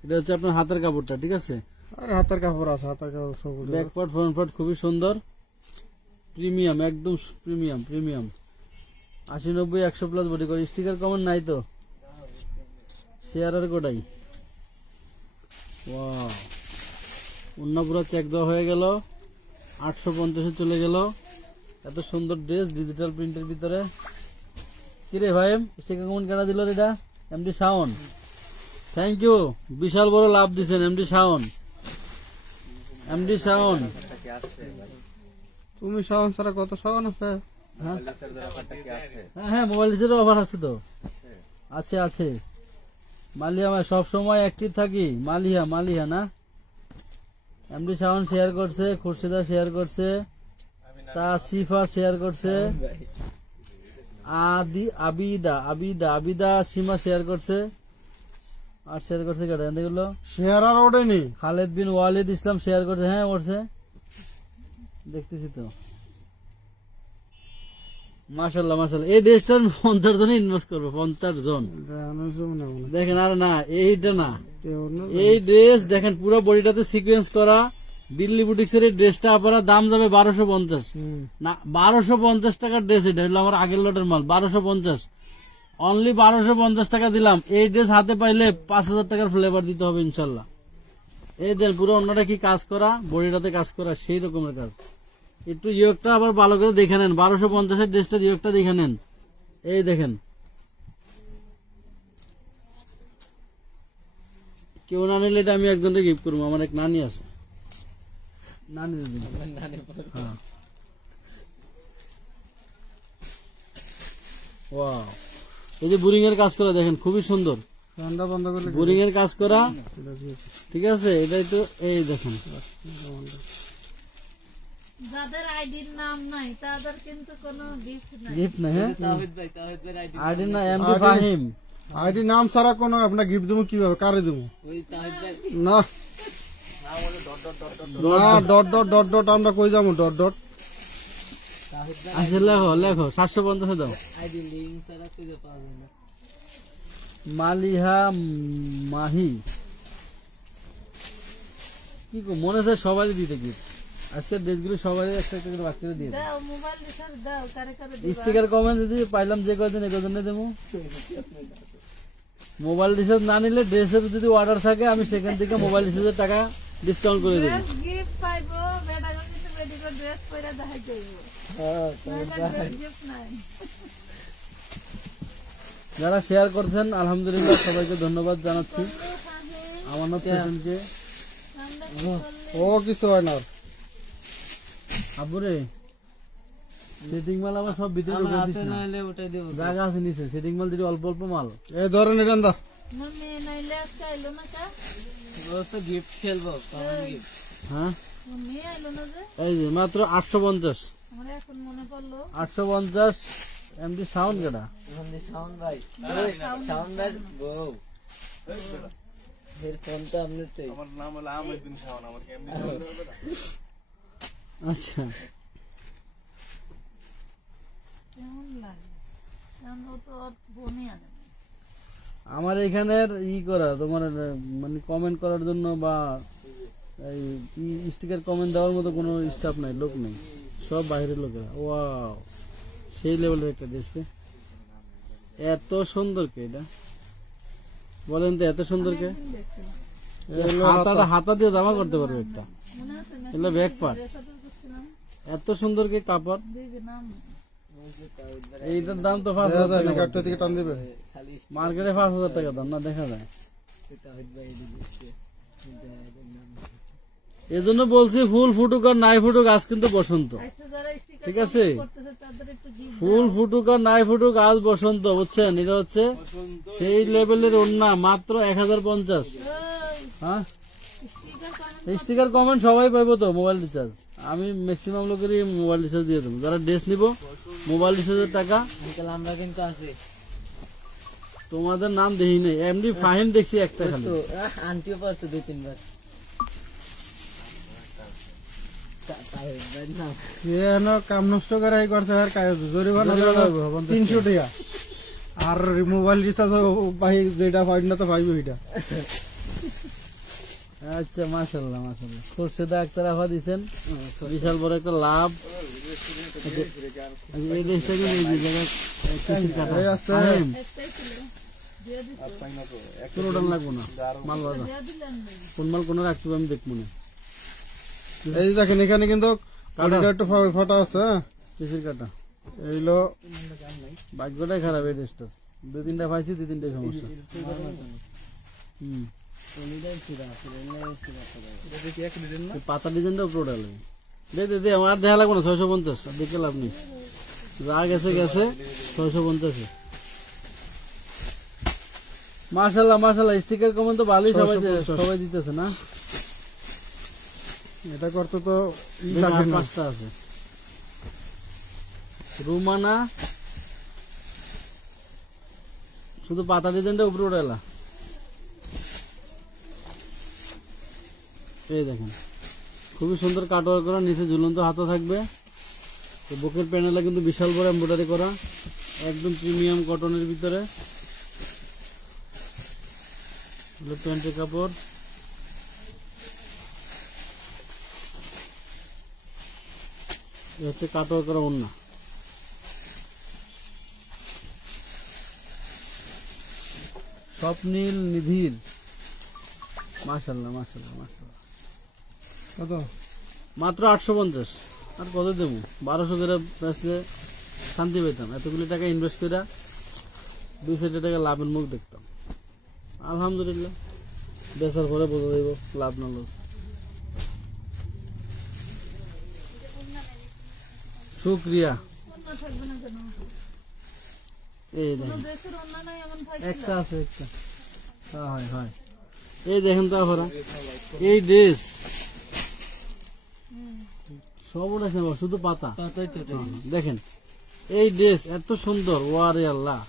এটা হচ্ছে আপনার হাতের কাপড়টা, ঠিক আছে? আর হাতের কাপড় আছে, হাতের কাপড় সব। ব্যাক পার্ট ফ্রন্ট পার্ট খুবই সুন্দর, প্রিমিয়াম, একদম প্রিমিয়াম প্রিমিয়াম। 80, 90, 100 প্লাস বডি করে। স্টিকার কমেন্ট নাই তো, শেয়ার আর গোটাই। ওয়াও, অন্য পুরো চেক দেওয়া হয়ে গেল, 850 চলে গেল। এত সুন্দর ড্রেস ডিজিটাল প্রিন্টের ভিতরে। কিরে ভাই, স্টিকার কমেন্ট কেনা দিল এটা? এমডি শাওন, থ্যাংক ইউ, বিশাল বড় লাভ দিচ্ছেন এমডি শাওন। এমডি শাওন, তুমি শাওন ছাড়া কত শাওন আছে? হ্যাঁ হ্যাঁ, মোবাইল রিচার্জের অফার আছে তো, আছে আছে। মালিয়া ভাই সব সময় অ্যাক্টিভ থাকি। মালিয়া না? এমডি শাওন শেয়ার করছে, খুরশিদা শেয়ার করছে, তাসিফা শেয়ার করছে, আবিদা সীমা শেয়ার করছে, আর শেয়ার করছে কেটে এগুলো শেয়ার আর ওঠেনি। খালেদ বিন ওয়ালিদ ইসলাম শেয়ার করছে। হ্যাঁ করছে, দেখতেছি তো। মাশাআল্লাহ মাশাআল্লাহ, এই ড্রেসটার 50 জনে ইনভেস্ট করবো, 50 জন। দেখেন, আর না এইটা না, এই ড্রেস দেখেন পুরো বডিটাতে সিকোয়েন্স করা, দিল্লি বুটিক্সের এই ড্রেসটা আপনারা দাম যাবে 1250 না, 1250 টাকার ড্রেস। এটা হলো আমার আগের লটের মাল, 1250, অনলি 1250 টাকা দিলাম। এই ড্রেস হাতে পাইলে 5000 টাকার ফ্লেভার দিতে হবে ইনশাল্লাহ। এই দেন পুরো অন্যটা কি কাজ করা, বডিটাতে কাজ করা, সেই রকমের কাজ। একটু ইয়োগটা আবার ভালো করে দেখে নেন, 1250 ড্রেসটার ইয়োগটা দেখে নেন। এই দেখেন, কেউ না নিলে এটা আমি একজনকে গিফট করবো। আমার এক নানি আছে, নানি। হ্যাঁ, ওয়াও, এই যে বোরিং এর কাজ করা দেখেন, খুবই সুন্দর বোরিং এর কাজ করা, ঠিক আছে? এটাই তো, এই দেখুন, যাদের আইডির নাম নাই তাদের কিন্তু কোনো গিফট নাই। গিফট নাই। হ্যাঁ, আইডি না, এমডি ফাহিম, আইডি নাম ছাড়া কোনো আপনার গিফট দেবো কিভাবে, কারে দেবো? ওই তাহিদ ভাই না না বলে ডট ডট ডট ডট না, ডট ডট ডট ডট আমরা কই যাবো ডট ডট? তাহিদ ভাই আচ্ছা লেখো লেখো 750 দাও। আইডি লিংক ছাড়া খুঁজে পাওয়া যায় না। মালিহা মাহি কি গো, মনে হয় সবাই দিতে গিফট। আজকের ড্রেসগুলো সবাই একটা একটা করে বাক্স দিয়ে দিই। দাও মোবাইল রিচার্জ দাও, কারে কারে দিবা? স্টিকার কমেন্ট যদি পাইলাম যে কদিন এ কদিনে দেবো। মোবাইল রিচার্জ না নিলে ড্রেসের যদি অর্ডার থাকে আমি সেখান থেকে মোবাইল রিচার্জের টাকা ডিসকাউন্ট করে দেবো। ড্রেস গিফট পাইবো, বেটা কিন্তু রেডি করে ড্রেস পরে দেখাই যাইবো, নাহলে ড্রেস গিফট নাই। যারা শেয়ার করছেন আলহামদুলিল্লাহ সবাইকে ধন্যবাদ জানাচ্ছি। আমানত হোসেনকে। আমরা কি করলে ও কিছু হয় না। আবুরে সেটিং মাল আমার সব ভিতরে আমার ঢুকিয়ে হাতে দিস না। নাইলে ওটাই দেবো। জায়গা আছে নিচে, সেটিং মাল দিলে অল্প অল্প মাল। এই ধরেন এটা দা। আমার মেয়ে নাইলে আজকে আইলো না কা? ও তো গিফট খেলবো, কমন গিফট। হ্যাঁ আমার মেয়ে আইলো না যে? এই যে মাত্র 850। আমার এখন মনে পড়লো 850 এমডি সাউন্ড কাটা। এখন যে শাওন ভাই, শাওন ভাই বউ এর ফোন তো আপনাতে। আচ্ছা কেমন লাগে? কারণ ও তো ওর বোনই আনে না। আমার এখানের করা তোমার মানে কমেন্ট করার জন্য বা এই স্টিকার কমেন্ট দেওয়ার মতো কোনো স্টাফ নাই, লোক নেই, সব বাইরের লোকেরা। ওয়াও, সেই লেভেলের একটা ড্রেস রে। এত সুন্দর কে এটা বলেন তো, এত সুন্দর কে? একদিন দেখছিলাম, হাতা দিয়ে জামা করতে পারবে একটা, মনে আছে না? এগুলো ব্যাক পার্ট। ড্রেস অর্ডার করছিলাম, এত সুন্দর কে কাপড়। দেখে নাম এইটার দাম তো 5,000 দাদা টাকা। কাটটা থেকে টান দিবে। খালি মার্কেটে 5,000 টাকা দাম না, দেখা যায়। তাহিদ ভাই এদিকে দিচ্ছে। কিন্তু এদের নাম এজন্য বলছি ফুল ফুটুক আর নাই ফুটুক, আজ কিন্তু বসন্ত। আচ্ছা, যারা স্টিকার ঠিক আছে, করতেছে তাদের একটু গিফট ফুল ফুটুক আর নাই ফুটুক, আজ বসন্ত, বুঝছেন? এটা হচ্ছে সেই লেভেলের ওড়না, মাত্র 1050। হ্যাঁ, স্টিকার কমেন্ট স্টিকার কমেন্ট সবাই পাইবো তো। মোবাইল রিচার্জ আমি ম্যাক্সিমাম লোকেরই মোবাইল রিচার্জ দিয়ে দেবো। যারা ড্রেস নিব মোবাইল রিচার্জের টাকা। আঙ্কেল আমরা কিন্তু আছে তোমাদের নাম দেখি নেই, এমডি ফাহিম দেখছি একটা খালি। তো আন্টিও পারছে 2-3 বার। তাহিদ ভাই না কাম নষ্ট করে এই করতে আর কাজ জরিমানা জরিমানা দেবো হবে, 300 টাকা। আর মোবাইল রিচার্জ ভাই যেটা পাই না তো পাইবে ওইটা। আচ্ছা, মাশাআল্লাহ মাশাআল্লাহ। খোরশেদা আক্তার আফা দিচ্ছেন, বিশাল বড় একটা লাভ। এই দেশটা কিন্তু এই যে জায়গায় কৃষির কাটা। এই আছে। ফাহিম, একটাই ছিল, দিয়ে দিছে, পুরোটা লাগবো না, মাল বাজা। দিয়ে দিলেন না। কোন মাল কোন রাখছি আমি দেখবো না। এই যে দেখেন এখানে কিন্তু কাটা একটু ফাটা আছে। হ্যাঁ, কৃষির কাটা এইগুলো ভাগ্যটাই খারাপ এই ড্রেসটা। 2-3টা পাইছি, 2-3টা সমস্যা। হুম, এই পাতা ডিজাইনটা উপরে উঠালে দে আমার দেখা লাগবে না। 650 দেখে লাভ নেই, যা গেছে গেছে। 650। মাশাআল্লাহ মাশাআল্লাহ, স্টিকার কমেন্ট তো ভালোই সবাই 650 সবাই দিতেছে না। এটা করতে তো দেখি লাগে আর না। 5টা আছে। রুমানা শুধু পাতা ডিজাইনটা উপরে উঠালা। এই দেখেন, খুবই সুন্দর কাটওয়ার্ক করা, নিচে ঝুলন্ত হাতা থাকবে। তো বুকের প্যানেলে কিন্তু বিশাল বড় এমব্রয়ডারি করা, একদম প্রিমিয়াম কটনের ভিতরে। প্যান্টের কাপড়, হচ্ছে কাটওয়ার্ক করা ওড়না। স্বপ্নীল নিধির, মাশাআল্লাহ মাশাআল্লাহ মাশাআল্লাহ। কত? মাত্র 850। আর কত দেবো? 1200 করে বেচলে শান্তি পেতাম। এতগুলি টাকা ইনভেস্ট করে 200 টাকা লাভের মুখ দেখতাম। আলহামদুলিল্লাহ, বেচার পরে বোঝা যাইব লাভ না লস। শুক্রিয়া। অন্য থাকবে না কেন? এই কোনো দেখেন, ড্রেসের অন্য নাই এমন একটা পাইছিলাম। আছে একটা। হ্যাঁ হয় হয়, এই দেখেন তো আপনারা, এই ড্রেস সব উঠেছে, শুধু পাতা। পাতাই তো দেখেন এই ড্রেস এত সুন্দর, ওরে আল্লাহ,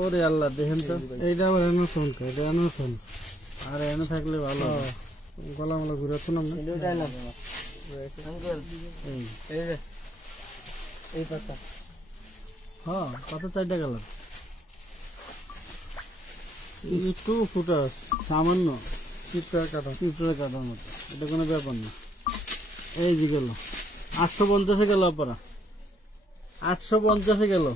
ওরে আল্লাহ, দেখেন তো। এইটা আবার এনে ফোন এটা এনে ফোন আর এনে থাকলে ভালো হবে। গলা মলা ঘুরে তো না এই এই পাতা হ্যাঁ, কত 4টা কালার, একটু ফুটা আছে সামান্য চিপটার কাটা। পিঁপড়ে কাটার মতো, এটা কোনো ব্যাপার না। এই যে গেল 850 গেল, আপনারা 850 গেল।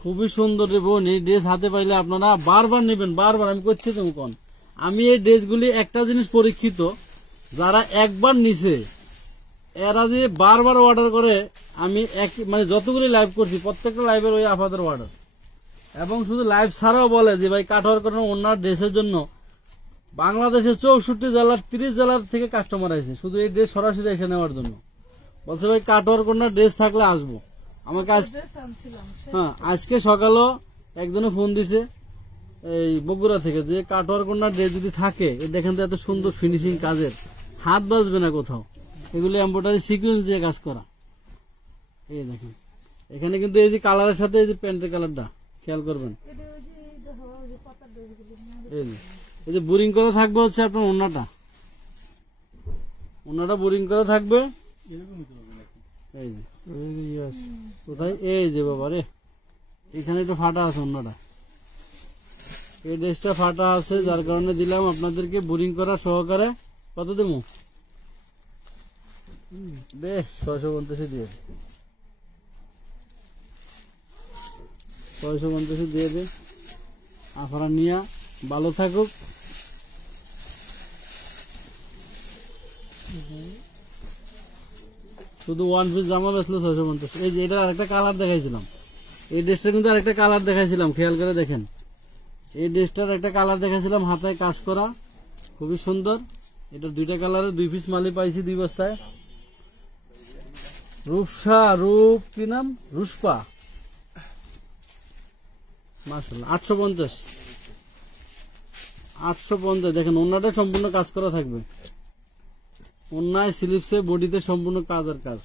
খুবই সুন্দর রে বোন, এই ড্রেস হাতে পাইলে আপনারা বারবার নেবেন, বারবার। আমি করছি তুমি কোন, আমি এই ড্রেসগুলি একটা জিনিস পরীক্ষিত, যারা একবার নিছে এরা যে বারবার অর্ডার করে। আমি মানে যতগুলি লাইভ করছি প্রত্যেকটা লাইভের ওই আপাদের অর্ডার, এবং শুধু লাইভ ছাড়াও বলে যে ভাই কাটওয়ার করানো ওনার ড্রেসের জন্য বাংলাদেশের 64 জেলার 30 জেলার থেকে কাস্টমার আছে শুধু এই ড্রেস সরাসরি এসে নেওয়ার জন্য। বলছে ভাই কাটওয়ার করার ড্রেস থাকলে আসবো। আমাকে হ্যাঁ, আজকে সকালও একজনে ফোন দিছে এই বগুড়া থেকে, যে কাটওয়ার করার ড্রেস যদি থাকে, দেখেন তো এত সুন্দর ফিনিশিং কাজের, হাত বাজবে না কোথাও। এগুলো এমব্রয়ডারি সিকুয়েন্স দিয়ে কাজ করা। এই দেখেন এখানে কিন্তু এই যে কালারের সাথে এই যে প্যান্টের কালারটা খেয়াল করবেন। এই যে বোরিং করা থাকবে হচ্ছে আপনার ওড়নাটা, ওড়নাটা বোরিং করা থাকবে। এই যে কোথায়, এই যে বাবা রে, এখানে একটু ফাটা আছে ওড়নাটা, এই ড্রেসটা ফাটা আছে, যার কারণে দিলাম আপনাদেরকে বোরিং করা সহকারে। কত দেবো? দে 650 দিয়ে, 650 দিয়ে দে। আপনারা নিয়ে ভালো থাকুক। শুধু ওয়ান পিস জামা বেচলো 650। এই যে এটার আরেকটা কালার দেখাইছিলাম, এই ড্রেসটা কিন্তু আরেকটা কালার দেখাইছিলাম, খেয়াল করে দেখেন। এই ড্রেসটার একটা কালার দেখাইছিলাম হাতায় কাজ করা, খুবই সুন্দর। এটার 2টা কালারের 2 পিস মালি পাইছি 2 বস্তায়। রূপসা, রূপ কি নাম, রুষ্পা, মাশাআল্লাহ। 850 দেখেন। ওন্নাটা সম্পূর্ণ কাজ করা থাকবে, ওন্নায় স্লিপসে বডিতে সম্পূর্ণ কাজ আর কাজ।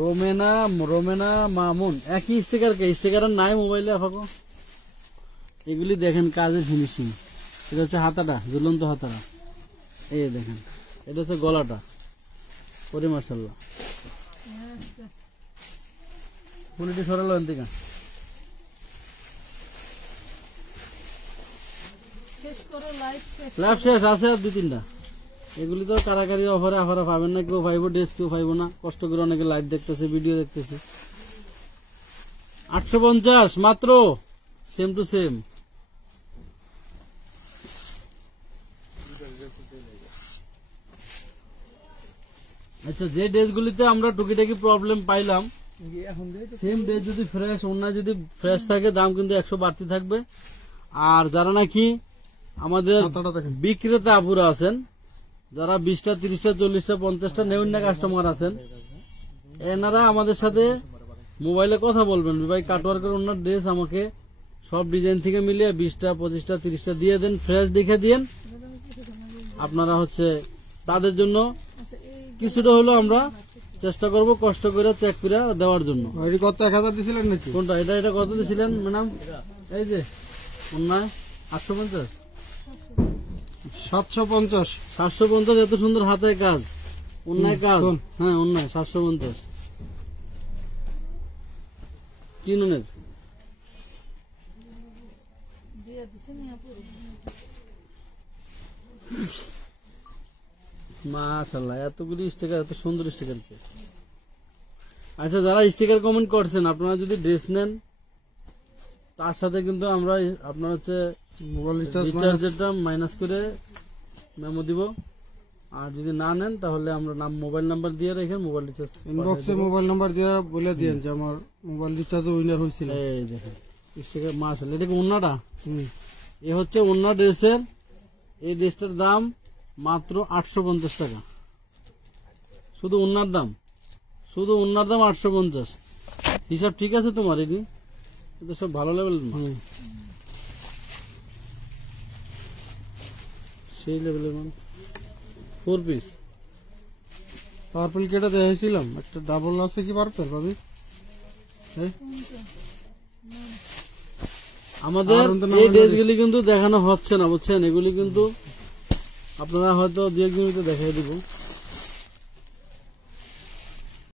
রোমেনা রোমেনা মামুন, একই স্টিকার কে স্টিকার নাই মোবাইলে আপাকো। এগুলি দেখেন কাজের ফিনিশিং। এটা হচ্ছে হাতাটা, ঝুলন্ত হাতাটা, এই দেখেন। এটা হচ্ছে গলাটা, পরে মাশাআল্লাহ। পুলিটি সরালো এদিকে, লাভ শেষ আছে আর 2-3টা। এগুলি তো কারাকারি অফারে আপনারা পাবেন না, কেউ পাইব ড্রেস, কেউ পাইব না। কষ্ট করে অনেকে লাইভ দেখতেছে, ভিডিও দেখতেছে। 850 মাত্র, সেম টু সেম। আচ্ছা, যে ড্রেসগুলিতে আমরা টুকিটাকি প্রবলেম পাইলাম, সেম ড্রেস যদি ফ্রেশ, অন্য যদি ফ্রেশ থাকে, দাম কিন্তু 100 বাড়তি থাকবে। আর যারা নাকি আমাদের বিক্রেতা আপুরা আছেন, যারা 20টা 30টা 40টা 50টা নেউন না কাস্টমার আছেন, এনারা আমাদের সাথে মোবাইলে কথা বলবেন, ভাই কাটওয়ার্কের ওনার ড্রেস আমাকে সব ডিজাইন থেকে মিলিয়ে 20টা 25টা 30টা দিয়ে দেন, ফ্রেশ দেখে দিয়েন। আপনারা হচ্ছে তাদের জন্য কিছুটা হলো আমরা চেষ্টা করব, কষ্ট করে চেক করে দেওয়ার জন্য। কত 1000 দিছিলেন নাকি? কোনটা এটা কত দিছিলেন ম্যাডাম? এই যে অন্যায় 850 750 750। এত সুন্দর হাতের কাজ, অন্যায় কাজ। হ্যাঁ, অন্যায় 750। কি নুনের মাশাআল্লাহ, এতগুলি স্টিকার, এত সুন্দর স্টিকার। আচ্ছা, যারা স্টিকার কমেন্ট করছেন, আপনারা যদি ড্রেস নেন, তার সাথে কিন্তু আমরা আপনার হচ্ছে মোবাইল রিচার্জেরটা মাইনাস করে মেমো দিব। আর যদি না নেন, তাহলে আমরা মোবাইল নাম্বার দিয়ে রেখে মোবাইল রিচার্জ ইনবক্সে মোবাইল নাম্বার দিয়ে বলে দিয়েন যে আমার মোবাইল রিচার্জ উইনার হয়েছিল। এই দেখেন স্টিকার, মাশাআল্লাহ। এটা কি ওন্নাটা? এ হচ্ছে ওন্না ড্রেসের। এই ড্রেসটার দাম মাত্র 850 টাকা, শুধু ওন্নার দাম, শুধু ওন্নার দাম 850। হিসাব ঠিক আছে তোমার? এটি এটা সব ভালো লেভেল মাল, সেই লেভেলের মাল। 4 পিস পার্পল কেটে দেখেছিলাম, একটা ডাবল আছে কি পার্পল ভাবি? আমাদের এই ড্রেসগুলি কিন্তু দেখানো হচ্ছে না, বুঝছেন? এগুলি কিন্তু আপনারা হয়তো 2-1 দিনের ভিতরে দেখাই দিব।